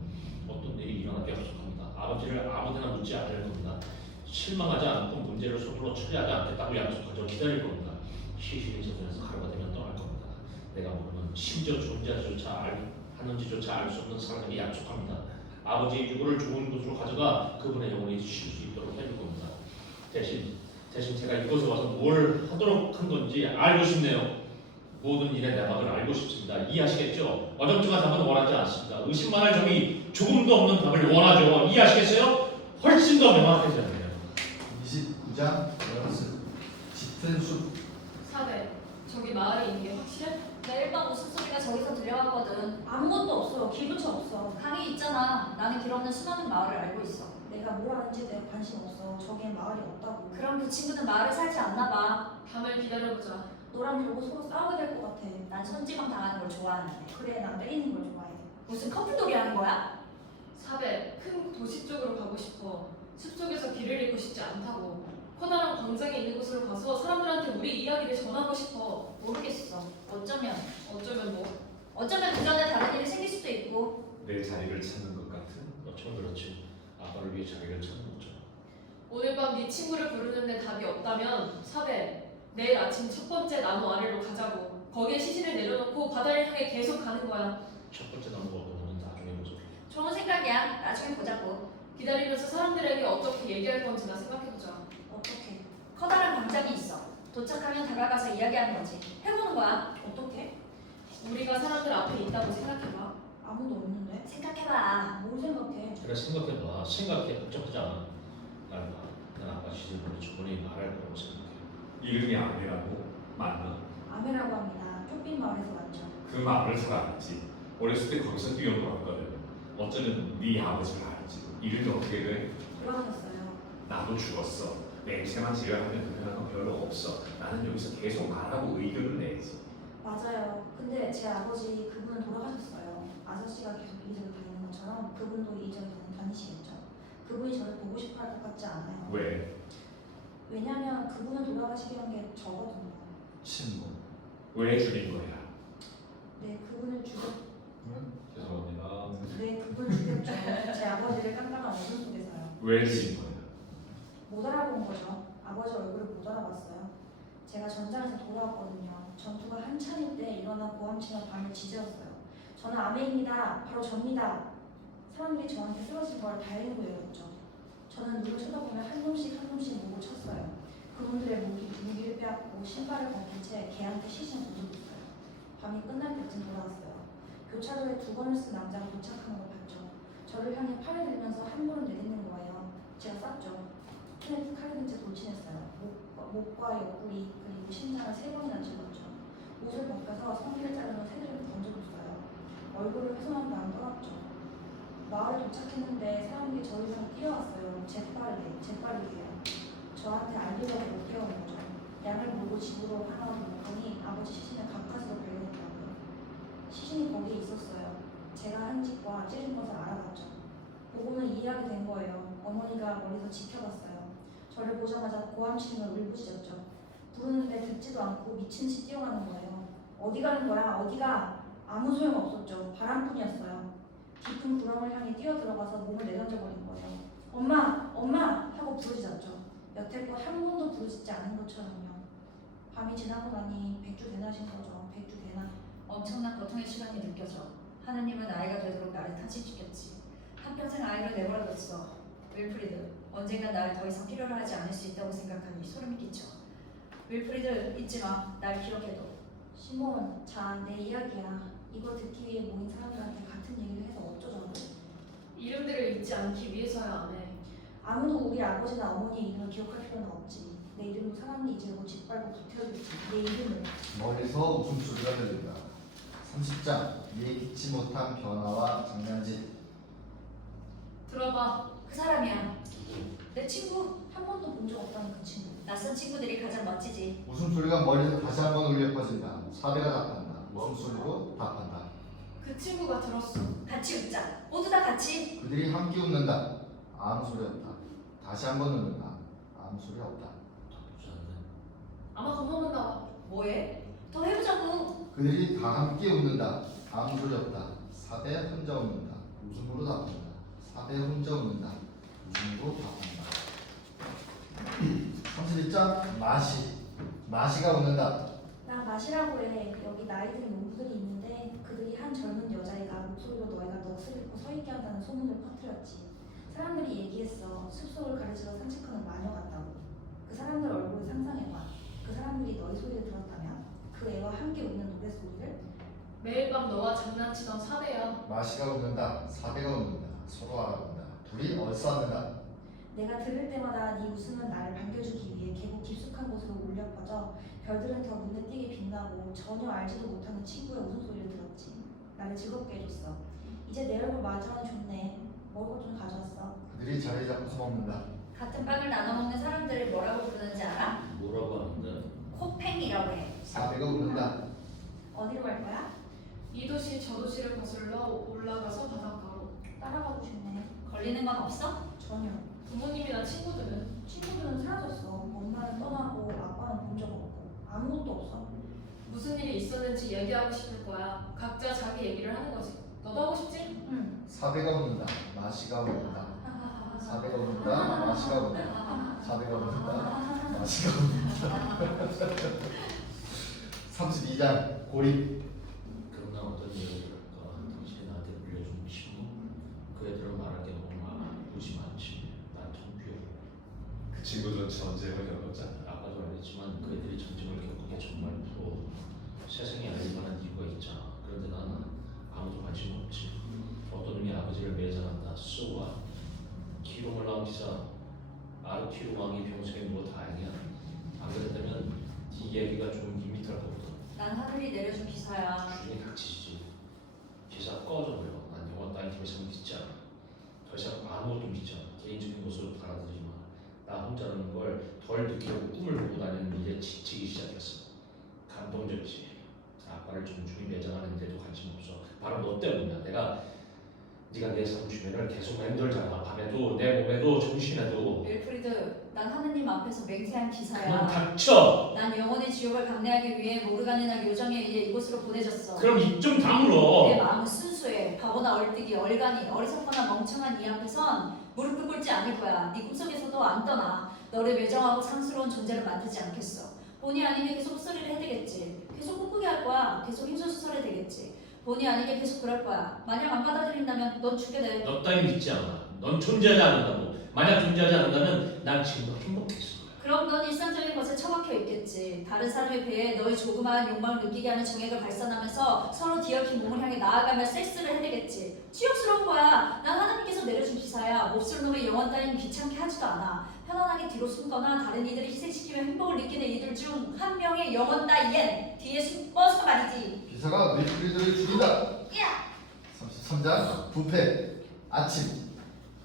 어떤 일이 일어나기 약속합니다. 아버지를 아무데나 묻지 않을 겁니다. 실망하지 않고 문제를 손으로 처리하지 않겠다고 약속하죠. 기다릴 겁니다. 시신이 저절에서 가루가 되면 떠날 겁니다. 내가 모르면 심지어 존재하는지조차 알 수 없는 사람에게 약속합니다. 아버지의 유고를 좋은 곳으로 가져가 그분의 영혼이 쉴 수 있도록 해줄 겁니다. 대신 제가 이곳에 와서 뭘 하도록 한 건지 알고 싶네요. 모든 일의 내막을 알고 싶습니다. 이해하시겠죠? 어정쩡한 답은 원하지 않습니다. 의심만할 점이 조금도 없는 답을 원하죠. 이해하시겠어요? 훨씬 더 명확해져야 돼요. 29장 연습. 짙은 숲. 사배, 저기 마을에 있는 게 확실해? 매일 밤 웃음소리가 저기서 들려왔거든. 아무것도 없어. 길조차 없어. 강이 있잖아. 나는 길 없는 수많은 마을을 알고 있어. 내가 뭘 하는지에 대해 관심 없어. 저기엔 마을이 없다고. 그럼 그 친구는 마을에 살지 않나 봐. 밤을 기다려보자. 너랑 결국 서로 싸우게 될 것 같아. 난 손찌검 당하는 걸 좋아하는데. 그래, 난 때리는 걸 좋아해. 무슨 커플놀이 하는 거야? 사배, 큰 도시 쪽으로 가고 싶어. 숲속에서 길을 잃고 싶지 않다고. 커다란 광장이 있는 곳으로 가서 사람들한테 우리 이야기를 전하고 싶어. 모르겠어. 어쩌면 뭐? 어쩌면 그 전에 다른 일이 생길 수도 있고. 내 자리를 찾는 것 같은. 어쩌면 그렇지. 아빠를 위해 자기를 찾는 거죠. 오늘 밤 네 친구를 부르는데 답이 없다면 사배, 내일 아침 첫 번째 나무 아래로 가자고. 거기에 시신을 내려놓고 바다를 향해 계속 가는 거야. 첫 번째 나무가 오는 나중에 보죠. 좋은 생각이야. 나중에 보자고. 기다리면서 사람들에게 어떻게 얘기할 건지나 생각해보자. 어떻게? 커다란 광장이 있어. 도착하면 다가가서 이야기하는 거지. 해보는 거야. 어떻게? 우리가 사람들 앞에 있다고 생각해봐. 아무도 없는데? 생각해봐. 뭘 생각해? 그래 생각해봐. 생각해. 복잡하지 않아. 난 아빠 시절보다 저번에 말할 거라고 생각해. 이름이 아니라고 맞나? 아메라고 합니다. 좁빈 마을에서 왔죠. 그 마을을 잘 알지. 어렸을 때 거기서 뛰어놀았거든. 어쩌면 네 아버지를 알지. 이름이 어떻게 돼? 돌아가셨어요. 나도 죽었어. 냄새만 제외하면 불편한 건 별로 없어. 나는 여기서 계속 말하고 의견을 내지. 맞아요. 근데 제 아버지 그분은 돌아가셨어요. 아저씨가 계속 이리저리 다니는 것처럼. 것처럼 그분도 이전에 다니시겠죠. 그분이 저를 보고 싶어 할 것 같지 않아요. 왜? 왜냐면 그분은 돌아가시게 한 게 저거든요. 친구. 왜 죽인 거야? 네, 그분을 죽였. 죄송합니다. 네, 그분을 죽였죠. 제 아버지를 깜깜한 어둠 속에서요. 왜 죽인 거야? 못 알아본 거죠. 아버지 얼굴을 못 알아봤어요. 제가 전장에서 돌아왔거든요. 전투가 한참일 때 일어나 보암치며 밤을 지새웠어요. 저는 아메입니다. 바로 접니다. 사람들이 저한테 쓰러진 걸 다행으로 여겼죠. 저는 누굴 쳐다보며 한 놈씩 목을 쳤어요. 그분들의 무기를 빼앗고 신발을 벗긴 채 개한테 시신 묻어뒀어요. 밤이 끝날 때쯤 돌아왔어요. 교차로에 두 번을 쓴 남자가 도착하는 걸 봤죠. 저를 향해 팔을 들면서 한 걸음 내딛는 거예요. 제가 쐈죠. 손에 칼을 든 채 돌진했어요. 목과 옆구리 그리고 심장을 3번이나 찔렀죠. 옷을 벗겨서 성기를 자르며 새들을 던져줬어요. 얼굴을 훼손한 다음 떠났죠. 마을에 도착했는데 사람들이 저를 향해 뛰어왔어요. 재빠르게요. 저한테 알리려고 못 깨운 거죠. 양을 몰고 집으로 하나 돌아보니 아버지 시신을 가까스로 발견했다고요. 시신이 거기에 있었어요. 제가 한 짓과 찌른 것을 알아봤죠. 보고는 이해하게 된 거예요. 어머니가 멀리서 지켜봤어요. 저를 보자마자 고함치며 울부짖었죠. 부르는데 듣지도 않고 미친 듯이 뛰어가는 거예요. 어디 가는 거야? 어디가? 아무 소용 없었죠. 바람뿐이었어요. 깊은 구렁을 향해 뛰어들어가서 몸을 내던져버린 거예요. 엄마! 엄마! 하고 부르짖었죠. 여태껏 한 번도 부르짖지 않은 것처럼요. 밤이 지나고 나니 백주대낮인 거죠. 백주대낮. 엄청난 고통의 시간이 느껴져. 하느님은 아이가 되도록 나를 탄식시켰지. 한평생 아이를 내버려뒀어. 윌프리드, 언젠간 나를 더 이상 필요로 하지 않을 수 있다고 생각하니 소름이 끼쳐. 윌프리드, 잊지 마. 날 기억해둬. 시몬, 자, 내 이야기야. 이걸 듣기 위해 모인 사람들한테 같은 얘기를 해서 어쩌자고. 이름들을 잊지 않기 위해서야 안 해. 아무도 우리 아버지나 어머니의 이름을 기억할 필요는 없지. 내 이름도 사람이 잊으려고 짓밟고 붙여주지. 내 이름을. 멀리서 웃음소리가 들린다. 30장 예기치 못한 변화와 장난질. 들어봐. 그 사람이야. 내 친구. 한 번도 본 적 없다는 그 친구. 낯선 친구들이 가장 멋지지. 웃음소리가 멀리서 다시 한번 울려 퍼진다. 사대가 답한다. 웃음소리로 답한다. 그 친구가 들었어. 같이 웃자. 모두 다 같이. 그들이 함께 웃는다. 아무 소리 없다. 다시 한번 웃는다. 아무 소리 없다. 나쁘지 않네. 아마 겁먹는 나. 뭐해? 더 해보자고. 그들이 다 함께 웃는다. 아무 소리 없다. 사대 혼자 웃는다. 웃음으로 답한다. 사대 혼자 웃는다. 웃음으로 답한다. 31장 마시가 웃는다. 나 마시라고 해. 여기 나이 든 농부들이 있는데 그들이 한 젊은 여자애가 목소리로 너희가 넋을 잃고 서 있게 한다는 소문을 퍼뜨렸지. 사람들이 얘기했어. 숲속을 가르치러 산책하는 마녀 같다고. 그 사람들 얼굴을 상상해봐. 그 사람들이 너희 소리를 들었다면 그 애와 함께 웃는 노랫소리를. 매일 밤 너와 장난치던 사대야. 마시가 웃는다. 사대가 웃는다. 서로 알아본다. 둘이 얼싸는다. 내가 들을 때마다 네 웃음은 나를 반겨주기 위해 계곡 깊숙한 곳으로 울려 퍼져 별들은 더 눈에 띄게 빛나고 전혀 알지도 못하는 친구의 웃음소리를 들었지. 나를 즐겁게 해줬어. 이제 내 얼굴 마주하니 좋네. 먹을 것 좀 가져왔어. 그들이 자리 잡고서 먹는다. 같은 빵을 나눠 먹는 사람들을 뭐라고 부르는지 알아? 뭐라고 하는데? 코팽이라고 해. 사대가 웃는다. 어디로 갈 거야? 이 도시 저 도시를 거슬러 올라가서 바닷가로. 따라가고 싶네. 걸리는 건 없어? 전혀. 부모님이나 친구들은 친구들은 사라졌어. 엄마는 떠나고 아빠는 본 적 없고 아무것도 없어. 무슨 일이 있었는지 얘기하고 싶을 거야. 각자 자기 얘기를 하는 거지. 너도 하고 싶지? 응. 사대가 웃는다. 마시가 웃는다. 사대가 웃는다. 마시가 웃는다. 사대가 웃는다. 마시가 웃는다. 32장 고립. 그럼 나 어떤 이야기를 할까? 당신이 나한테 물려준 친구? 그 애들은 말할 게 너무 많아. 무지 많지. 난 텅 비어. 그 친구도 전쟁을 겪었잖아. 아까도 말했지만 그 애들이 전쟁을 겪은 게 정말 무서워. 세상에 알릴 만한 이유가 있잖아. 그런데 나는 아무도 관심 없지. 어떤 놈이 아버지를 매장한다. 쏘아. 기룡을 낳은 기사. 아르티로 왕이 평생에 뭐 다행이야. 안 그랬다면 이 얘기가 좀 밋밋할 거거든. 난 하늘이 내려준 기사야. 주인이 닥치지. 기사 꺼져버려. 난 영화 따윈 더 이상 믿지 않아. 더 이상 아무것도 믿지 않아. 개인적인 것으로 받아들이지 마. 나 혼자라는 걸 덜 느끼려고 꿈을 보고 다니는 일에 지치기 시작했어. 감동적이지. 아빠를 존중히 매장하는데도 관심 없어. 바로 너 때문이야. 내가 네가 내 삶 주변을 계속 맴돌잖아. 밤에도 내 몸에도 정신에도. 윌프리드, 난 하느님 앞에서 맹세한 그만 기사야. 닥쳐. 난 영혼의 지옥을 감내하기 위해 모르가니나 요정에 의해 이곳으로 보내졌어. 그럼 입 좀 다물어. 내 마음은 순수해. 바보나 얼뜨기, 얼간이, 어리석거나 멍청한 이 앞에선 무릎을 꿇지 않을 거야. 네 꿈속에서도 안 떠나. 너를 매정하고 상스러운 존재를 만들지 않겠어. 본의 아니게 계속 헛소리를 해대겠지. 계속 꿈꾸게 할 거야. 계속 힘소수설해 되겠지. 본의 아니게 계속 그럴 거야. 만약 안 받아들인다면 넌 죽게 돼. 너 따위 믿지 않아. 넌 존재하지 않는다고. 만약 존재하지 않는다면 난 지금도 행복했을 거야. 그럼 넌 일상적인 것에 처박혀 있겠지. 다른 사람에 비해 너의 조그마한 욕망을 느끼게 하는 정액을 발산하면서 서로 뒤엉킨 몸을 향해 나아가며 섹스를 해대겠지. 치욕스러운 거야. 난 하나님께서 내려준 기사야. 몹쓸 놈의 영혼 따윈 귀찮게 하지도 않아. 편안하게 뒤로 숨거나 다른 이들을 희생시키며 행복을 느끼는 이들 중 한 명의 영혼 따위엔 뒤에 숨어서 말이지. 기사가 윌프리드를 죽인다. 야! 33장 부패 아침.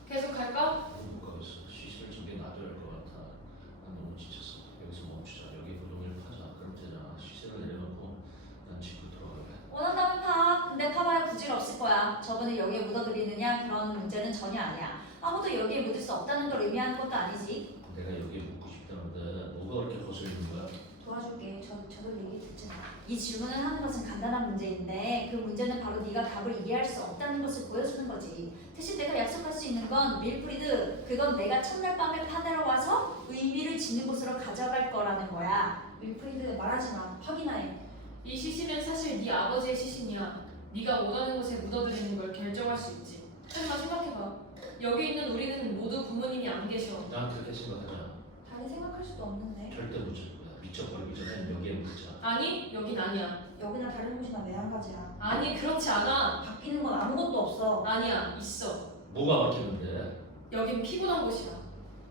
계속 갈까? 못 가겠어. 시신을 저기에 놔둬야 할 것 같아. 난 너무 지쳤어. 여기서 멈추자. 여기 부동을 파자. 그럼 되잖아. 시신을 내려놓고 난 집으로 돌아갈래. 원한다면 파. 근데 파봐야 구질 없을 거야. 저번에 여기에 묻어들이느냐 그런 문제는 전혀 아니야. 아무도 여기에 묻을 수 없다는 걸 의미하는 것도 아니지. 내가 여기에 묵고 싶다는데 뭐가 그렇게 거슬리는 거야? 도와줄게. 저도 얘기 듣지 마. 이 질문을 하는 것은 간단한 문제인데 그 문제는 바로 네가 답을 이해할 수 없다는 것을 보여주는 거지. 대신 내가 약속할 수 있는 건 윌프리드, 그건 내가 첫날 밤에 파내러 와서 의미를 짓는 곳으로 가져갈 거라는 거야. 윌프리드 말하지 마. 확인해. 이 시신은 사실 네 아버지의 시신이야. 네가 원하는 곳에 묻어드리는 걸 결정할 수 있지. 하지만 생각해봐. 여기 있는 우리는 모두 부모님이 안 계셔. 난 그렇게 생각하지 않아. 다른 생각할 수도 없는데. 절대 못 찾을 거야. 미쳐버리기 전에 여기에 묻자. 아니, 여긴 아니야. 여기나 다른 곳이나 매한가지야. 아니, 그렇지 않아. 바뀌는 건 아무것도 없어. 아니야, 있어. 뭐가 막히는데? 여긴 피곤한 곳이야.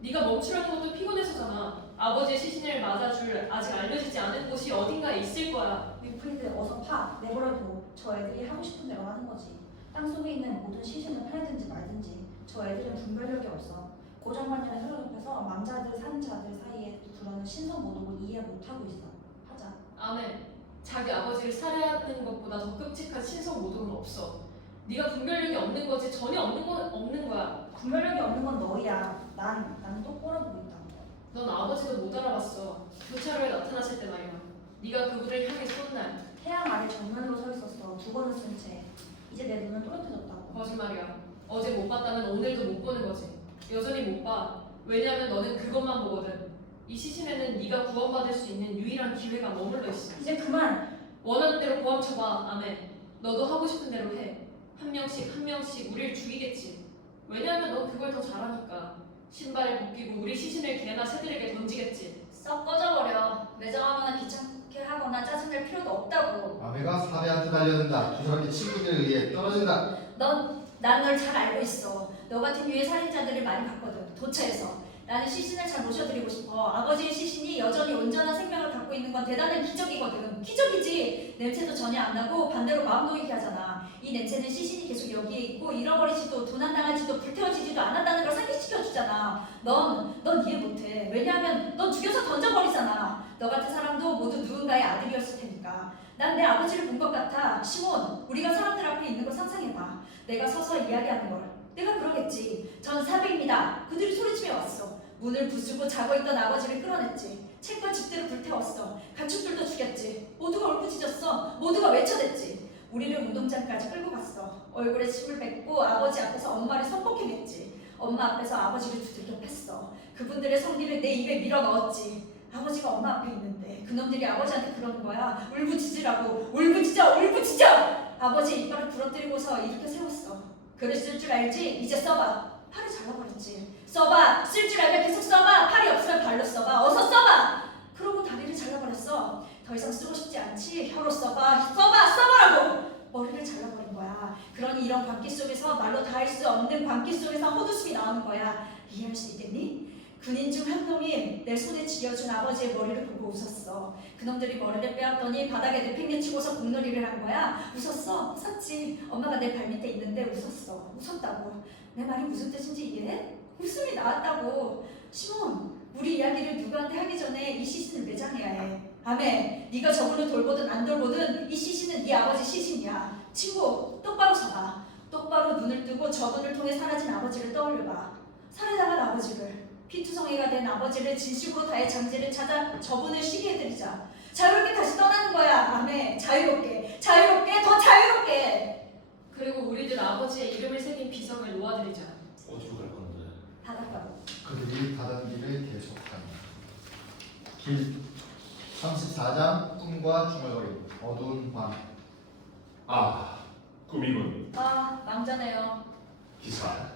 네가 멈추려는 것도 피곤해서잖아. 아버지의 시신을 맞아줄 아직 알려지지 않은 곳이 어딘가에 있을 거야. 윌프리드 어서 파. 내버려둬. 저 애들이 하고 싶은 대로 하는 거지. 땅속에 있는 모든 시신을 팔든지 말든지 저 애들은 분별력이 없어. 고정관념에 사로잡혀서 망자들, 산자들 사이에 구르는 신성 모독을 이해 못하고 있어. 하자. 아멘. 자기 아버지를 살해하는 것보다 더 끔찍한 신성 모독은 없어. 네가 분별력이 없는 거지 전혀 없는 거야. 분별력이 없는 건 너희야. 난 똑바로 보고 있다. 넌 아버지도 못 알아봤어. 교차로에 나타나실 때 말이야. 네가 그분을 향해 쏜 날. 태양 아래 정면으로 서 있었어. 두 번을 쓴 채. 이제 내 눈은 또렷해졌다고. 거짓말이야. 어제 못 봤다면 오늘도 못 보는 거지. 여전히 못 봐. 왜냐하면 너는 그것만 보거든. 이 시신에는 네가 구원받을 수 있는 유일한 기회가 머물러 있어. 이제 그만. 원하는 대로 고함 쳐봐. 아멘. 너도 하고 싶은 대로 해. 한 명씩 우리를 죽이겠지. 왜냐하면 넌 그걸 더 잘하니까. 신발을 벗기고 우리 시신을 개나 새들에게 던지겠지. 썩 꺼져버려. 매정하거나 귀찮게 하거나 짜증낼 필요도 없다고. 아베가 사내한테 달려든다. 두 사람이 친구들에 의해 떨어진다. 난 널 잘 알고 있어. 너 같은 유해 살인자들을 많이 봤거든. 도처에서. 나는 시신을 잘 모셔드리고 싶어. 아버지의 시신이 여전히 온전한 생명을 갖고 있는 건 대단한 기적이거든. 기적이지. 냄새도 전혀 안 나고 반대로 마음 놓이게 하잖아. 이 냄새는 시신이 계속 여기에 있고 잃어버리지도 도난당하지도 불태워지지도 않았다는 걸 상기시켜주잖아. 넌 이해 못해. 왜냐하면 넌 죽여서 던져버리잖아. 너 같은 사람도 모두 누군가의 아들이었을 테니까. 난 내 아버지를 본 것 같아. 시몬, 우리가 사람들 앞에 있는 걸 상상해봐. 내가 서서 이야기하는 걸. 내가 그러겠지. 전 사백입니다. 그들이 소리치며 왔어. 문을 부수고 자고 있던 아버지를 끌어냈지. 책과 집들을 불태웠어. 가축들도 죽였지. 모두가 울부짖었어. 모두가 외쳐댔지. 우리를 운동장까지 끌고 갔어. 얼굴에 침을 뱉고 아버지 앞에서 엄마를 선폭행했지. 엄마 앞에서 아버지를 두들겨 팼어. 그분들의 성기를 내 입에 밀어 넣었지. 아버지가 엄마 앞에 있는데 그놈들이 아버지한테 그러는 거야. 울부짖으라고. 울부짖어. 아버지 이빨을 부러뜨리고서 이렇게 세웠어. 글을 쓸 줄 알지? 이제 써봐. 팔을 잘라버렸지. 써봐. 쓸 줄 알면 계속 써봐. 팔이 없으면 발로 써봐. 어서 써봐. 그러고 다리를 잘라버렸어. 더 이상 쓰고 싶지 않지? 혀로 써봐라고. 머리를 잘라버린 거야. 그러니 이런 광기 속에서 말로 다 할 수 없는 광기 속에서 헛웃음이 나오는 거야. 이해할 수 있겠니? 군인 중 한 놈이 내 손에 쥐어준 아버지의 머리를 보고 웃었어. 그놈들이 머리를 빼앗더니 바닥에 내팽개치고서 공놀이를 한 거야. 웃었지. 엄마가 내 발밑에 있는데 웃었다고. 내 말이 무슨 뜻인지 이해해? 웃음이 나왔다고. 시몬, 우리 이야기를 누구한테 하기 전에 이 시신을 매장해야 해. 아멘. 네가 저분을 돌보든 안 돌보든 이 시신은 네 아버지 시신이야. 친구, 똑바로 서봐. 똑바로 눈을 뜨고 저분을 통해 사라진 아버지를 떠올려봐. 살해당한 아버지를, 피투성이가 된 아버지를 진심으로 다해 장지를 찾아 저분을 시기해드리자. 자유롭게 다시 떠나는 거야. 아멘. 자유롭게, 자유롭게, 더 자유롭게. 그리고 우리들 아버지의 이름을 새긴 비석을 놓아드리자. 어디로 갈 건데? 바닷가로. 그들이 가던 길을 계속하니 길 34장 꿈과 중얼거림 어두운 밤 아, 꿈이군. 아, 남자네요. 기사.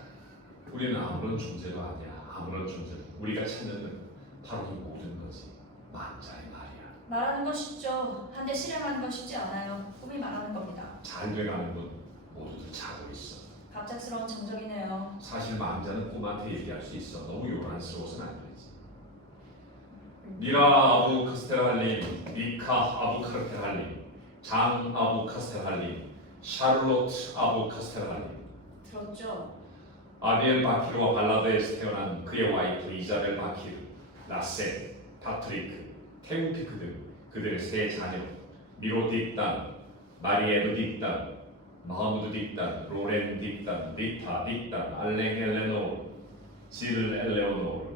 우리는 아무런 존재가 아니야. 아무런 존재. 우리가 찾는 건 바로 이 모든 거지. 만자의 말이야. 말하는 건 쉽죠. 한데 실행하는 건 쉽지 않아요. 꿈이 말하는 겁니다. 잘 돼가는 건 모두들 자고 있어. 갑작스러운 정적이네요. 사실 만자는 꿈한테 얘기할 수 있어. 너무 요란스러워서는 안 되지. 미라 아부 카스텔할림, 미카 아부 카스텔할림, 장 아부 카스텔할림, 샤를로트 아부 카스텔할림. 들었죠? 아비엘 바키르와 발라드에서 태어난 그의 와이프 이자벨 바키르, 라센, 파트리크, 테우피크 등 그들의 세 자녀 미로 딕단, 마리에르 딕단, 마하무드 딕단, 로렌 딕단, 리타 딕단, 알랭 엘레노르, 질 엘레오노르,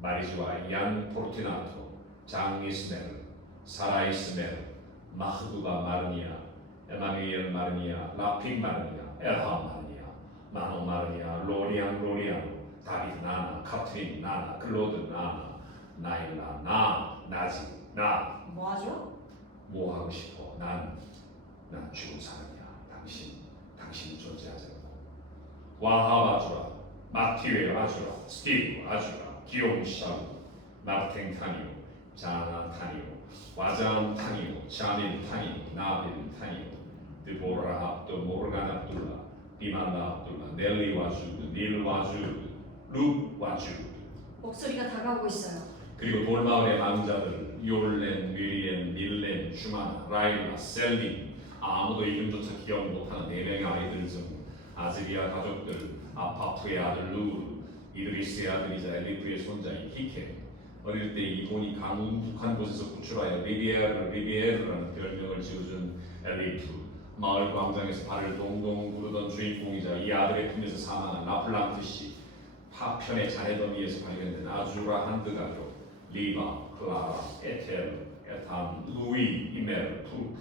마리즈와 얀 포르티나토, 장 이스메르, 사라 이스메르, 마흐두바 마르니아, 에마누엘 마르니아, 라픽 마르니아, 엘하 마르니아, 마노 마르니아, 로리안, 다비드 나나, 카트린 나나, 클로드 나나, 나일라 나, 나지 나. 뭐하죠? 뭐 하고 싶어? 난 죽은 사람이야. 당신 존재하지 않고. 와하 아주라, 마티웨 아주라, 스티브 아주라, 기용 샤우, 마르탱 타니오, 자나 타니오, 와장 타니오, 자민 타니오, 나빌 타니오, 드보라 압도 모르간 압둘라, 비만다 압둘라, 넬리 와주드, 닐 와주드, 룩 와주드. 목소리가 다가오고 있어요. 그리고 돌마을의 망자들 요르렌, 미리엔, 밀렌, 슈만, 라일라, 셀린 아무도 이름조차 기억 못하는 4명의 아이들 중 아즈리아 가족들, 아파프의 아들 루르, 이드리스의 아들이자 엘리프의 손자인 히케. 어릴 때 이 돈이 강북한 곳에서 구출하여 리비에르라는 별명을 지어준 엘리프. 마을 광장에서 발을 동동 구르던 주인공이자 이 아들의 품에서 사망한 라플랑트 씨. 파편의 자네더미에서 발견된 아주라 한드 가족. 리바, 클라라, 에텔, 에탄, 루이, 이멜, 푸르크,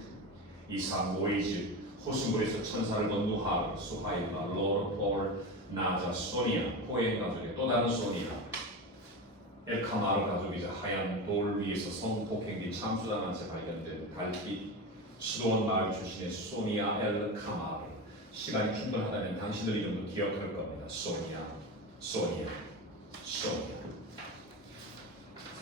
이사, 모이즈, 호수물에서 천사를 본 누하르, 수하일라, 로르, 폴, 나자, 소니아, 코엔 가족의 또 다른 소니아, 엘카마르 가족이자 하얀 돌 위에서 성폭행이 참수당한 채 발견된 달빛, 수도원 마을 출신의 소니아 엘카마르. 시간이 충분하다면 당신들 이름도 기억할 겁니다. 소니아.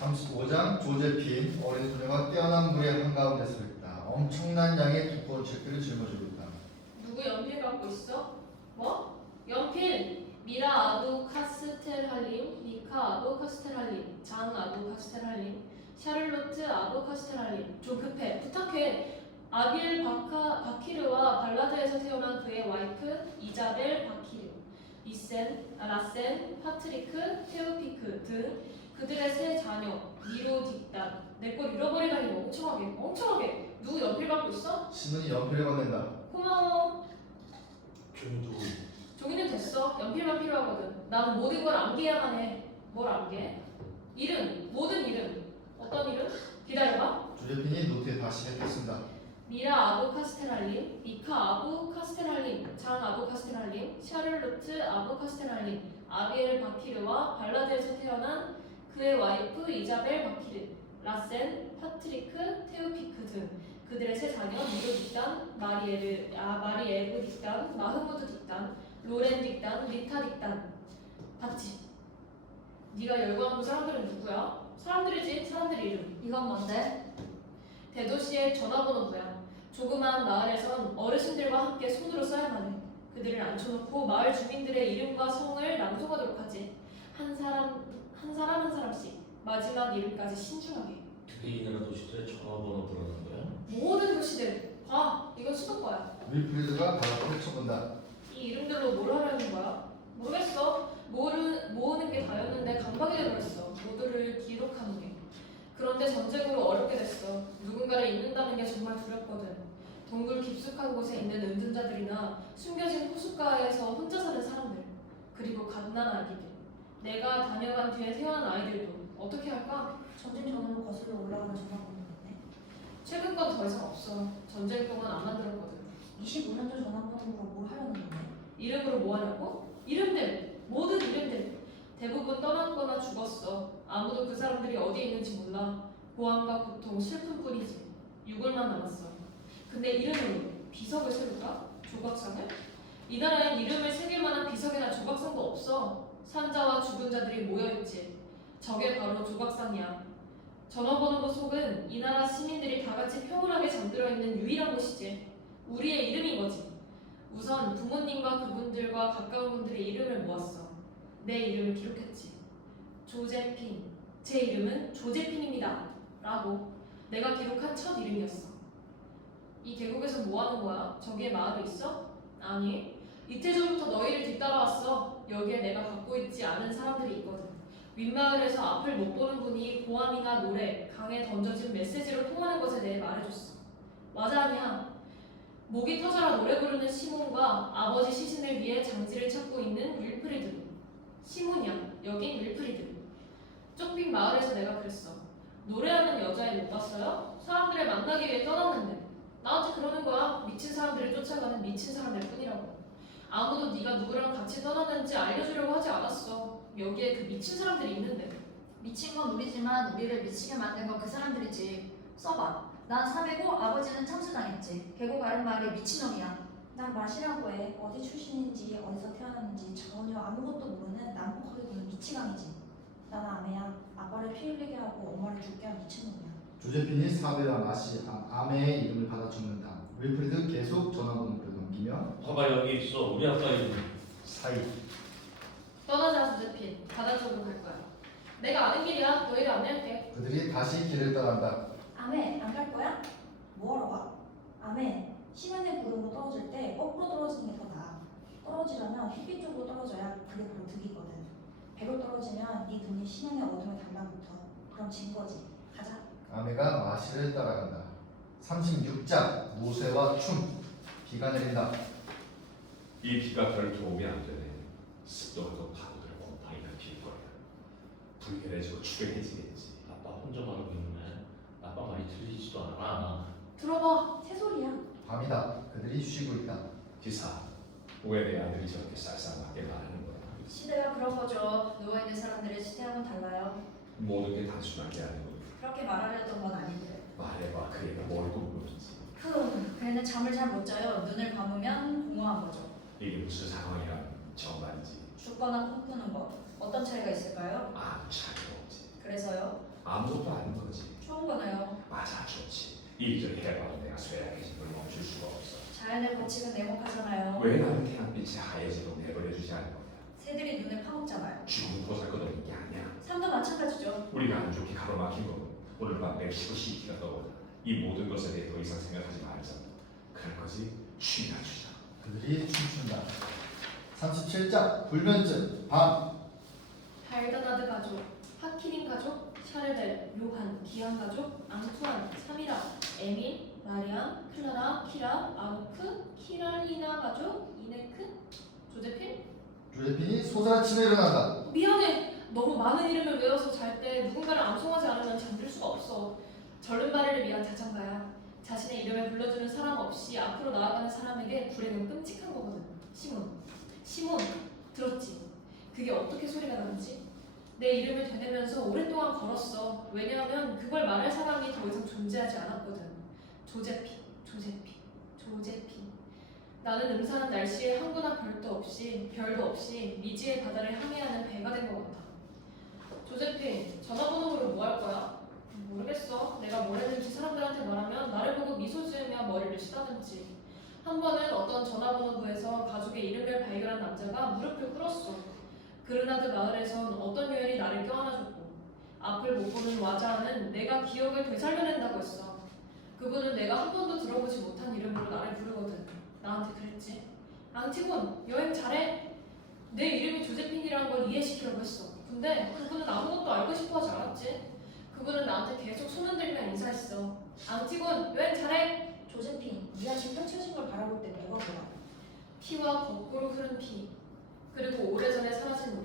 35장 조제핀 어린 소녀가 뛰어난 물의 한가운데 서 있다. 엄청난 양의 두꺼운 책들을 짊어지고 있다. 누구 연필 갖고 있어? 뭐? 연필! 미라 아부 카스텔할림, 미카 아부 카스텔할림, 장 아부 카스텔할림, 샤를로트 아부 카스텔할림. 좀 급해. 부탁해. 아빌 바키르와 발라드에서 태어난 그의 와이프 이자벨 바키르, 라센, 파트리크, 테오피크 등 그들의 세 자녀 미로 딕단. 내 걸 잃어버리다니 멍청하게. 누구 연필 갖고 있어? 신은이 연필을 건넨다. 고마워. 종이도 종이는 됐어. 연필만 필요하거든. 나는 모든 걸 암기해야만 해. 뭘 암기해? 이름, 모든 이름. 어떤 이름? 기다려봐. 조제핀이 노트에 다시 뱉었습니다. 미라 아부 카스텔할림, 미카 아부 카스텔할림, 장 아부 카스텔할림, 샤를로트 아부 카스텔할림, 아비엘 바키르와 발라드에서 태어난 그의 와이프 이자벨 바키르, 라센, 파트리크, 테오피크 등 그들의 세 자녀 미로 딕단, 마리에르 딕단, 마흐무드 딕단, 로렌 딕단, 리타 딕단. 봤지? 네가 열광한 그 사람들은 누구야? 사람들이지, 사람들 이름. 이건 뭔데? 대도시의 전화번호부야. 조그마한 마을에선 어르신들과 함께 손으로 써야만 해. 그들을 앉혀놓고 마을 주민들의 이름과 성을 낭송하도록 하지. 한 사람씩 마지막 이름까지 신중하게. 그게 이 나라 도시들의 전화번호 부르는 거야? 모든 도시들 봐. 이건 수도과야. 윌프리드가 바닥으로 쳐본다. 이 이름들로 뭘 하려는 거야? 모르겠어. 모으는 게 다였는데 강박이 되버렸어. 모두를 기록하는 게. 그런데 전쟁으로 어렵게 됐어. 누군가를 잊는다는 게 정말 두렵거든. 동굴 깊숙한 곳에 있는 은둔자들이나 숨겨진 호숫가에서 혼자 사는 사람들, 그리고 갓난 아기들, 내가 다녀간 뒤에 태어난 아이들도 어떻게 할까? 전쟁 전으로 거슬러 올라가는 전화번호 있네. 최근 건 더 이상 없어. 전쟁 동안 안 만들었거든. 25년 전 전화번호로 뭘 하려는 건데? 이름으로 뭐 하냐고? 이름들! 모든 이름들! 대부분 떠났거나 죽었어. 아무도 그 사람들이 어디에 있는지 몰라. 고함과 고통, 슬픔뿐이지. 유골만 남았어. 근데 이름으로 비석을 세울까? 조각상을? 이 나라엔 이름을 새길 만한 비석이나 조각상도 없어. 산자와 죽은 자들이 모여있지. 저게 바로 조각상이야. 전화번호부 속은 이 나라 시민들이 다 같이 평온하게 잠들어 있는 유일한 곳이지. 우리의 이름인 거지. 우선 부모님과 그분들과 가까운 분들의 이름을 모았어. 내 이름을 기록했지. 조제핀. 제 이름은 조제핀입니다. 라고. 내가 기록한 첫 이름이었어. 이 계곡에서 뭐 하는 거야? 저기에 마을이 있어? 아니. 이틀 전부터 너희를 뒤따라왔어. 여기에 내가 갖고 있지 않은 사람들이 있거든. 윗마을에서 앞을 못 보는 분이 고함이나 노래, 강에 던져진 메시지로 통하는 것에 대해 말해줬어. 맞아 아니야. 목이 터져라 노래 부르는 시몬과 아버지 시신을 위해 장지를 찾고 있는 윌프리드. 시몬이야. 여긴 윌프리드. 좁힌 마을에서 내가 그랬어. 노래하는 여자애 못 봤어요? 사람들을 만나기 위해 떠났는데. 나한테 그러는 거야. 미친 사람들을 쫓아가는 미친 사람일 뿐이라고. 아무도 네가 누구랑 같이 떠났는지 알려주려고 하지 않았어. 여기에 그 미친 사람들이 있는데. 미친 건 우리지만 우리를 미치게 만든 건 그 사람들이지. 써봐. 난 사배고 아버지는 참수당했지. 계곡 아랫마을의 미친놈이야. 난 마시라고 해. 어디 출신인지 어디서 태어났는지 전혀 아무것도 모르는 난폭하게 구는 미치광이지. 난 아메야. 아빠를 피 흘리게 하고 엄마를 죽게 한 미친놈이야. 조제핀이 사베와 마시 아메의 이름을 받아 적는다. 윌프리드 계속 전화번호를 넘기며 봐봐 여기 있어. 우리 아빠 이름. 사이. 떠나자 조제핀. 바다 쪽으로 갈 거야. 내가 아는 길이야. 너희를 안내할게. 그들이 다시 길을 떠난다. 아메, 안 갈 거야? 뭐하러 가? 아메, 심연의 구름으로 떨어질 때 거꾸로 떨어지는 게 더 나아. 떨어지려면 햇빛 쪽으로 떨어져야 그게 바로 득이거든. 배로 떨어지면 네 눈이 심연의 어둠에 달라붙어. 그럼 진 거지. 가자. 아메가 마시를 따라간다. 36장 모세와 춤. 비가 내린다. 이 비가 별 도움이 안 되네. 습도하고 파도들 곰팡이가 필 거야. 불결해지고 추랭해지겠지. 아빠 혼자 말하고 있네. 아빠 말이 틀리지도 않아. 들어봐. 새소리야. 밤이다. 그들이 쉬고 있다. 기사, 왜 내 아들이 저렇게 쌀쌀하게 말하는 거야? 시대가 그런 거죠. 누워있는 사람들의 시대하고는 달라요. 모든 게 단순하게 아니고 그렇게 말하려던 건 아닌데. 말해봐. 그 애가 뭘고 물었지. 그 애는 잠을 잘 못 자요. 눈을 감으면 공허한 거죠. 이게 무슨 상황이란 정말이지. 죽거나 꿈꾸는 것. 어떤 차이가 있을까요? 아무 차이가 없지. 그래서요? 아무것도 아닌 거지. 좋은 거네요. 맞아, 좋지. 이리저리 해봐도 내가 쇠약해진 걸 멈출 수가 없어. 자연의 법칙은 냉혹하잖아요. 왜 나는 태양빛이 하얘지도록 내버려주지 않는 거야? 새들이 눈을 파먹잖아요. 죽음은 보살것없는 게 아니야. 삶도 마찬가지죠. 우리가 안 좋게 가로막힌 거고 오늘 밤 멕시코 시티가 떠오르다. 이 모든 것에 대해 더 이상 생각하지 말자. 그럴 거지? 쉬나 주자. 그들이 춤춘다. 37장 불면증 밤. 발다나드 가족, 하키닌 가족, 샤르벨, 요한, 기안 가족, 앙투안, 사미라, 에밀, 마리안, 클라라, 키라, 아누크, 키랄리나 가족, 이네크, 조제핀? 조제핀이 솟아치며 일어난다. 미안해. 너무 많은 이름을 외워서 잘 때 누군가를 암송하지 않으면 잠들 수가 없어. 절름발이를 위한 자장가야. 자신의 이름을 불러주는 사람 없이 앞으로 나아가는 사람에게 불행은 끔찍한 거거든. 시몬, 들었지? 그게 어떻게 소리가 나는지? 내 이름을 되뇌면서 오랫동안 걸었어. 왜냐하면 그걸 말할 사람이 더 이상 존재하지 않았거든. 조제핀. 나는 음산한 날씨에 항구나 별도 없이 미지의 바다를 항해하는 배가 된 것 같아. 조제핀, 전화번호로 뭐 할 거야? 모르겠어. 내가 뭘 했는지 사람들한테 말하면 나를 보고 미소 지으며 머리를 쓰다듬지. 한 번은 어떤 전화번호부에서 가족의 이름을 발견한 남자가 무릎을 꿇었어. 그르나드 마을에선 어떤 요엘이 나를 껴안아줬고 앞을 못 보는 와자아는 내가 기억을 되살려낸다고 했어. 그분은 내가 한 번도 들어보지 못한 이름으로 나를 부르거든. 나한테 그랬지. 앙티곤, 여행 잘해? 내 이름이 조제핀이라는 걸 이해시키려고 했어. 근데 그분은 아무것도 알고 싶어 하지 않았지. 그분은 나한테 계속 손 흔들며 인사했어. 앙티곤, 여행 잘해? 조제핀, 네한테 펼쳐진 걸 바라볼 때 뭐가 보여? 피와 거꾸로 흐른 피. 그리고 오래전에 사라진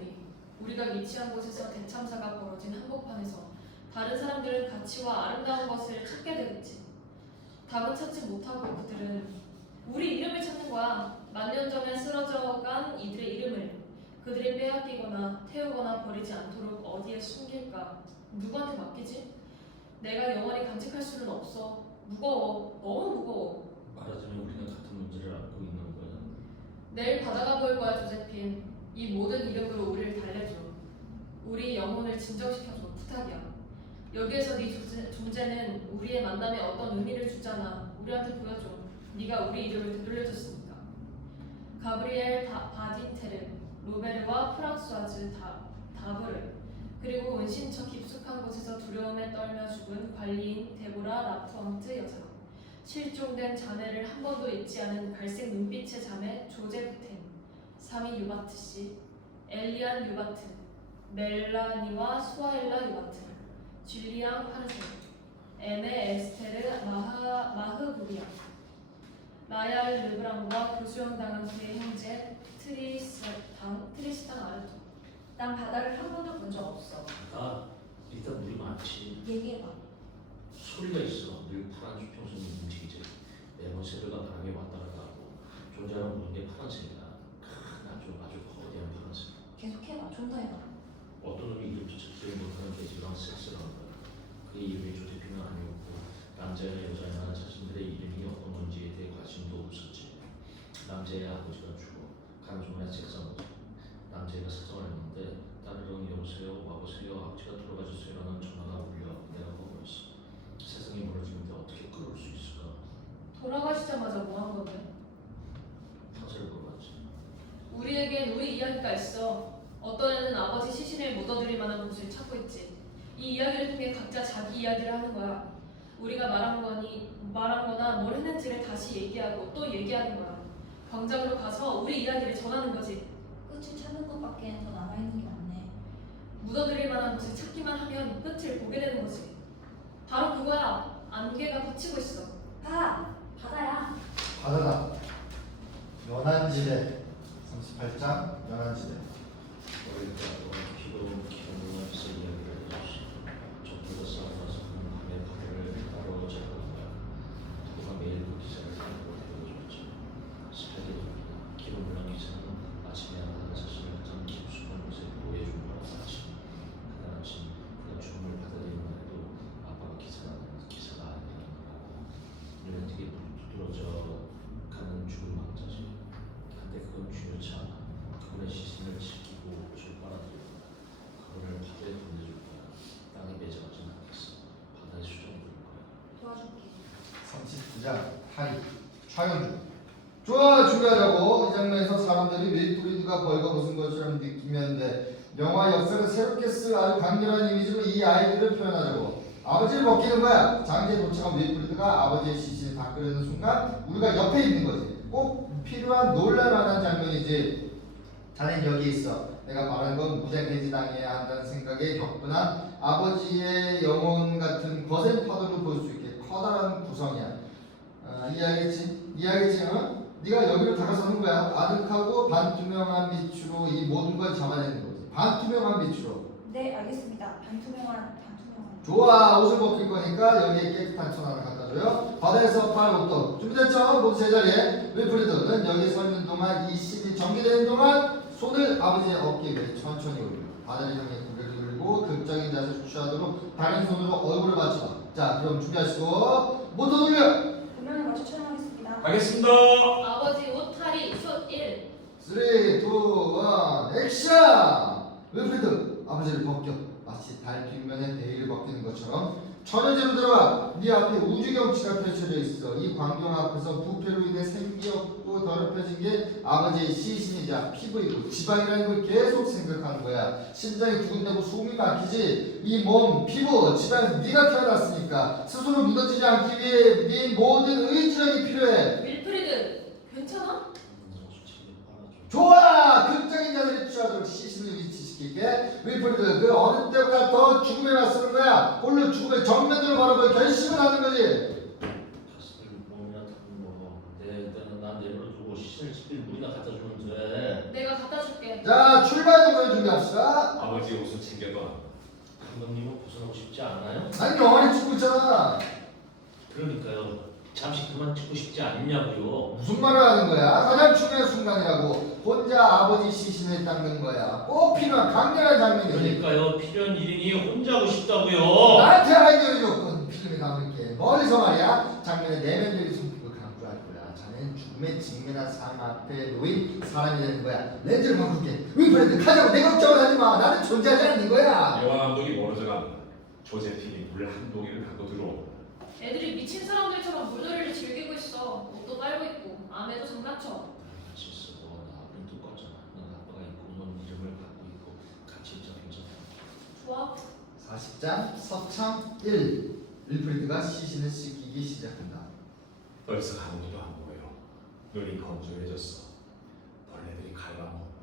우리가 위치한 곳에서 대참사가 벌어진 한복판에서 다른 사람들은 가치와 아름다운 것을 찾게 되겠지. 답은 찾지 못하고 그들은 우리 이름을 찾는 거야. 만년 전에 쓰러져간 이들의 이름을. 그들이 빼앗기거나 태우거나 버리지 않도록 어디에 숨길까? 누구한테 맡기지? 내가 영원히 간직할 수는 없어. 무거워. 너무 무거워. 말하자면 우리는 같은 문제를 안고 있는 거야. 내일 바다가 보일 거야, 조제핀. 이 모든 이름으로 우리를 달래줘. 우리 영혼을 진정시켜줘. 부탁이야. 여기에서 네 존재는 우리의 만남에 어떤 의미를 주잖아. 우리한테 보여줘. 네가 우리 이름을 되돌려줬으니까. 가브리엘 바디테르, 로베르와 프랑수아즈 다브르, 그리고 은신처 깊숙한 곳에서 두려움에 떨며 죽은 관리인 데보라 라프엉트 여사, 실종된 자매를 한 번도 잊지 않은 갈색 눈빛의 자매 조제부텐, 사미 유바트 씨, 엘리안 유바트, 멜라니와 수아엘라 유바트, 줄리앙 파르세, 에메 에스테르 마흐부리아, 라얄 르브랑과 교수형당한 그의 형제 트리스탄 아르토. 난 바다를 한 번도 본 적 없어. 나 일단 물이 많지. 얘기해봐. 소리가 있어. 늘 파란 수평선이 움직이지. 매번 새벽가 바람이 왔다 갔다 하고 존재하는 모든 게 파란색이야. 아주 거대한 파란색. 계속해봐. 좀 더 해봐. 어떤 놈이 이름 붙잡지 못하는 돼지랑 섹스를 한 거야. 그의 이름이 조제핀은 아니었고 남자나 여자나 자신들의 이름이 어떤 건지에 대해 관심도 없었지. 남자의 아버지가 죽어 간종한 섹스한 거지. 남자애가 사정을 했는데 따르릉 여보세요 와보세요 아버지가 돌아가셨어요라는 전화가 울려. 내가 거부했어. 세상이 멀어지는데 어떻게 끌어올 수 있을까? 돌아가시자마자 뭐 한 건데? 상처를 끌어왔지. 우리에겐 우리 이야기가 있어. 어떤 애는 아버지 시신을 묻어드릴 만한 곳을 찾고 있지. 이 이야기를 통해 각자 자기 이야기를 하는 거야. 우리가 말한 거나 뭘 했는지를 다시 얘기하고 또 얘기하는 거야. 광장으로 가서 우리 이야기를 전하는 거지. 끝을 찾는 것밖엔 더 남아있는 게 많네. 묻어드릴 만한 곳을 찾기만 하면 끝을 보게 되는 거지. 바로 그거야. 안개가 덮치고 있어. 바다야. 바다다. 연안지대 38장 연안지대. 어릴 때 아빠가 피로운 기분과 비슷한 이야기를 해줬지. 적들과 싸우면서 그는 밤에 바다를 따로 자고 거야. 누가 매일 그 기사를 사람으로 데려줬지. 살게 기름 물랑 기사는 아침에 하는 자신을 가장 깊숙한 곳에 보호해준 거라 하지. 그날 아침 그가 죽음을 받아들이는 날에도 아빠가 기사가 아니라는 거라고. 우리는 되게 두드러져 가는 죽은 왕자지. 근데 그건 중요치 않아. 그분의 시신을 지키고 옷을 빨아들일 거야. 그분을 바다에 보내줄 거야. 땅에 매장하진 않겠어. 바다에 수정해줄 거야. 도와줄게. 39장 하리 차현주. 좋아, 준비하자고. 이 장면에서 사람들이 웨이프리드가 벌거벗은 것처럼 느끼면 돼. 영화 역사를 새롭게 쓸 아주 강렬한 이미지로 이 아이들을 표현하자고. 아버지를 먹기는 거야. 장지에 도착한 웨이프리드가 아버지의 시신을 다 끄려는 순간 우리가 옆에 있는 거지. 꼭 필요한 놀랄만한 장면이지. 자넨 여기 있어. 내가 말하는 건 무장해지 당해야 한다는 생각에 격분한 아버지의 영혼 같은 거센 파도를 볼 수 있게 커다란 구성이야. 이해하겠지? 어? 네가 여기로 다가서는 거야. 아득하고 반투명한 빛으로 이 모든 걸 잡아내는 거지. 반투명한 빛으로. 네, 알겠습니다. 반투명한. 좋아, 옷을 벗길 거니까 여기에 깨끗한 천 하나 갖다 줘요. 바다에서 팔 옷도 준비됐죠? 모두 제자리에. 윌프리드는 여기 서 있는 동안 이 신이 전개되는 동안 손을 아버지의 어깨 위에 천천히 올려. 바다를 향해 고개를 돌리고 극적인 자세를 취하도록 다른 손으로 얼굴을 받쳐봐. 자, 그럼 준비하시고 모두 돌려. 분명히 맞춰 촬영하겠습니다. 알겠습니다. 아버지 옷탈이 숏 1. 3, 2, 1, 액션! 윌프리드, 아버지를 벗겨. 마치 달 뒷면에 베일을 벗기는 것처럼 전해지로 들어가. 네 앞에 우주 경치가 펼쳐져 있어. 이 광경 앞에서 부패로 인해 생기 없고 더럽혀진 게 아버지의 시신이자 피부이고 지방이라는 걸 계속 생각하는 거야. 심장이 두근대고 숨이 막히지. 이 몸, 피부, 지방, 네가 태어났으니까 스스로 무너지지 않기 위해 네 모든 의지력이 필요해. 윌프리드, 괜찮아? 솔직히 빨아줘. 좋아! 극적인 자세를 취하도록 시신을 위치시키게. 윌프리드, 그 어느 때보다 더 죽음에 맞서는 거야. 홀로 죽음의 정면으로 바라볼 결심을 하는 거지. 가슴을 몸이나 호텔 집에 물이나 갖다 주면 돼. 내가 갖다 줄게. 자, 출발 준비 준비합시다. 아버지 옷을 챙겨둬. 감독님은 벗어나고 싶지 않아요? 아니, 영화를 찍고 있잖아. 그러니까요. 잠시 그만 찍고 싶지 않냐고요. 무슨 말을 하는 거야? 가장 중요한 순간이라고. 혼자 아버지 시신을 닦는 거야. 꼭 필요한 강렬한 장면이지. 그러니까요. 필요한 일이니 혼자 하고 싶다고요. 나한테 아이디어 조건 필름에 담을게. 멀리서 말이야. 장면의 내면적인 숨기고 강조할 거야. 자네는 죽음에 직면한 삶 앞에 놓인 사람이 되는 거야. 렌즈를 바꿀게. 윙프렌드 가자고. 내 걱정을 하지 마. 나는 존재하지 않는 거야. 영화 감독이 모르져갑니다. 조제핀이 물 한 동이를 갖고 들어오. 애들이 미친 사람들처럼 물놀이를 즐기고 있어. 옷도 빨고 있고 아내도 장난쳐. 같이 있어. 너가 나 아버님 똑같잖아. 넌 아빠가 있고 넌 이름을 갖고 있고 같이 있자 괜찮아. 좋아. 40장 서창 1. 윌프리드가 시신을 씻기기 시작한다. 더 이상 아무도 안 보여. 눈이 건조해졌어. 벌레들이 갉아먹는다.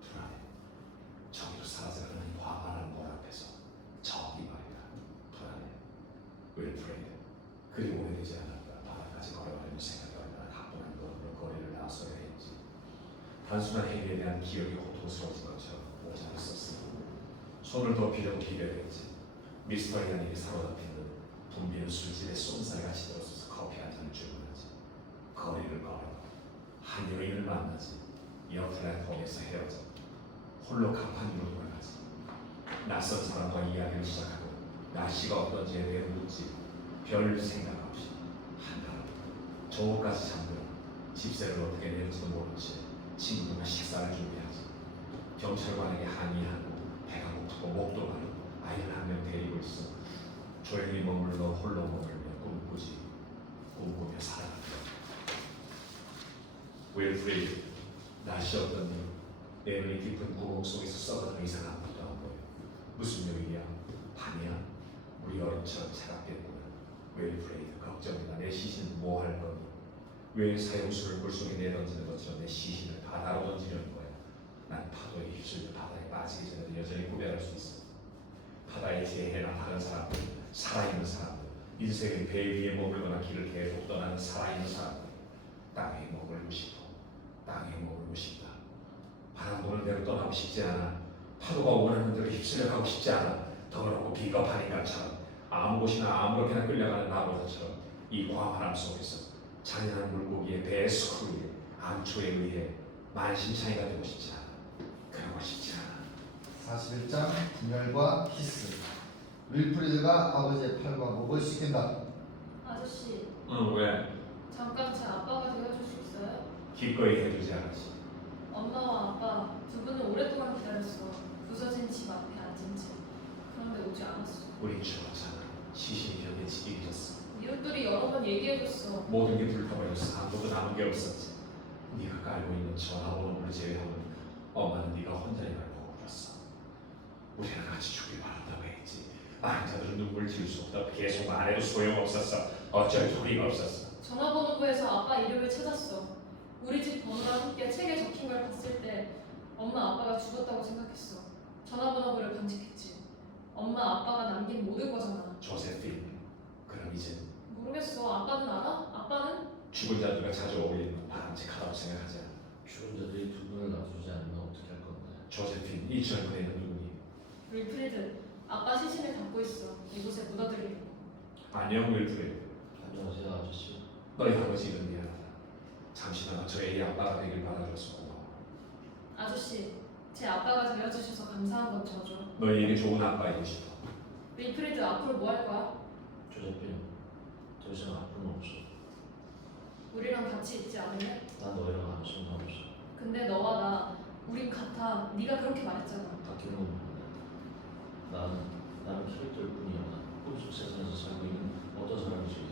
불안해. 저기로 사라져가는 과반한 물 앞에서 저기 말이야. 불안해. 윌프레드. 그리 오래되지 않았다. 바다까지 걸어가려는 생각이 얼마나 가뿐한 걸음으로 거리를 나서야 했지. 단순한 행위에 대한 기억이 고통스러워진 것처럼 모자를 썼어. 손을 더 비려고 비벼댔지. 미스터 리안이 사로잡힌 듯 붐비는 술집에 쏨살같이 들어서서 커피 한 잔을 주문하지. 거리를 걸어 한 여인을 만나지. 옆 플랫폼에서 헤어져 홀로 가판으로 돌아가지. 낯선 사람과 이야기를 시작하고 날씨가 어떤지에 대해 묻지. 별 생각 없이 한가로 저녁까지 잠들어 집세를 어떻게 낼지도 모른 채 친구들과 식사를 준비하지. 경찰관에게 항의하고 배가 고프고 목도 마르고 아이를 한 명 데리고 있어. 조용히 머물러 홀로 머물며 꿈꾸지. 꿈꾸며 살아간다. 윌프리드, 날씨 어떤니? 내 눈이 깊은 구멍 속에서 썩어든 이상한 것도 안 보여. 무슨 요일이야? 밤이야? 우리 어른처럼 차갑겠구나. 윌프리드, 걱정이다. 내 시신은 뭐 할 거니? 왜 사형수를 물속에 내던지는 것처럼 내 시신을 바다로 던지려는 거야? 난 파도에 휩쓸려 바다에 빠지기 전에도 여전히 구별할 수 있어. 바다의 재해나 다른 사람들, 살아있는 사람들, 인생의 배 위에 머물거나 길을 계속 떠나는 살아있는 사람들. 땅에 머물고 싶어. 땅에 머물고 싶다. 바람 부는 대로 떠나고 싶지 않아. 파도가 원하는 대로 휩쓸려 가고 싶지 않아. 더럽고 비겁한 인간처럼 아무 곳이나 아무렇게나 끌려가는 나보다처럼 이 광활함 속에서 잔인한 물고기의 배의 스크루에 암초에 의해 만신창이가 되고 싶지 않아. 그러고 싶지 않아. 41장 분열과 키스. 윌프리드가 아버지의 팔과 목을 씻긴다. 아저씨 응, 왜? 잠깐 제 아빠가 되어줄 수 있어요? 기꺼이 해주지 않았지. 엄마와 아빠 두 분을 오랫동안 기다렸어. 부서진 집 앞에 앉은 채. 그런데 오지 않았어. 우린 죽었잖아. 시신이 벽에 찌개졌어. 이웃들이 여러 번 얘기해줬어. 모든 게 불타버렸어. 아무것도 남은 게 없었지. 네가 깔고 있는 전화번호를 제외하고는 엄마는 네가 혼자인 걸 보고 울었어. 우리는 같이 죽길 바란다고 했지. 많은 자들은 눈물 지을 수 없다고 계속 말해도 소용없었어. 어쩔 도리가 없었어. 전화번호부에서 아빠 이름을 찾았어. 우리 집 번호랑 함께 책에 적힌 걸 봤을 때 엄마 아빠가 죽었다고 생각했어. 전화번호부를 간직했지. 엄마 아빠가 남긴 모든 거잖아. 조세핀, 그럼 이제 모르겠어. 아빠는 알아? 아빠는? 죽은 자들과 자주 어울리는 바람직하다고 생각하지 않아. 죽은 자들이 두 분을 놔두지 않으면 어떻게 할 건데? 조세핀, 이 젊은이는 누구니? 윌프리드, 아빠 시신을 갖고 있어. 이곳에 묻어드리려고. 안녕 윌프레드. 안녕하세요 아저씨. 너희 아버지는 미안하다. 잠시나마 저의 아빠가 되길 바라줘서 고마워. 아저씨, 제 아빠가 되어주셔서 감사한 건 저죠. 너희에게 좋은 아빠이고 싶어. 윌프리드, 앞으로 뭐 할 거야? 조세핀, 더 이상 앞으로는 없어. 우리랑 같이 있지 않을래? 난 너희랑 아무 상관없어. 근데 너와 나, 우린 같아. 네가 그렇게 말했잖아. 바뀌는 건 모른다. 나는 캐릭터일 뿐이야. 꿈속 세상에서 살고 있는 어떤 사람이지.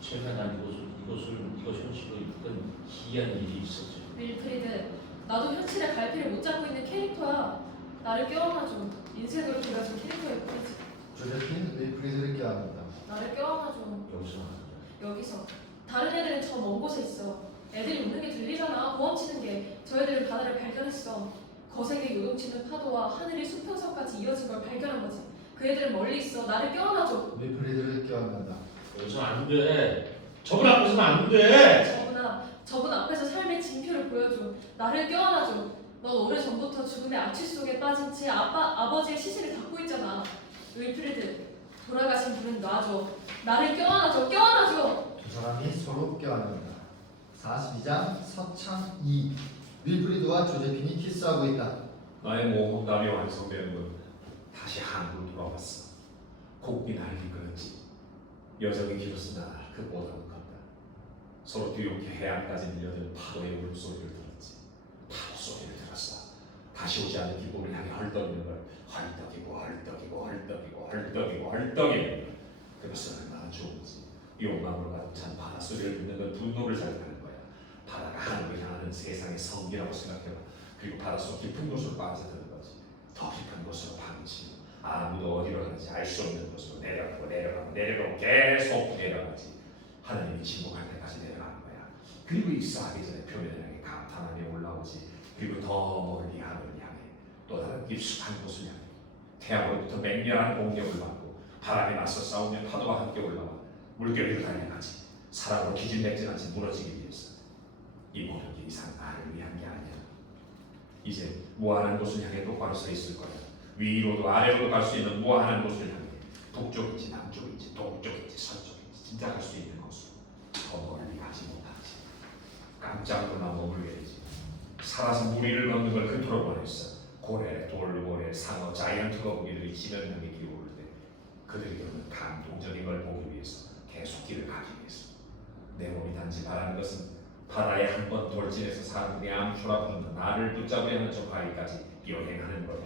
최근에 난 이것이 현실로 이끈 희귀한 일이 있었지. 윌프리드, 나도 현실의 갈피를 못 잡고 있는 캐릭터야. 나를 껴안아줘. 인생으로 그려진 캐릭터일 뿐이지. 조세핀 윌프리드를 껴안는다. 나를 껴안아줘. 여기서 말이야. 여기서. 다른 애들은 저 먼 곳에 있어. 애들이 웃는 게 들리잖아. 고함치는 게. 저 애들은 바다를 발견했어. 거세게 요동치는 파도와 하늘이 수평선까지 이어진 걸 발견한 거지. 그 애들은 멀리 있어. 나를 껴안아줘. 윌프리드를 껴안는다. 여기서 안 돼. 저분 앞에서는 안 돼. 저분아, 저분 앞에서 삶의 징표를 보여줘. 나를 껴안아줘. 넌 오래전부터 죽음의 암치 속에 빠진 채 아버지의 시신을 닦고 있잖아. 윌프리드, 돌아가신 분은 놔줘. 나를 껴안아줘. 껴안아줘. 두 사람이 서로 껴안는다. 42장 서창 2. 윌프리드와 조제핀이 키스하고 있다. 나의 모험담이 완성되는 건 다시 한국으로 돌아왔어. 곡비 날 이끌었지. 여정이 길었으나 그보다는 컸다. 서로 뒤롭게 해안까지 밀려드는 파도의 울음소리를 들었지. 파도 소리를 들었어. 다시 오지 않는 기쁨을 향해 헐떡이는 걸 헐떡이고 헐떡이고 헐떡이고 헐떡이고 헐떡이는 걸. 그것은 얼마나 좋은지. 욕망으로 가득 찬 바다 소리를 듣는 건 분노를 자극하는 거야. 바다가 하늘을 향하는 세상의 성기라고 생각해봐. 그리고 바닷속 깊은 곳으로 빠져드는 거지. 더 깊은 곳으로 방치. 아무도 어디로 가는지 알 수 없는 곳으로 내려가고 내려가고 내려가고 계속 내려가지. 하나님이 침묵할 때까지 내려가는 거야. 그리고 입사하기 전에 표면을 향해 감탄하며 올라오지. 그리고 더 멀리 하늘을 향해 또 다른 깊숙한 곳을 향해 태양으로부터 맹렬한 공격을 받고 바람에 맞서 싸우며 파도와 함께 올라와 물결 위로 달려가지. 사랑으로 기진맥진하지 무너지기 위해서. 이 모든 게 이상 나를 위한 게 아니야. 이제 무한한 곳을 향해 똑바로 서 있을 거야. 위로도 아래로도 갈 수 있는 무한한 곳을 향해 북쪽인지 남쪽인지 동쪽인지 서쪽인지 진짜 갈 수 있는 곳으로. 더 멀리 가지 못하지. 깜짝 놀라 머물게 되지. 살아서 무리를 걷는 걸 그토록 원했어. 고래, 돌고래, 상어, 자이언트 거북이들이 지면 향해 길을 오를 때 그들이 겪는 감동적인 걸 보기 위해서 계속 길을 가기 위해서. 내 몸이 단지 바라는 것은 바다에 한 번 돌진해서 사람들이 암초라 부르는 나를 붙잡으려 하는 저 바위까지 여행하는 거야.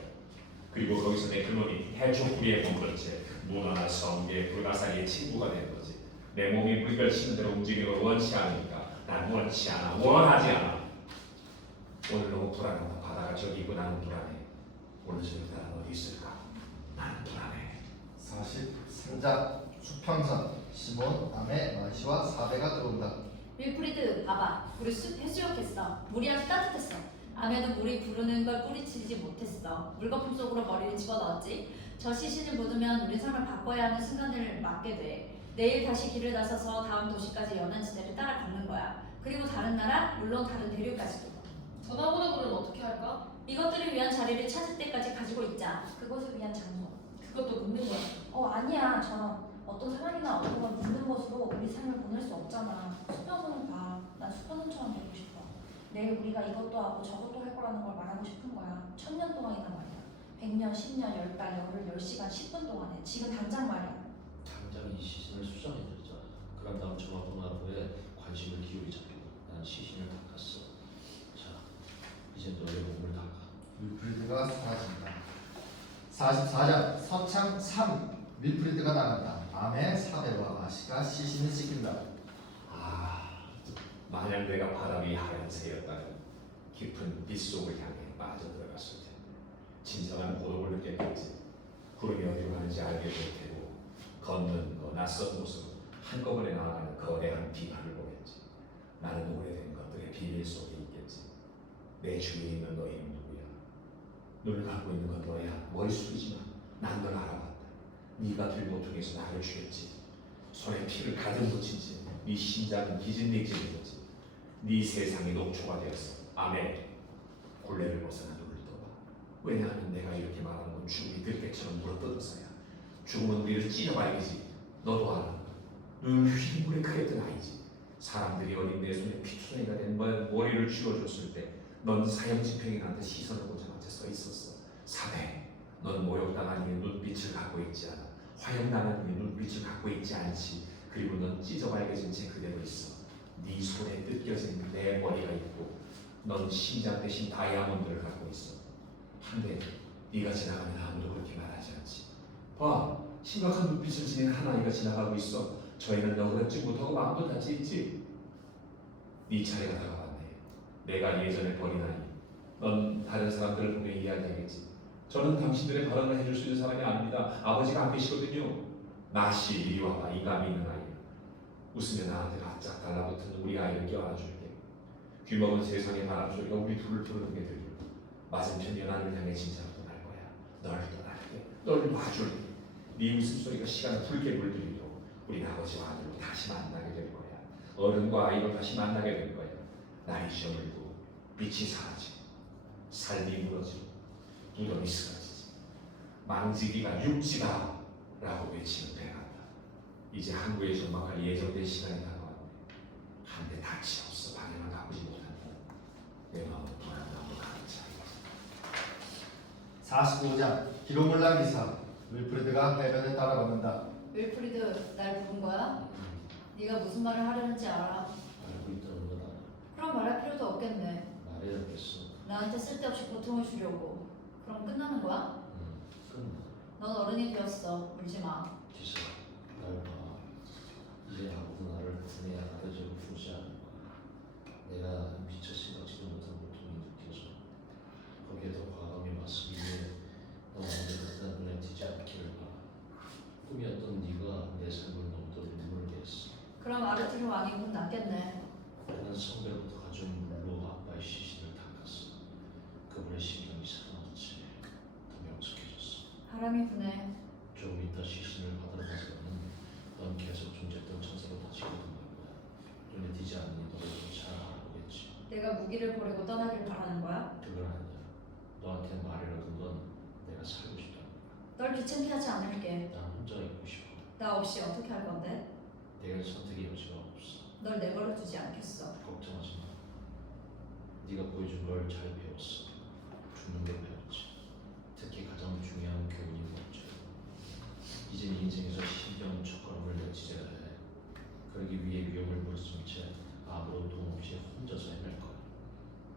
그리고 거기서 내 그놈이 해초뿌리에 머무른 채 문화나 성계, 불가사리의 친구가 된 거지. 내 몸이 물결 치는 대로 움직이는 걸 원치 않으니까 난 원치 않아, 원하지 않아. 오늘 너무 불안하다. 바다가 저기고 나는 불안해. 오늘 저기 나는 어디 있을까? 나는 불안해. 43장 수평선. 시몬, 아메, 마시와 사베가 들어온다. 윌프리드, 봐봐. 우리 숲 해수욕했어. 물이 아주 따뜻했어. 아메도 물이 부르는 걸 뿌리치지 못했어. 물거품 속으로 머리를 집어넣었지. 저 시신을 묻으면 우리 삶을 바꿔야 하는 순간을 맞게 돼. 내일 다시 길을 나서서 다음 도시까지 연안 지대를 따라 걷는 거야. 그리고 다른 나라, 물론 다른 대륙까지도. 전화번호는 어떻게 할까? 이것들을 위한 자리를 찾을 때까지 가지고 있자. 그것을 위한 장소. 그것도 묻는 거야. 아니야. 저런 어떤 사람이나 어떤 걸 묻는 것으로 우리 삶을 보낼 수 없잖아. 수평선을 봐. 난 수평선처럼 되고 싶어. 내일 우리가 이것도 하고 저것도 할 거라는 걸 말하고 싶은 거야. 1000년 동안이나 말이야. 100년, 10년, 10달, 열흘, 10시간, 10분 동안에. 지금 당장 말이야. 당장 이 시신을 수정해드리자. 그런 다음 전화번호에 관심을 기울이자고. 난 시신을 닦았어. 자, 이제 너의 몸을 닦아. 윌프리드가 사라진다. 44장 서창 3. 윌프리드가 나간다. 아메, 사베와 마시가 시신을 씻긴다. 만약 내가 바다 위 하얀 새였다면 깊은 빗속을 향해 빠져들어갔을 텐데 진정한 고독을 느꼈겠지. 구름이 어디로 가는지 알게 될 테고 걷는 거 낯선 곳으로 한꺼번에 나아가는 거대한 비만을 보겠지. 나는 오래된 것들의 비밀 속에 있겠지. 내 주위에 있는 너희는 누구야? 눈을 감고 있는 건 너야. 머리 숙이지 마. 난 널 알아봤다. 네가 들모퉁에서 나를 죽였지. 손에 피를 가득 묻힌 채 네 심장은 기진맥진인 거지. 네 세상이 녹초가 되었어. 아멘. 굴레를 벗어나 눈을 떠봐. 왜냐하면 내가 이렇게 말하는 건 죽음이 들깨처럼 물어뜯어서야. 죽음은 우리를 찢어버리지. 너도 알아. 늘 휘물에 그랬던 아이지. 사람들이 어린 내 손에 피투성이가 된 머리를 쥐어줬을 때 넌 사형집행인한테 시선을 보자마자 서 있었어. 사배, 넌 모욕당한 이의 눈빛을 갖고 있지 않아. 화형당한 이의 눈빛을 갖고 있지 않지. 그리고 넌 찢어발겨진 채 그대로 있어. 네 손에 뜯겨진 내 머리가 있고 넌 심장 대신 다이아몬드를 갖고 있어. 한데 네가 지나가면 아무도 그렇게 말하지 않지. 봐, 심각한 눈빛을 지닌 한 아이가 지나가고 있어. 저 애는 너그럽지 못하고 마음도 닫지 있지. 네 차례가 다가왔네. 내가 예전에 버린 아이. 넌 다른 사람들을 보며 이야기하겠지. 저는 당신들의 발언을 해줄 수 있는 사람이 아닙니다. 아버지가 안 계시거든요. 나시, 이리 와봐. 인감이 있는 아이. 웃으며 나한테 바짝 달라붙은 우리 아이를 껴안아줄게. 귀먹은 세상의 바람소리가 우리 둘을 부르는 게 들려. 맞은편 연안을 향해 진짜로 떠날 거야. 널 떠날게. 널 놔줄게. 네 웃음소리가 시간을 붉게 물들이도록 우린 아버지와 아들로 다시 만나게 될 거야. 어른과 아이로 다시 만나게 될 거야. 날이 저물고 빛이 사라지고 삶이 무너지고 무덤이 쓰러지지. 망지기가 육지다 라고 외치는 배가 간다. 이제 항구에 전망할 예정된 시간이 다가왔네. 한데 닻이 없어 방향을 바꾸지 못한다. 내 마음은 불안하고 가는 차. 45장 기록물라 기사. 윌프리드가 해변에 따라걷는다. 윌프리드, 날 부른 거야? 네가 무슨 말을 하려는지 알아. 알고 있다는 건 알아. 그럼 말할 필요도 없겠네. 말해야겠어. 나한테 쓸데없이 고통을 주려고. 그럼 끝나는 거야? 끝나. 넌 어른이 되었어. 울지 마. 기사, 날 봐. 이제 아무도 나를 분해 아버지로 부르지 않을 거야. 내가 미처 생각지도 못한 고통이 느껴져. 거기에 더 과감히 맞서기 위해 너 언제부터 눈에 띄지 않기를 바라. 꿈이었던 네가 내 삶을 너무도 눈물게 했어. 그럼 아르티르 왕이 곧 낫겠네. 나는 성별부터 가져온 물로 아빠의 시신을 닦았어. 그분의 심경이 살아났지. 더 명석해졌어. 바람이 부네. 조금 있다 시신을 받으러 가서는 넌 계속 존재했던 천사로 다시 거듭날 거야. 눈에 띄지 않으니 너를 잘 알아보겠지. 내가 무기를 버리고 떠나길 바라는 거야? 그건 아니야. 너한테 말이라던 건 내가 살고 싶다는 거야. 널 귀찮게 하지 않을게. 난 혼자 있고 싶어. 나 없이 어떻게 할 건데? 내겐 선택의 여지가 없어. 널 내버려 두지 않겠어. 걱정하지 마. 네가 보여준 걸 잘 배웠어. 죽는 걸 배웠지. 특히 가장 중요한 교훈이 뭐였지? 이제 네 인생에서 신비한 첫걸음을 내딛어야 해. 그러기 위해 위험을 무릅쓴 채 아무런 도움 없이 혼자서 헤맬 거야.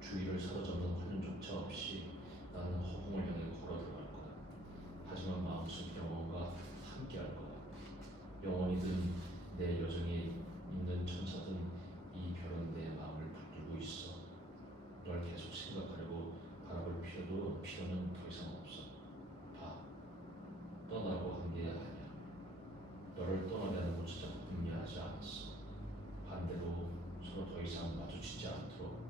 주위를 사로잡는 환영조차 없이 나는 허공을 향해 걸어 들어갈 거야. 하지만 마음속 영혼과 함께 할 거야. 영혼이든 내 여정에 있는 천사든 이 별은 내 마음을 붙들고 있어. 널 계속 생각하려고 바라볼 필요는 더 이상 없어. 봐, 떠나고 한 게 아니야. 너를 떠나려는 곳 찾아 궁리하지 않았어. 반대로 서로 더 이상 마주치지 않도록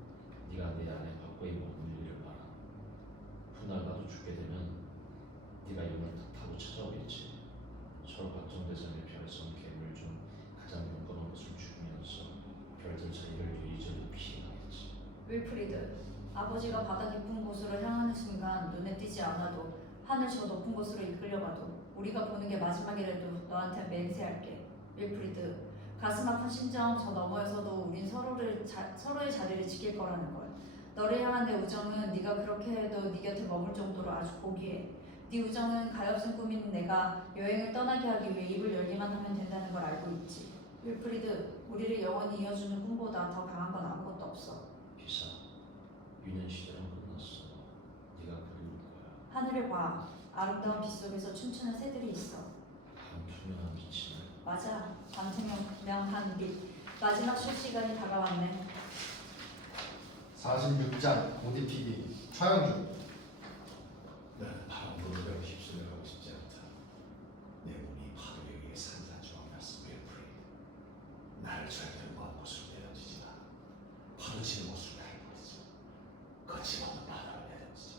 네가 내 안에 확고히 머물리를 바라. 훗날 나도 죽게 되면 네가 영을 타고 찾아오겠지. 서로 각종 대상의 별에서 괴물 중 가장 용감한 것을 죽이면서 별들 사이를 유의적으로 피해가겠지. 윌프리드, 아버지가 바다 깊은 곳으로 향하는 순간 눈에 띄지 않아도 하늘 저 높은 곳으로 이끌려가도 우리가 보는 게 마지막이라도 너한테 맹세할게. 윌프리드, 가슴 아픈 심정 저 너머에서도 우린 서로의 자리를 지킬 거라는 걸. 너를 향한 내 우정은 네가 그렇게 해도 네 곁에 머물 정도로 아주 고귀해. 네 우정은 가엾은 꿈인 내가 여행을 떠나게 하기 위해 입을 열기만 하면 된다는 걸 알고 있지. 윌프리드, 우리를 영원히 이어주는 꿈보다 더 강한 건 아무것도 없어. 기사, 유년 시절은 끝났어. 네가 그리울 거야. 하늘을 봐. 아름다운 빛 속에서 춤추는 새들이 있어. 투명한 빛이네. 맞아. 반투명한 빛. 마지막 쉴 시간이 다가왔네. 46장 고디피기 차영주. 나는 바람 부르며 휩쓸려 가고 싶지 않다. 내 몸이 파도에 의해 산산조각 났어. 윌프리드. 나를 절대로 먼 곳으로 내던지지 마. 파도치는 곳으로 날 보내지. 거침없는 바다로 내던지지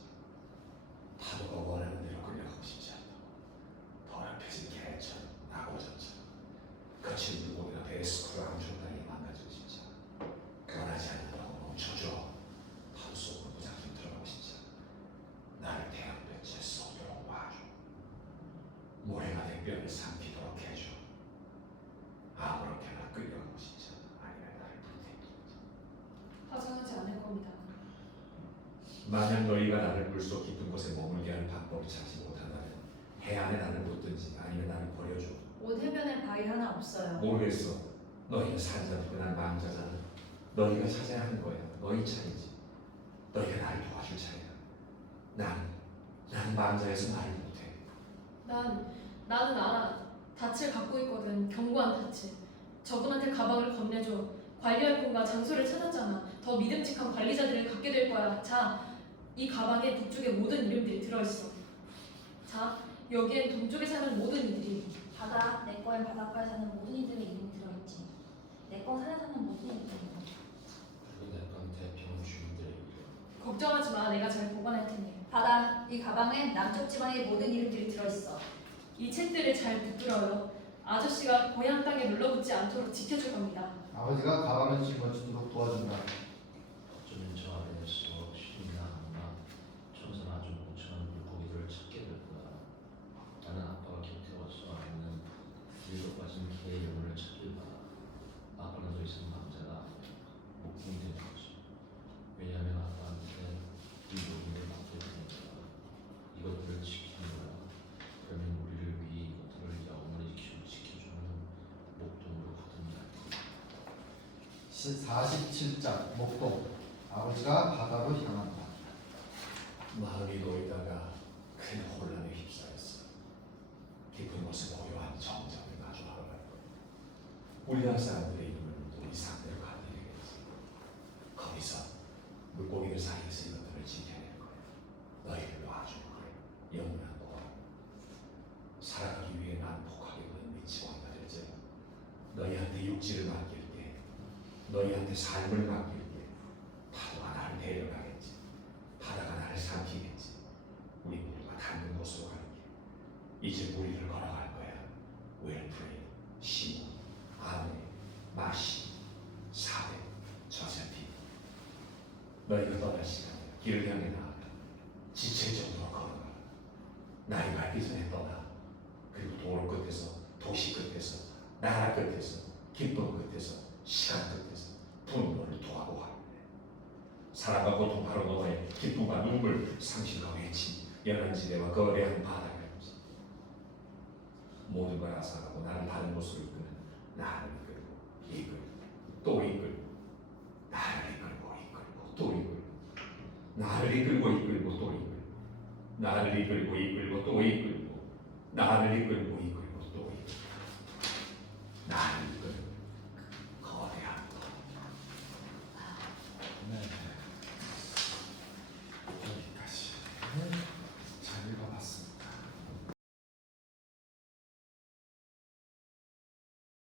마. 파도가 원하는 대로 끌려가고 싶지 않다. 더럽혀진 개천, 낙오전처럼 거친 물고기가 배에 스크롤 암초다리에 망가지고 싶지 않아. 변하지 않는 너 멈춰줘. 파도 속으로 무작정 들어가고 싶지 않아. 나를 태양볕에 쏘도록 놔줘. 모래가 내 뼈를 삼키도록 해줘. 아무렇게나 끌려가고 싶지 않아. 아니면 나를 불태우자. 파산하지 않을 겁니다. 만약 너희가 나를 물속 깊은 곳에 머물게 하는 방법을 찾지 못한다면 해안에 나를 묻든지 아니면 나를 버려줘. 온 해변에 바위 하나 없어요. 모르겠어. 너희가 산자들고 난 망자잖아. 너희가 찾아야 하는 거야. 너희 차례지. 너희가 나를 도와줄 차례야. 나는 망자에서 말을 못해. 나는 알아. 닻을 갖고 있거든. 견고한 닻을. 저분한테 가방을 건네줘. 관리할 곳과 장소를 찾았잖아. 더 믿음직한 관리자들을 갖게 될 거야. 자, 이 가방에 북쪽의 모든 이름들이 들어있어. 자, 여기엔 동쪽에 사는 모든 이들이. 바다, 내 거엔 바닷가에 사는 모든 이들의 이름이 들어있지. 내 거 산에 사는 모든 이들이. 그리고 내 건 대평 주민들의 이름. 걱정하지 마. 내가 잘 보관할 테니. 바다, 이 가방엔 남쪽 지방의 모든 이름들이 들어있어. 이 책들을 잘 붙들어요. 아저씨가 고향 땅에 눌러붙지 않도록 지켜줄 겁니다. 아버지가 가방을 짊어지도록 도와준다. 47장 목동. 아버지가 바다로 향한다. 마음이 놓이다가 큰 혼란에 휩싸였어. 깊은 곳에 고요한 정적을 마주하러 갈 거야. 우리나라 사람들의 이름을 우리 상대로 가리겠지. 거기서 물고기들 사이에서 이것들을 지켜낼 거야. 너희를 놔줄 거야. 영원한 고아. 살아가기 위해 난폭하게 보는 미치광이가 될지라. 너희한테 육지를 맡길게. 너희한테 삶을 맡길게. 파도가 나를 데려가겠지. 바다가 나를 삼키겠지. 우리 모두가 닿는 곳으로 갈게. 이제 우리를 걸어갈 거야. 웰프레이, 시몬, 아네, 마시, 사대, 저세피. 너희가 떠날 시간이야. 길을 향해 나아가. 지칠 정도로 걸어가. 나이 밝기 전에 떠나. 그리고 도로 끝에서, 도시 끝에서, 나라 끝에서, 기쁨 끝에서, 시간 끝에서 분노를 토하고 하는데 사랑과 고통 바로 너의 기쁨과 눈물, 상실과 외침, 연한 지대와 거대한 바다가 있지. 모든 걸 앗아가고 나를 다른 곳으로 이끄는 나를 이끌고 또 이끌고 나를 이끌고 또 이끌고 나를 이끌고 또 이끌고 나를 이끌고 또 이끌고 나를 이끌고